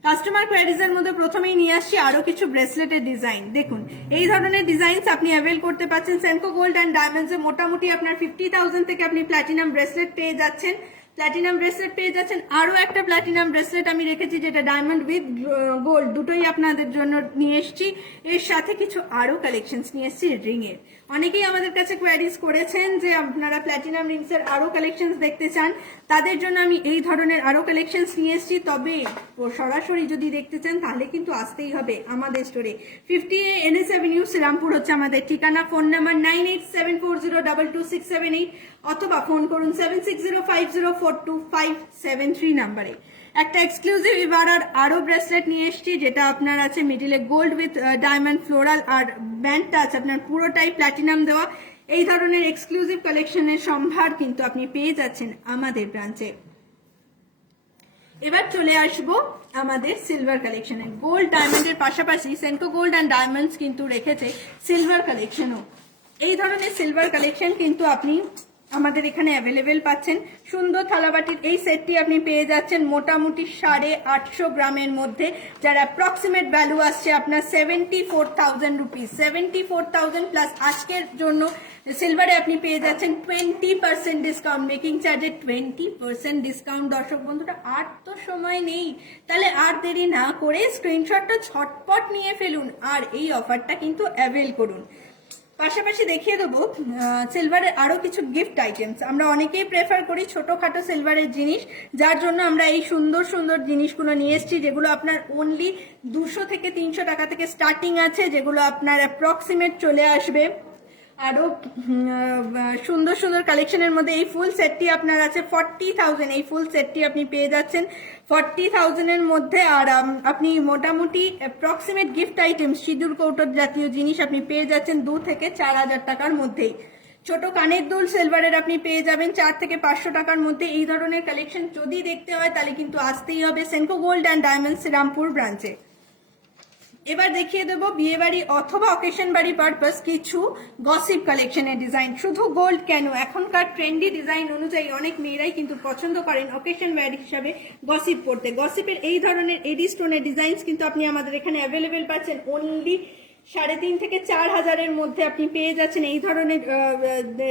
কাস্টমার কোয়ারিজ এর মধ্যে প্রথমেই নিয়ে আসছি আরো কিছু ব্রেসলেটের ডিজাইন। দেখুন এই ধরনের ডিজাইনস আপনি অ্যাভেল করতে পারছেন সেনকো গোল্ড অ্যান্ড ডায়মন্ডস এ। মোটামুটি আপনার 50,000 থেকে আপনি প্ল্যাটিনাম ব্রেসলেট পেয়ে যাচ্ছেন। আরো একটা প্ল্যাটিনাম ব্রেসলেট আমি রেখেছি, যেটা ডায়মন্ড উইথ গোল্ড, দুটোই আপনাদের জন্য নিয়ে এসেছি। এর সাথে কিছু আরো কালেকশনস নিয়ে এসেছি রিং এর। অনেকেই আমাদের কাছে কোয়ারিজ করেছেন যে আপনারা প্ল্যাটিনাম রিংস এর আরো কালেকশনস দেখতে চান, তাদের জন্য আমি এই ধরনের আরো কালেকশনস নিয়ে এসেছি। তবে সরাসরি যদি দেখতে চান তাহলে কিন্তু আসতেই হবে আমাদের স্টোরে। 50A NS Avenue, শ্রীরামপুর হচ্ছে আমাদের ঠিকানা। ফোন নাম্বার 9874022678 অথবা ফোন করুন 7605042573 নাম্বারে। একটা এক্সক্লুসিভ ইবারার আরো ব্রেসলেট নিয়ে এসেছি, যেটা আপনার আছে মিডিলে গোল্ড উইথ ডায়মন্ড ফ্লোরাল, আর ব্যান্ডটা আছে আপনার পুরোটাই প্ল্যাটিনাম দেওয়া। এই ধরনের এক্সক্লুসিভ কালেকশনের সম্ভার কিন্তু আপনি পেয়ে যাচ্ছেন আমাদের ব্রাঞ্চে। এবার চলে আসবো আমাদের সিলভার কালেকশনে। গোল্ড ডায়মন্ডের পাশাপাশি সেনকো গোল্ড অ্যান্ড ডায়মন্ডস কিন্তু রেখেছে সিলভার কালেকশনও। এই ধরনের সিলভার কালেকশন কিন্তু আপনি আমাদের এখানে অ্যাভেলেবেল পাচ্ছেন। সুন্দর থালাবাটির এই সেটটি আপনি পেয়ে যাচ্ছেন মোটামুটি 850 গ্রামের মধ্যে, যার অ্যাপ্রক্সিমেট ভ্যালু আসছে আপনার 74,000 রুপিস। 74,000 প্লাস আজকের জন্য সিলভারে আপনি পেয়ে যাচ্ছেন 20% ডিসকাউন্ট, মেকিং চার্জে 20% ডিসকাউন্ট। দর্শক বন্ধুরা, আর তো সময় নেই, তাহলে আর দেরি না করে স্ক্রিনশটটা ঝটপট নিয়ে ফেলুন আর এই অফারটা কিন্তু অ্যাভেল করুন। পাশাপাশি দেখিয়ে দেবো সিলভারের আরো কিছু গিফট আইটেমস। আমরা অনেকেই প্রেফার করি ছোটখাটো সিলভারের জিনিস, যার জন্য আমরা এই সুন্দর সুন্দর জিনিসগুলো নিয়ে এসেছি, যেগুলো আপনার অনলি 200 থেকে 300 টাকা থেকে স্টার্টিং আছে, যেগুলো আপনার অ্যাপ্রক্সিমেট চলে আসবে আরো সুন্দর সুন্দর কালেকশনের মধ্যে। এই ফুল সেটটি আপনার আছে 40,000। এই ফুল সেটটি আপনি পেয়ে যাচ্ছেন 40,000 এর মধ্যে। আর আপনি মোটামুটি অ্যাপ্রক্সিমেট গিফট আইটেম সিঁদুর কৌটোর জাতীয় জিনিস আপনি পেয়ে যাচ্ছেন 2 থেকে 4,000 টাকার মধ্যেই। ছোট কানের দুল সিলভারের আপনি পেয়ে যাবেন 4 থেকে 500 টাকার মধ্যে। এই ধরনের কালেকশন যদি দেখতে হয় তাহলে কিন্তু আসতেই হবে Senco gold and diamonds Serampore ব্রাঞ্চে। এবার দেখিয়ে দেবো বিয়ে বাড়ি অথবা অকেশন বাড়ি পারপাস কিছু গসিপ কালেকশনের ডিজাইন। শুধু গোল্ড কেন, এখনকার ট্রেন্ডি ডিজাইন অনুযায়ী অনেক মেয়েরাই কিন্তু পছন্দ করেন অকেশন বাড়ি হিসাবে গসিপ পড়তে। গসিপের এই ধরনের এডি স্টোনের ডিজাইনস কিন্তু আপনি আমাদের এখানে অ্যাভেলেবেল পাচ্ছেন অনলি 3,500 থেকে 4,000 মধ্যে আপনি পেয়ে যাচ্ছেন এই ধরনের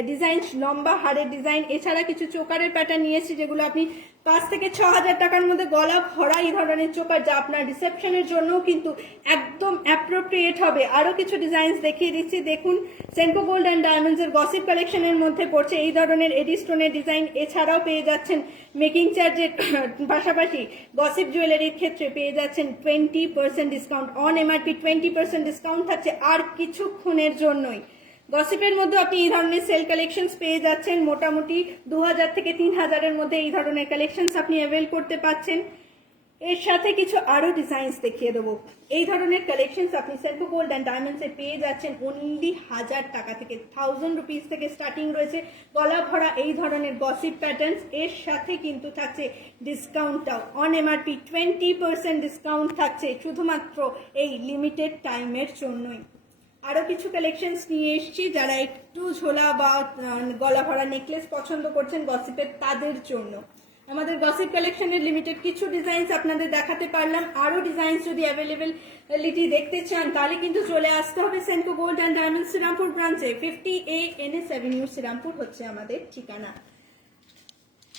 ডিজাইন, লম্বা হারের ডিজাইন। এছাড়া কিছু চোকারের প্যাটার্ন নিয়েছি, যেগুলো আপনি 5 থেকে 6,000 টাকার মধ্যে গলা ভরা এই ধরনের চোকার, যা আপনার রিসেপশনের জন্য কিন্তু একদম অ্যাপ্রোপ্রিয়েট হবে। আরো কিছু ডিজাইন দেখিয়ে দিচ্ছি। দেখুন সেনকো গোল্ড অ্যান্ড ডায়মন্ডস এর গসিপ কালেকশনের মধ্যে পড়ছে এই ধরনের এডি স্টোনের ডিজাইন। এছাড়াও পেয়ে যাচ্ছেন মেকিং চার্জের পাশাপাশি গসিপ জুয়েলারির ক্ষেত্রে পেয়ে যাচ্ছেন 20% ডিসকাউন্ট। অন এমআরপি 20% ডিসকাউন্ট থাকছে আর কিছুক্ষণের জন্যই। গসিপের মধ্যে আপনি এই ধরনের সেল কালেকশনস পেয়ে যাচ্ছেন মোটামুটি 2,000 থেকে 3,000 মধ্যে। এই ধরনের কালেকশনস আপনি অ্যাভেল করতে পাচ্ছেন। এর সাথে কিছু আরো ডিজাইনস দেখিয়ে দেবো। এই ধরনের কালেকশনস আপনি সেনকো গোল্ড অ্যান্ড ডায়মন্ডস এ পেয়ে যাচ্ছেন অনলি 1,000 টাকা থেকে, 1,000 রুপিস থেকে স্টার্টিং রয়েছে গলা ভরা এই ধরনের গসিপ প্যাটার্নস। এর সাথে কিন্তু থাকছে ডিসকাউন্টটাও অন এমআরপি 20% ডিসকাউন্ট থাকছে শুধুমাত্র এই লিমিটেড টাইমের জন্যই। আরো কিছু কালেকশনস নিয়ে এসেছি, যারা একটু ঝোলা বা গলা ভরা নেকলেস পছন্দ করছেন গসিপের, তাদের জন্য আমাদের গসিপ কালেকশনের লিমিটেড কিছু ডিজাইনস আপনাদের দেখাতে পারলাম। আরো ডিজাইনস যদি অ্যাভেলেবিলিটি দেখতে চান তাহলে কিন্তু চলে আসতে হবে Senco gold and diamonds Serampore ব্রাঞ্চে। 50A NS Avenue শ্রীরামপুর হচ্ছে আমাদের ঠিকানা।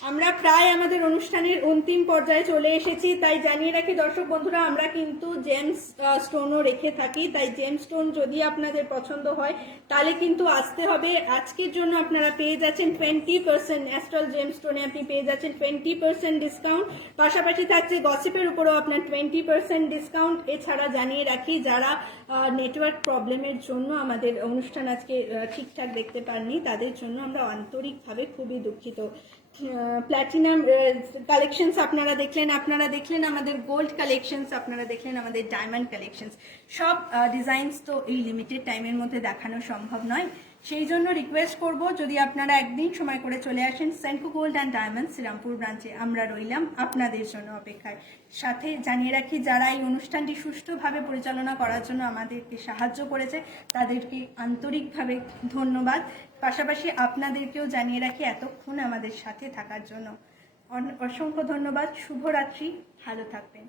আমরা প্রায় আমাদের অনুষ্ঠানের অন্তিম পর্যায়ে চলে এসেছি, তাই জানিয়ে রাখি দর্শক বন্ধুরা, আমরা কিন্তু জেমস স্টোনও রেখে থাকি। তাই জেমস স্টোন যদি আপনাদের পছন্দ হয় তাহলে কিন্তু আসতে হবে। আজকের জন্য আপনারা পেয়ে যাচ্ছেন 20%, অ্যাস্ট্রাল জেমস স্টোনে আপনি পেয়ে যাচ্ছেন 20% ডিসকাউন্ট। পাশাপাশি থাকছে গসিপের উপরেও আপনার 20% ডিসকাউন্ট। এছাড়া জানিয়ে রাখি, যারা নেটওয়ার্ক প্রবলেমের জন্য আমাদের অনুষ্ঠান আজকে ঠিকঠাক দেখতে পাননি, তাদের জন্য আমরা আন্তরিকভাবে খুবই দুঃখিত। প্ল্যাটিনাম কালেকশনস আপনারা দেখলেন আমাদের গোল্ড কালেকশনস, আপনারা দেখলেন আমাদের ডায়মন্ড কালেকশনস। সব ডিজাইনস তো এই লিমিটেড টাইমের মধ্যে দেখানো সম্ভব নয়, সেই জন্য রিকোয়েস্ট করব যদি আপনারা একদিন সময় করে চলে আসেন Senco gold and diamonds Serampore ব্রাঞ্চে। আমরা রইলাম আপনাদের জন্য অপেক্ষায়। সাথে জানিয়ে রাখি, যারা এই অনুষ্ঠানটি সুষ্ঠুভাবে পরিচালনা করার জন্য আমাদেরকে সাহায্য করেছে তাদেরকে আন্তরিকভাবে ধন্যবাদ। পাশাপাশি আপনাদেরকেও জানিয়ে রাখি এতক্ষণ আমাদের সাথে থাকার জন্য অসংখ্য ধন্যবাদ। শুভরাত্রি, ভালো থাকবেন।